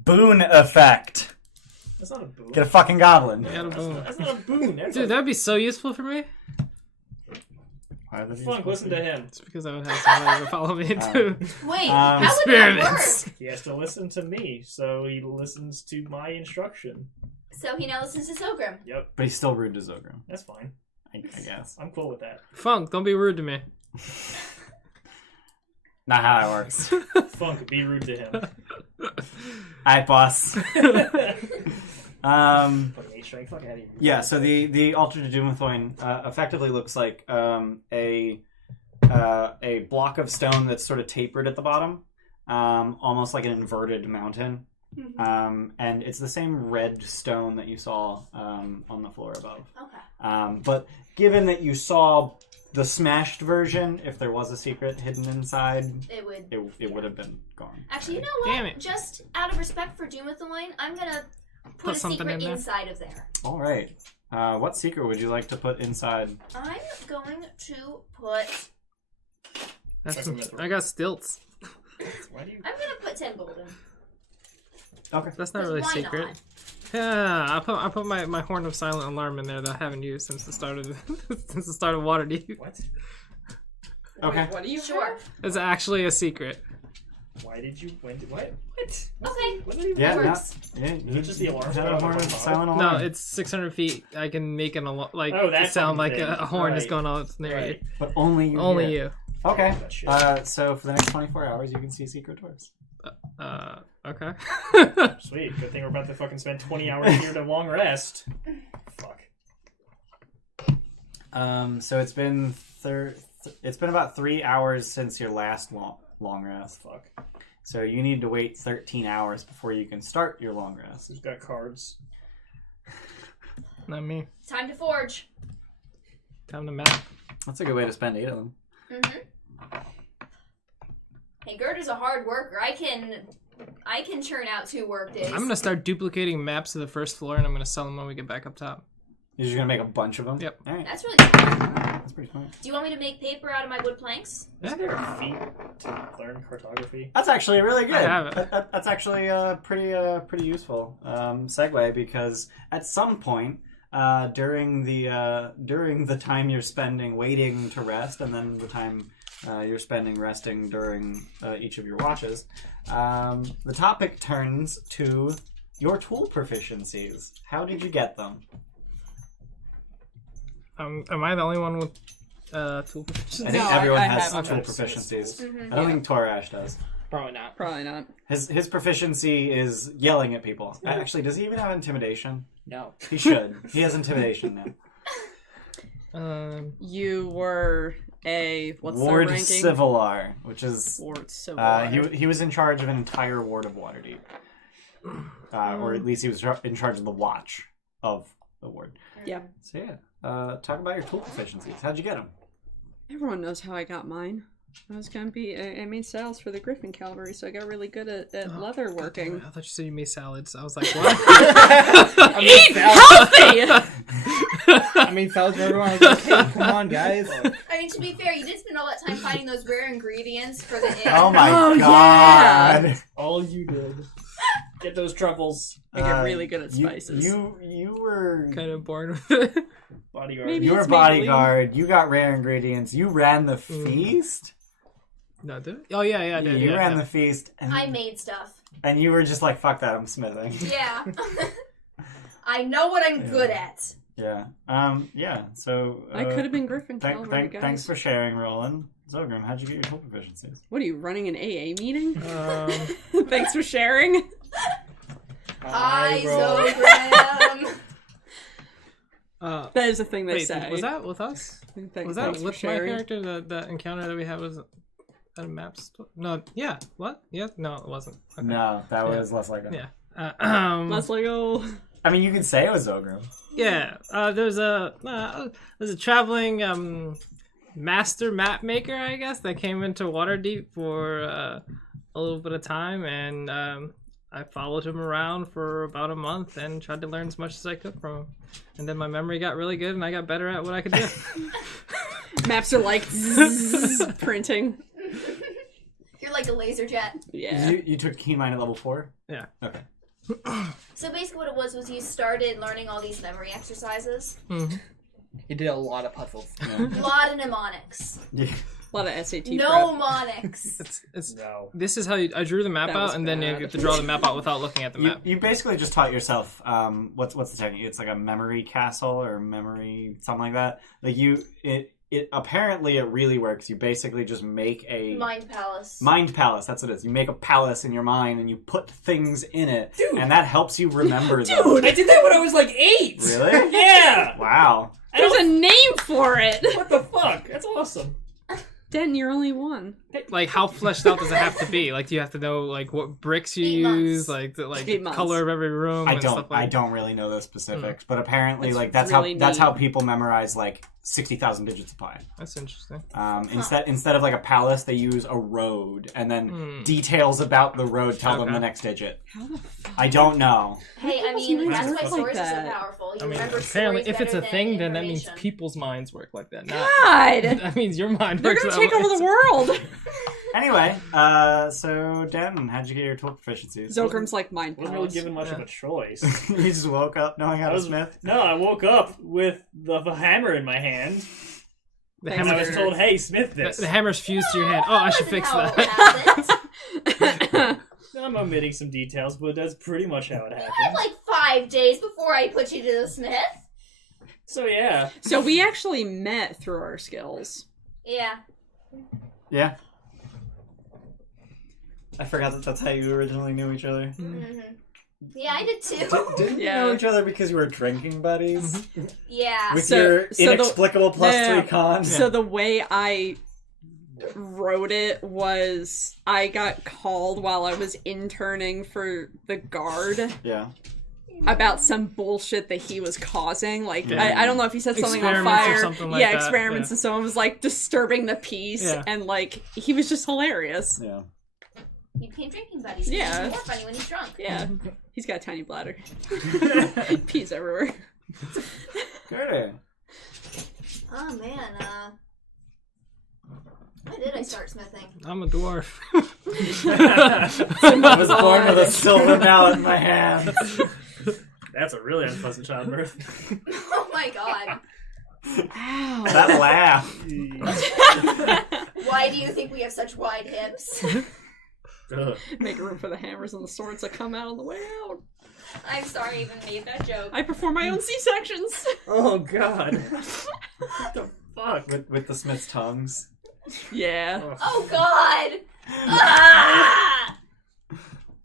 Boon effect. That's not a boon. Get a fucking goblin. Yeah, a boon. That's not a boon. That's Dude, that'd be so useful for me. Funk, listen to him. It's because I would have somebody to follow me too. Wait, how would that Experiments. work? He has to listen to me, so he listens to my instruction. So he now listens to Sogrim. Yep, But he's still rude to Zogrim, that's fine. I guess. I'm cool with that. Funk, don't be rude to me. Not how that works. Funk, be rude to him. Alright, boss. Fucking 8 strength, fuck out of here. Yeah, so the altar to Doomthoin effectively looks like a block of stone that's sort of tapered at the bottom, almost like an inverted mountain. And it's the same red stone that you saw on the floor above. Okay. But given that you saw the smashed version, if there was a secret hidden inside, It would. it would have been gone. Actually, you know what? Damn it. Just out of respect for Doomthoin, I'm gonna put a something secret in there. inside of there. All right. What secret would you like to put inside? I'm going to put. I got stilts. Why do you? I'm gonna put 10 gold in. Okay. That's not 'Cause really why secret. not? Yeah, I put my horn of silent alarm in there that I haven't used since the start of since the start of Waterdeep. What? Okay. What do you Sure. It's actually a secret. Why did you? When did what? What? Okay. What did he? Yeah, That no, works. yeah, it just the alarms had go a off horn on of the silent No, alarm. it's 600 feet. I can make an Oh, that it sound like fucking a thing. horn is Right. going on near Right. you. But only you. Only hear you. it. Okay. That shit. So for the next 24 hours, you can see secret doors. Okay. Sweet. Good thing we're about to fucking spend 20 hours here to long rest. Fuck. So it's been about 3 hours since your last long rest. Fuck. So you need to wait 13 hours before you can start your long rest. Who's got cards? Not me. Time to forge. Time to map. That's a good way to spend 8 of them. Mm-hmm. Hey, Gerda's a hard worker. I can churn out 2 work days. I'm gonna start duplicating maps of the first floor, and I'm gonna sell them when we get back up top. You're just gonna make a bunch of them? Yep. All right. That's really cool. That's pretty fun. Do you want me to make paper out of my wood planks? Is there a feat to learn cartography? That's actually really good. I have it. That's actually pretty useful segue, because at some point during the time you're spending waiting to rest, and then the time you're spending resting during each of your watches, the topic turns to your tool proficiencies. How did you get them? Am I the only one with tool proficiency? I think No, everyone I has have tool them. proficiencies. Mm-hmm. I don't think Torash does. Probably not. Probably not. His proficiency is yelling at people. Actually, does he even have intimidation? No. He should. He has intimidation now. You were a what's Ward the ranking? Civilar, which is Ward Civilar. he was in charge of an entire ward of Waterdeep, or at least he was in charge of the watch of the ward. Yeah. So yeah, talk about your tool proficiencies. How'd you get them? Everyone knows how I got mine. I was gonna be. I made saddles for the Griffin Cavalry, so I got really good at leather working. I thought you said you made salads. I was like, what? Eat healthy. I mean, salads for everyone. I was like, hey, come on, guys. I mean, to be fair, you did spend all that time finding those rare ingredients for the inn. Oh my Oh, god! yeah. All you did. Get those truffles. I get really good at you- spices. You were Kind of bored with it. Bodyguard. Maybe you were it's bodyguard. You got rare ingredients. You ran the feast. No, did it? Oh, yeah, I did. You yeah, ran yeah. the feast, and I made stuff. and you were just like, "Fuck that, I'm smithing." Yeah. I know what I'm good at. Yeah. Yeah. So I could have been Griffin Cavalry, guys. thanks for sharing, Roland. Zogrim, how'd you get your tool proficiencies? What are you running an AA meeting? Um, Thanks for sharing. Hi, roll. Zogram. That is a thing they wait, say. was that with us? Thanks Was that for with my sharing. character? That encounter that we had was at a map store? No, yeah. What? Yeah, no, it wasn't. Okay. No, that was less like it. Yeah. Let's go. I mean, you could say it was Zogrim. Yeah. There's a traveling master map maker, I guess, that came into Waterdeep for a little bit of time, and I followed him around for about a month and tried to learn as much as I could from him. And then my memory got really good, and I got better at what I could do. Maps are like zzz, printing. You're like a laser jet. Yeah. You took Keen Mind at level 4? Yeah. Okay. So basically what it was you started learning all these memory exercises. Mhm. He did a lot of puzzles. A lot of mnemonics. Yeah. A lot of SAT No mnemonics. It's No. This is how I drew the map That was out, and then you bad. get to draw the map out without looking at the map. You basically just taught yourself what's the technique? It's like a memory castle or memory something like that. Like it apparently it really works. You basically just make a Mind Palace. mind palace. That's what it is. You make a palace in your mind and you put things in it, and that helps you remember them. Dude, I did that when I was like 8! Really? Yeah! Wow. There's a name for it. What the fuck? That's awesome. Den, you're only one. Like, how fleshed out does it have to be? Like, do you have to know like what bricks you 8 use, months. like the 8 months. color of every room? I and don't Stuff like I don't really know the specifics, but apparently That's like that's really how neat. people memorize like 60,000 digits of pi. That's interesting. Instead of like a palace, they use a road, and then details about the road tell them Okay. the next digit. How the fuck? I don't know. Hey, I People's mean, minds that's why work like stories are so that. powerful. You I mean, remember apparently, stories if it's a better thing, than then that means information. people's minds work like that. Not, God! that means your mind They're works gonna that take way. over the world. Anyway, so Dan, how'd you get your tool proficiencies? Zogrim's like mind Wasn't palace. really given much of a choice. You just woke up knowing how I to was smith. No, I woke up with the hammer in my hand, The and I was hammer's, told, "Hey, smith this." the hammer's fused to your hand. Oh, I should fix Wasn't that. how it happened. I'm omitting some details, but that's pretty much how it I had happened. like 5 days before I put you to the smith. So yeah, So we actually met through our skills. Yeah. Yeah. I forgot that that's how you originally knew each other. Mm-hmm. Yeah, I did too. Didn't you Yeah. know each other because you were drinking buddies? Yeah. With So- your so the- inexplicable +3 con? So the way I wrote it was I got called while I was interning for the guard Yeah. about some bullshit that he was causing. Like, Yeah. I don't know if he set something on Experiments or fire. something like yeah, that, experiments, yeah. and someone was like disturbing the peace, Yeah. and like he was just hilarious. Yeah. He became drinking buddies. Yeah. He's more funny when he's drunk. Yeah, he's got a tiny bladder. Peas everywhere. Good. Oh man, when did I start smithing? I'm a dwarf. I was born with a silver mallet in my hand. That's a really unpleasant childbirth. Oh my god. Ow. That laugh. Why do you think we have such wide hips? Ugh. Make room for the hammers and the swords that come out on the way out. I'm sorry I even made that joke. I perform my own C-sections. Oh god. What the fuck? With the smith's tongues. Yeah. Ugh. Oh god! Ah!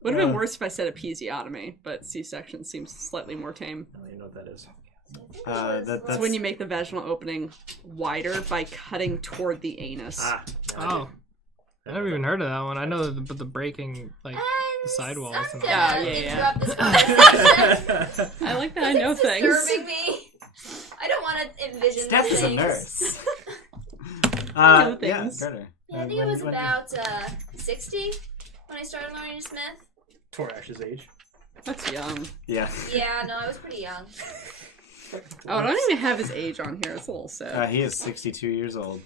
Would have been worse if I said episiotomy, but C-section seems slightly more tame. I don't even know what that is. That's That's when you make the vaginal opening wider by cutting toward the anus. Ah. Oh. I never even heard of that one. I know the breaking, like, And the sidewalls. I'm And gonna Yeah, yeah, yeah. interrupt this conversation. I like that I know It's things. disturbing me. I don't want to envision Steph these is a things. nurse. I know Yeah, things. Carter. Yeah, I think it was about 60 when I started learning to smith. Torash's age. That's young. Yeah. Yeah, no, I was pretty young. Oh, I don't even have his age on here. It's a little sad. He is 62 years old.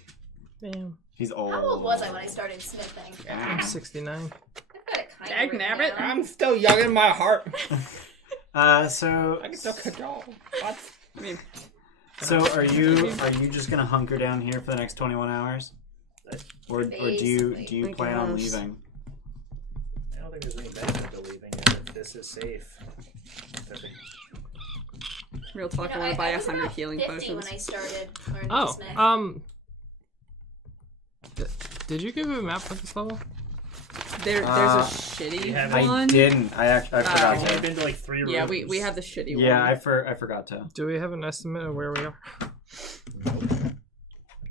Damn. He's old. How old was I when I started smithing? I'm 69. I've got it kind Dag of nabbit. I'm still young in my heart. So I can still cajole. What? I mean, are you just gonna hunker down here for the next 21 hours, or do you Basically. plan on I guess. leaving? I don't think there's any benefit to leaving if this is safe. real talk, You know, I want to buy was 100 about healing 50 potions. when I started learning to Oh, smith. did you give a map for this level? There's a shitty you have- I one. didn't. I forgot I've only to. been to like 3 rooms. Yeah, we have the shitty one. Yeah, I forgot to. Do we have an estimate of where we are?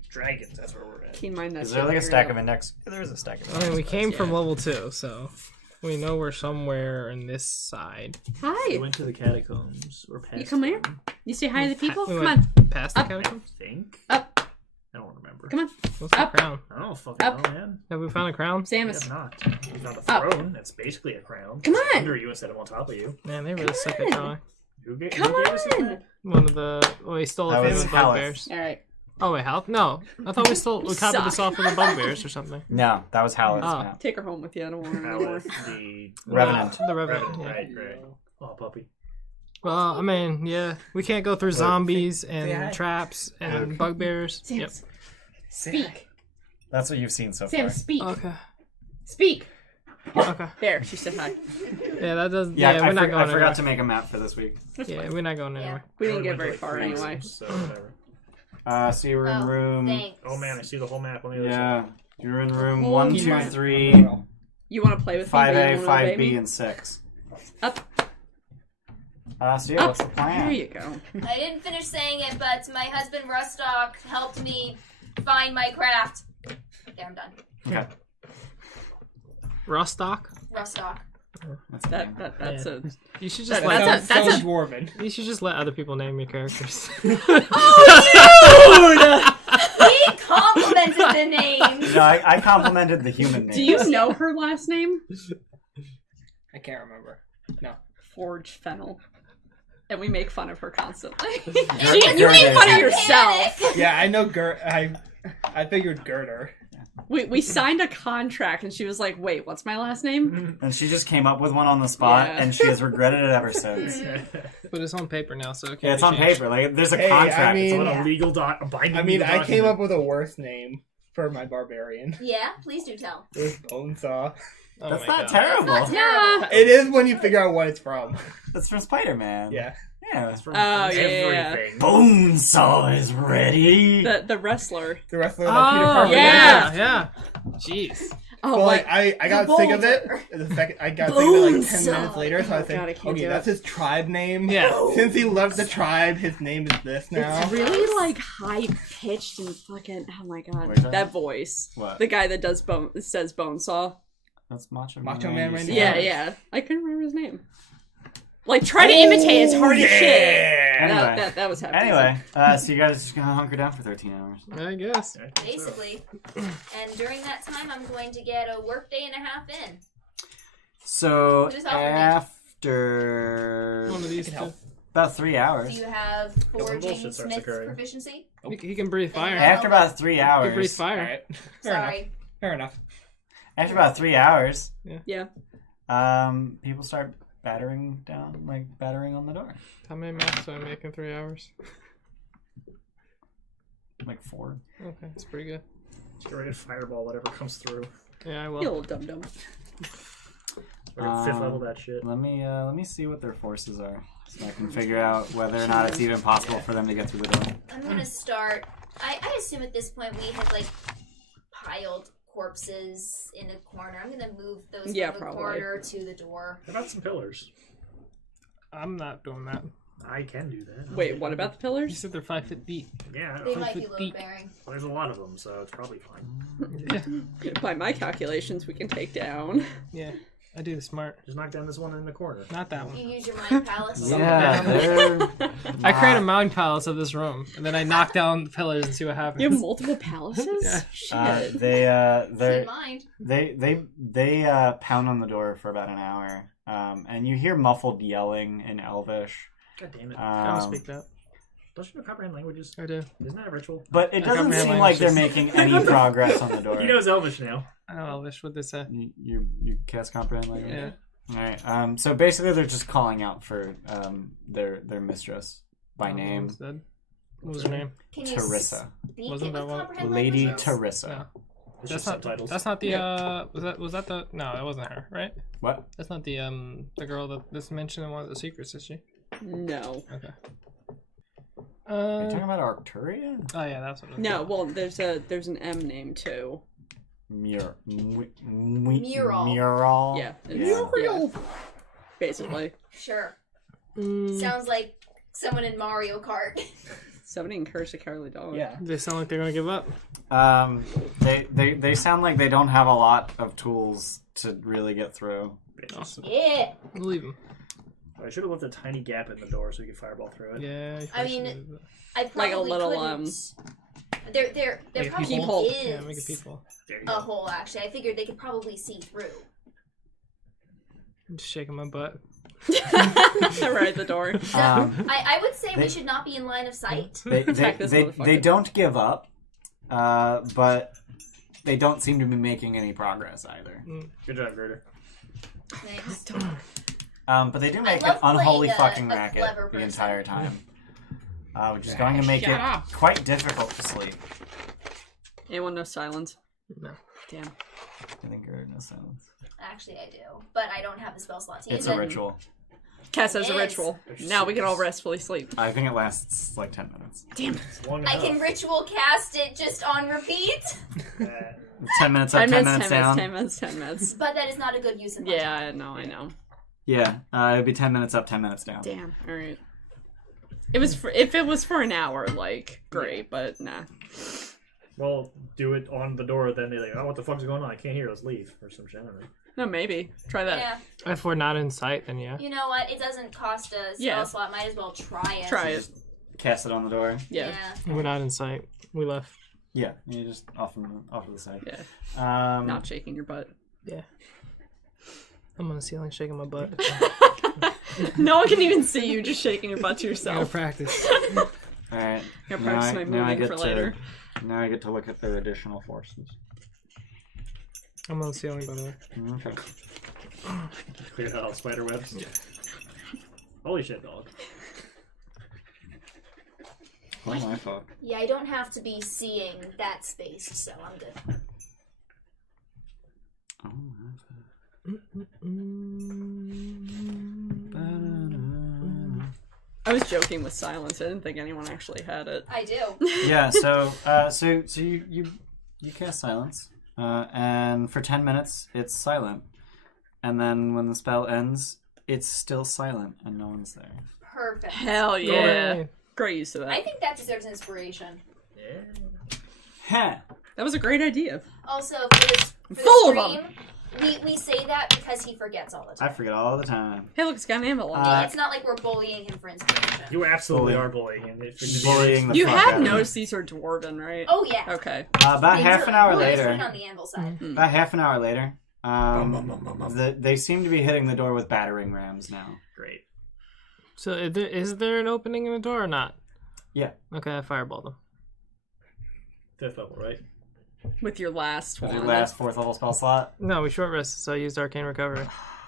Dragons, that's where we're at. Keen mind that Is shit, there like a figure it stack out. of index? There is a stack of I index. mean, we came from Yeah. level 2, so we know we're somewhere in this side. We Hi. went to the catacombs. We're past You come here? them, You say hi to the people? We Come went on. Past the Up. I catacombs? think. Up. I don't remember. Come on. What's the Up. crown? I don't fucking Up. know, man. Have we found a crown? We Samus. have not. We found a Up. throne. That's basically a crown. Come It's on. under you instead of on top of you. Man, they really suck at drawing. Who gave Come us this on. map? One of the... Oh, we stole That it was from the Haleth. bugbears. Alright. Oh, wait, Haleth? No. I thought we copied suck. this off of the bugbears or something. No, that was Haleth's Oh. map. Take her home with you. I don't want her That anymore. was the Revenant. The Revenant, Revenant, yeah. right. Oh, puppy. Well, I mean, yeah. We can't go through zombies and traps and bugbears. Sam, Yep. speak. That's what you've seen so Sam, far. speak. Okay. Speak. Okay. There, she said hi. Yeah, that does... Yeah, Yeah, we're not going I forgot anywhere. to make a map for this week. Yeah, we're not going anywhere. We didn't I get went to, very like, far 3 anyway. rooms, so whatever. So you were in room. Thanks. Oh man, I see the whole map on the other Yeah, side. you were in room Oh, 1, keep 2, mine. 3, You want to play with me? 5A, You wanna obey 5B, me? and 6. Up. So yeah, Up. what's the plan? There you go. I didn't finish saying it, but my husband Rustock helped me find my craft. Okay, I'm done. Okay. Rostock? Rustock. That's a. You should just That- let... that's a- Sounds dwarven. You should just let other people name your characters. He complimented the names. No, I complimented the human name. Do you know her last name? I can't remember. No. Forge Fennel. And we make fun of her constantly. It you was made fun of Titanic. yourself. Yeah, I know I figured girder. We signed a contract and she was like, wait, what's my last name? And she just came up with one on the spot, Yeah. and she has regretted it ever since. But it's on paper now, so it can't Yeah, it's be on changed. paper. Like, there's a Hey, I contract. mean- It's on Yeah. a legal a binding I mean, legal I came document. up with a worse name for my barbarian. Yeah, please do tell. It was Bonesaw. Oh That's my not God. terrible. That's not terrible. It is when you figure out what it's from. That's from Spider-Man. Yeah. Yeah. It's from Oh, yeah. everything. Bonesaw is ready. The wrestler. The wrestler Oh, that Peter Parker. yeah. yeah. Jeez. Oh, But like I got sick of it. The second I got sick of it like 10 minutes later, so I Oh, think, God, I can't okay, do that's it. his tribe name. Yeah. Since he left the tribe, his name is this now. It's really like high pitched and fucking. Oh my god, Wait, that- that voice. What? The guy that says Bonesaw. That's Macho Macho Man right now. Yeah, yeah. I couldn't remember his name. Like, try to imitate as hard as shit. Anyway, That was happening. anyway, so you guys are just gonna hunker down for 13 hours. I guess. Basically. And during that time, I'm going to get a work day and a half in. So What is offered? after One of these can two. help. about 3 Do hours, you have when forging bullshit starts Smith's occurring. proficiency? He can breathe fire. after about 3 He can breathe hours, fire. Alright. Fair enough. Sorry. Fair enough. after about 3 hours, Yeah. people start battering on the door. How many maps do I make in 3 hours? Like 4. Okay, that's pretty good. Get ready to fireball whatever comes through. Yeah, I You will. little dum dum. We're at 5th level that shit. Let me see what their forces are, so I can figure out whether or not it's even possible for them to get through the door. I'm going to start. I assume at this point we had, like, piled corpses in a corner. I'm going to move those Yeah, from the probably. corner to the door. How about some pillars? I'm not doing that. I can do that. Wait, what about the You pillars? said they're 5 feet deep. Yeah, They I might be foot load deep. bearing. there's a lot of them, so it's probably fine. Yeah. By my calculations, we can take down. Yeah. I do the smart. Just knock down this one in the corner. Not that one. You use your mind palace. Yeah, they're I create a mountain palace of this room, and then I knock down the pillars and see what happens. You have multiple palaces? Yeah. Shit. they See mind. they pound on the door for about an hour, and you hear muffled yelling in Elvish. God damn it. Gotta Um, speak that. Don't you know comprehend languages? I do. Isn't that a ritual? but it I doesn't comprehend seem like they're languages. making any progress on the door. He knows Elvish now. I know Elvish. What'd they say? You cast comprehend language. Yeah. All right. So basically, they're just calling out for their mistress by Oh, name, who's dead? What was her name? Can you Teresa, speak Wasn't it that with one- comprehend Lady languages? Teresa. No. It's That's just not. subtitles. That's not the. Was that the? No, that wasn't her. Right? What? That's not the girl that this mentioned in one of the secrets, is she? No. Okay. Are you talking about Arcturia? Oh yeah, that's what. It was. No, well, there's an M name too. Mural. Mural. Yeah. Yeah. Yeah. Basically. Sure. Mm, Sounds like someone in Mario Kart. Somebody encouraged the cowardly dog. Yeah. they sound like they're gonna give up. They sound like they don't have a lot of tools to really get through. Awesome. Yeah. Leave them. I should have left a tiny gap in the door so we could fireball through it. Yeah. you I probably mean, should do that. I probably Like a little, couldn't. There Make a probably peephole. is Yeah, make a peephole. There you a go. hole. Actually, I figured they could probably see through. I'm just shaking my butt. Right at the door. I would say They- we should not be in line of sight. Attack this They motherfucker. don't give up, but they don't seem to be making any progress either. Good job, Gerder. Thanks. But they do make an love unholy playing fucking a racket clever the person. entire time, which is going to make Shut it up. quite difficult to sleep. Anyone know silence? No. Damn. I think Gerder knows silence. Actually, I do, but I don't have the spell slot to It's use a it. ritual. Cass has a Yes. ritual. Now we can all restfully sleep. I think it lasts like 10 minutes. Damn. It's long I enough. can ritual cast it just on repeat, 10 minutes up, 10 minutes down. 10 minutes, 10 minutes. but that is not a good use of my Yeah, time. I know. Yeah, it'd be 10 minutes up, 10 minutes down. Damn. All right. It was if it was for an hour, like great, but nah. Well, do it on the door, then they're like, oh, what the fuck's going on? I can't hear, let's leave. Or some shit. I don't know. No, maybe try that. Yeah, If we're not in sight, then yeah. you know what? It doesn't cost a spell Yeah. slot. Might as well try it. Try it. Cast it on the door. Yeah. We're not in sight. We left. Yeah, you just off to the side. Yeah. Not shaking your butt. Yeah. I'm on the ceiling shaking my butt. No one can even see you just shaking your butt to I gotta yourself. practice. Alright. Gotta practice my moving for later. Now I get to look at their additional forces. I'm on the ceiling, by the way. Okay. Clear out all spider webs. Holy shit, dog. Oh my fuck. Yeah, I don't have to be seeing that space, so I'm good. Oh my fuck. I was joking with silence. I didn't think anyone actually had it. I do. Yeah. So you cast silence, and for 10 minutes it's silent, and then when the spell ends, it's still silent and no one's there. Perfect. Hell yeah! Yay. Great use of that. I think that deserves an inspiration. Heh. That was a great idea. Also, for Full the of stream, we say that because he forgets all the I time. forget all the time. Hey, look, it's got an anvil on it. It's not like we're bullying him for inspiration. You absolutely Bullying. are bullying him. Bullying the You fuck have out of noticed these are dwarven, right? Oh yeah. Okay. About Me half too. an hour Well, it's later. been on the anvil side. About half an hour later, they seem to be hitting the door with battering rams now. Great. So is there an opening in the door or not? Yeah. Okay, I fireball them. 5th level, right? With your last With one. your last 4th level spell slot. No, we short rest, so I used Arcane Recovery.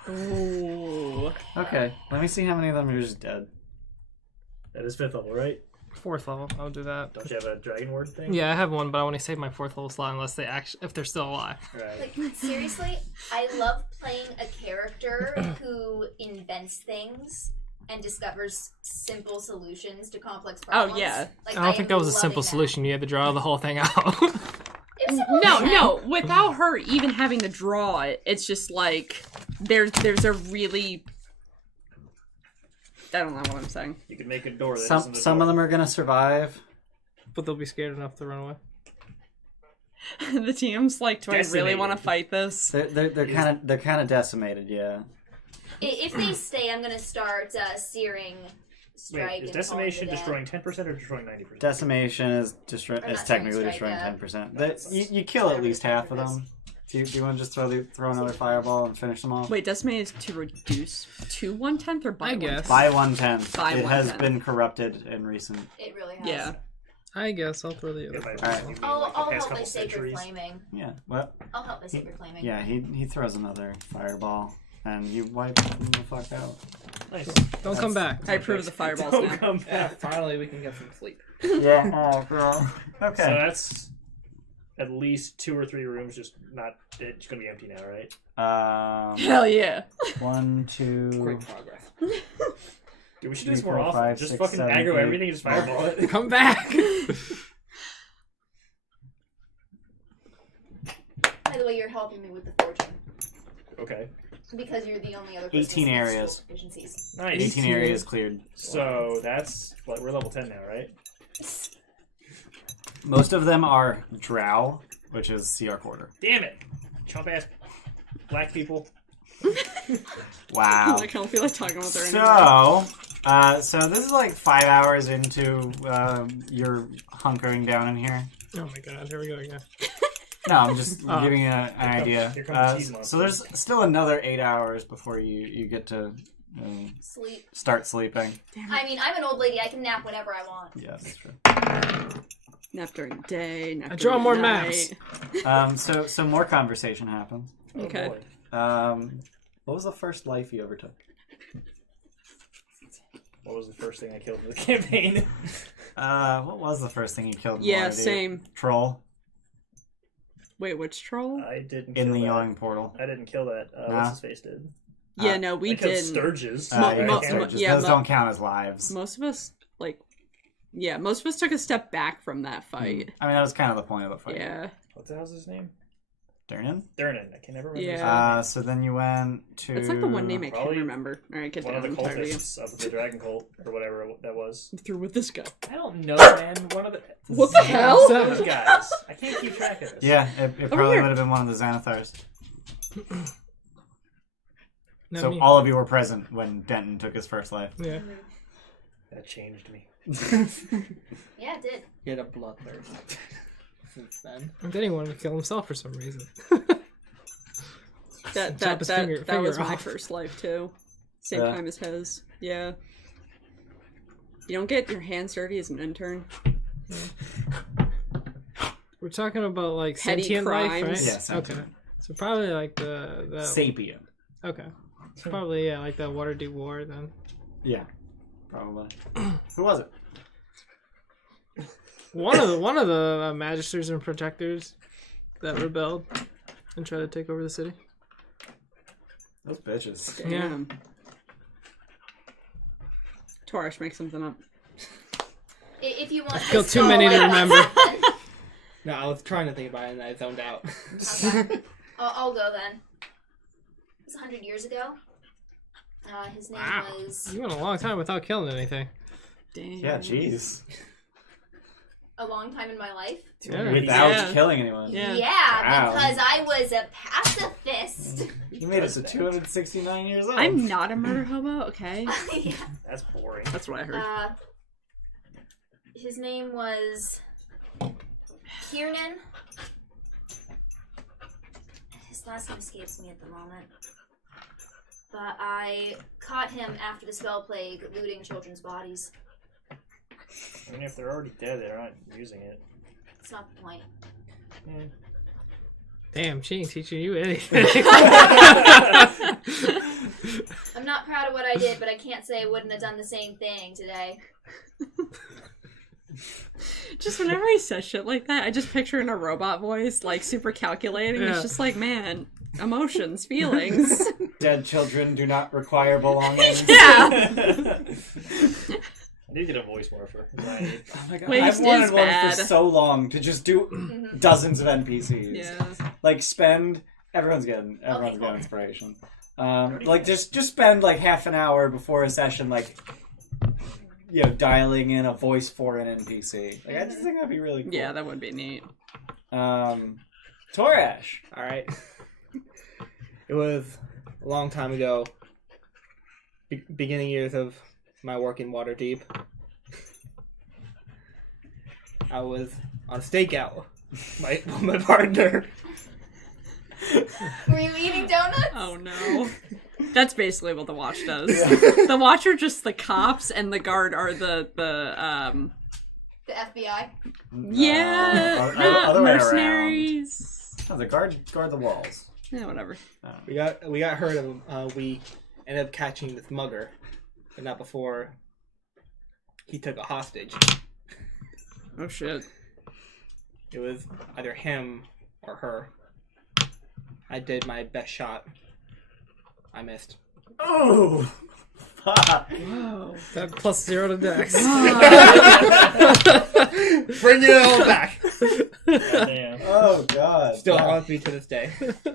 Ooh. Okay, let me see how many of them are just dead. That is 5th level, right? 4th level, I'll do that. Don't you have a dragon ward thing? Yeah, I have one, but I want to save my 4th level slot unless they if they're still alive. Right. Like, seriously, I love playing a character who invents things and discovers simple solutions to complex problems. Oh, yeah. Like, I don't think that was a am simple loving solution. You had to draw the whole thing out. It was simple No, as heck. no. Without her even having to draw it, it's just like there's a really. I don't know what I'm saying. You can make a door that Some of them are gonna survive. But they'll be scared enough to run away. The team's like, do I really Decimated. want to fight this? They're kind of decimated. Yeah. If they stay, I'm gonna start searing strike. Wait, is and decimation calling the dead. destroying 10% or destroying 90%? Decimation is Or is not technically strike, destroying 10%. You kill at least half of them. Do you want to just throw another fireball and finish them off? Wait, decimate is to reduce to 1/10 or by I guess. 1/10? By 1/10. By It has 1/10. been corrupted in recent. It really has. Yeah. I guess I'll throw the other. If I- Alright. you mean, I'll like, the help past by couple sacred centuries? flaming. Yeah. What? I'll help by sacred flaming. Yeah. He throws another fireball, and you wipe them the fuck out. Nice. Don't come back. I approve the fireballs Don't now. come Yeah, back. finally we can get some sleep. Yeah. Oh, girl. So Okay. that's at least 2 or 3 rooms just not. It's gonna be empty now, right? Hell yeah. 1, 2. Great progress. Dude, we should do this 3, more 4, often. 5, Just 6, fucking 7, aggro 8. everything and just fireball it. Come back. By the way, you're helping me with the fortune Okay. because you're the only other person 18 with areas. spiritual proficiencies. Nice. 18 areas cleared. So that's what we're level 10 now, right? Most of them are Drow, which is CR quarter. Damn it! Chump ass black people. Wow. I don't feel like talking about her anymore. So this is like 5 hours into your hunkering down in here. Oh my god, here we go again. No, I'm just Oh. giving you an idea. here comes the cheese So monster. there's still another 8 hours before you get to Sleep. start sleeping. I mean, I'm an old lady. I can nap whenever I want. Yeah, that's true. Nap during the day. Nap I draw during more the maps. night. So more conversation happens. Okay. Oh, boy. What was the first life you ever took? What was the first thing I killed in the campaign? What was the first thing you killed? in Yeah, Waterdeep? same. Troll Wait, which troll? I didn't in kill the that. yawning portal. I didn't kill that. Nah. What's his face did? Yeah, no, we I killed didn't. Sturges. Mo- Yeah, mo- Sturges. yeah, Those mo- don't count as lives. Most of us, most of us took a step back from that fight. I mean, that was kind of the point of the fight. Yeah. What the hell's his name? Durnan? Durnan. I can never remember his name. Yeah. So then you went to. It's like the one name I can't Probably remember. Alright, get One down. of the I'm tired of you. cultists of the dragon cult, or whatever that was. I'm through with this guy. I don't know, man. One of the... What the hell? Those guys. I can't keep track of this. Yeah, it probably here. would have been one of the Xanathars. Not So me. all of you were present when Denton took his first life. Yeah. That changed me. Yeah, it did. He had a bloodthirst. Since then. And then he wanted to kill himself for some reason. That Chop his finger was my off. first life too. Same Yeah. time as his. Yeah. You don't get your hands dirty as an intern. We're talking about like Petty sentient life, right? crimes. Yeah, sentient. Okay. So probably like the Sapien. Okay. So probably like the Waterdeep War then. Yeah, probably. Who was it? One of the magisters and protectors that rebelled and tried to take over the city. Those bitches. Damn. Torish, make something up. If you want, Still to too many to remember. No, I was trying to think about it and I zoned out. Okay. I'll go then. It was 100 years ago. His name was You went a long time without killing anything. Damn. Yeah, jeez. a long time in my life. Yeah. Without Yeah. killing anyone. Yeah. Wow. Because I was a pacifist. You made it to 269 years old. I'm not a murder hobo, okay? Yeah. That's boring. That's what I heard. His name was Kiernan. His last name escapes me at the moment. But I caught him after the spell plague, looting children's bodies. I mean, if they're already dead, they're not using it. That's not the point. Yeah. Damn, she ain't teaching you anything. I'm not proud of what I did, but I can't say I wouldn't have done the same thing today. Just whenever he says shit like that, I just picture in a robot voice, like super calculating. Yeah. It's just like, man, emotions, feelings. Dead children do not require belongings. Yeah. I need to get a voice morpher. That's what I need. Oh my god. Waste I've wanted is one bad. for so long to just do dozens of NPCs. Yeah. Like spend everyone's getting cool. inspiration. Like just spend like half an hour before a session, like dialing in a voice for an NPC. Like I just think that'd be really cool. Yeah, that would be neat. Torash. Alright. It was a long time ago. Beginning years of my work in Waterdeep. I was on a stakeout. My partner. Were you eating donuts? Oh no. That's basically what the watch does. Yeah. The watch are just the cops and the guard are the The FBI. yeah, Other way around. mercenaries. Oh, the guard the walls. Yeah, whatever. We got heard of we ended up catching this mugger, but not before he took a hostage. Oh shit. It was either him or her. I did my best shot. I missed. Oh, fuck. Whoa. That plus 0 to dex. Bring it all back. Goddamn. Oh god. Still haunts me to this day.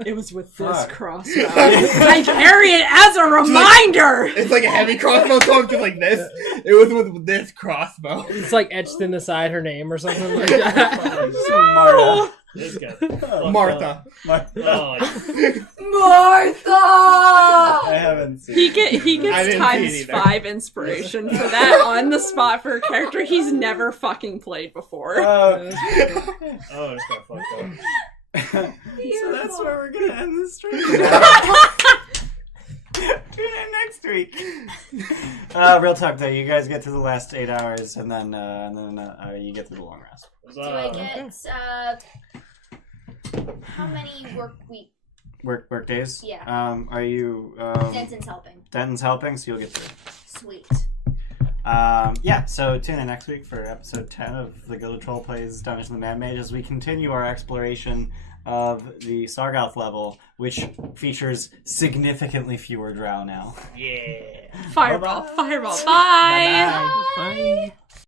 It was with this Fuck. crossbow. I carry it as a reminder. It's like a heavy crossbow, so I'm just like this. It was with this crossbow. It's like etched in the side her name or something like that. Marta. This guy. Martha. Oh, Martha! I haven't seen. He I gets didn't see it times either. 5 inspiration for that on the spot for a character he's never fucking played before. oh, it's got fucked up. So that's where we're gonna end the stream. Tune in next week. Real talk though, you guys get to the last 8 hours, and then you get to the long rest. Do I get, how many Work days. Yeah. Are you? Denton's helping. Denton's helping, so you'll get through. Sweet. Yeah, so tune in next week for episode 10 of the Gilded Troll Plays Dungeons and Mad Mage as we continue our exploration of the Sargauth level, which features significantly fewer Drow now. Yeah. Fireball, fireball, bye!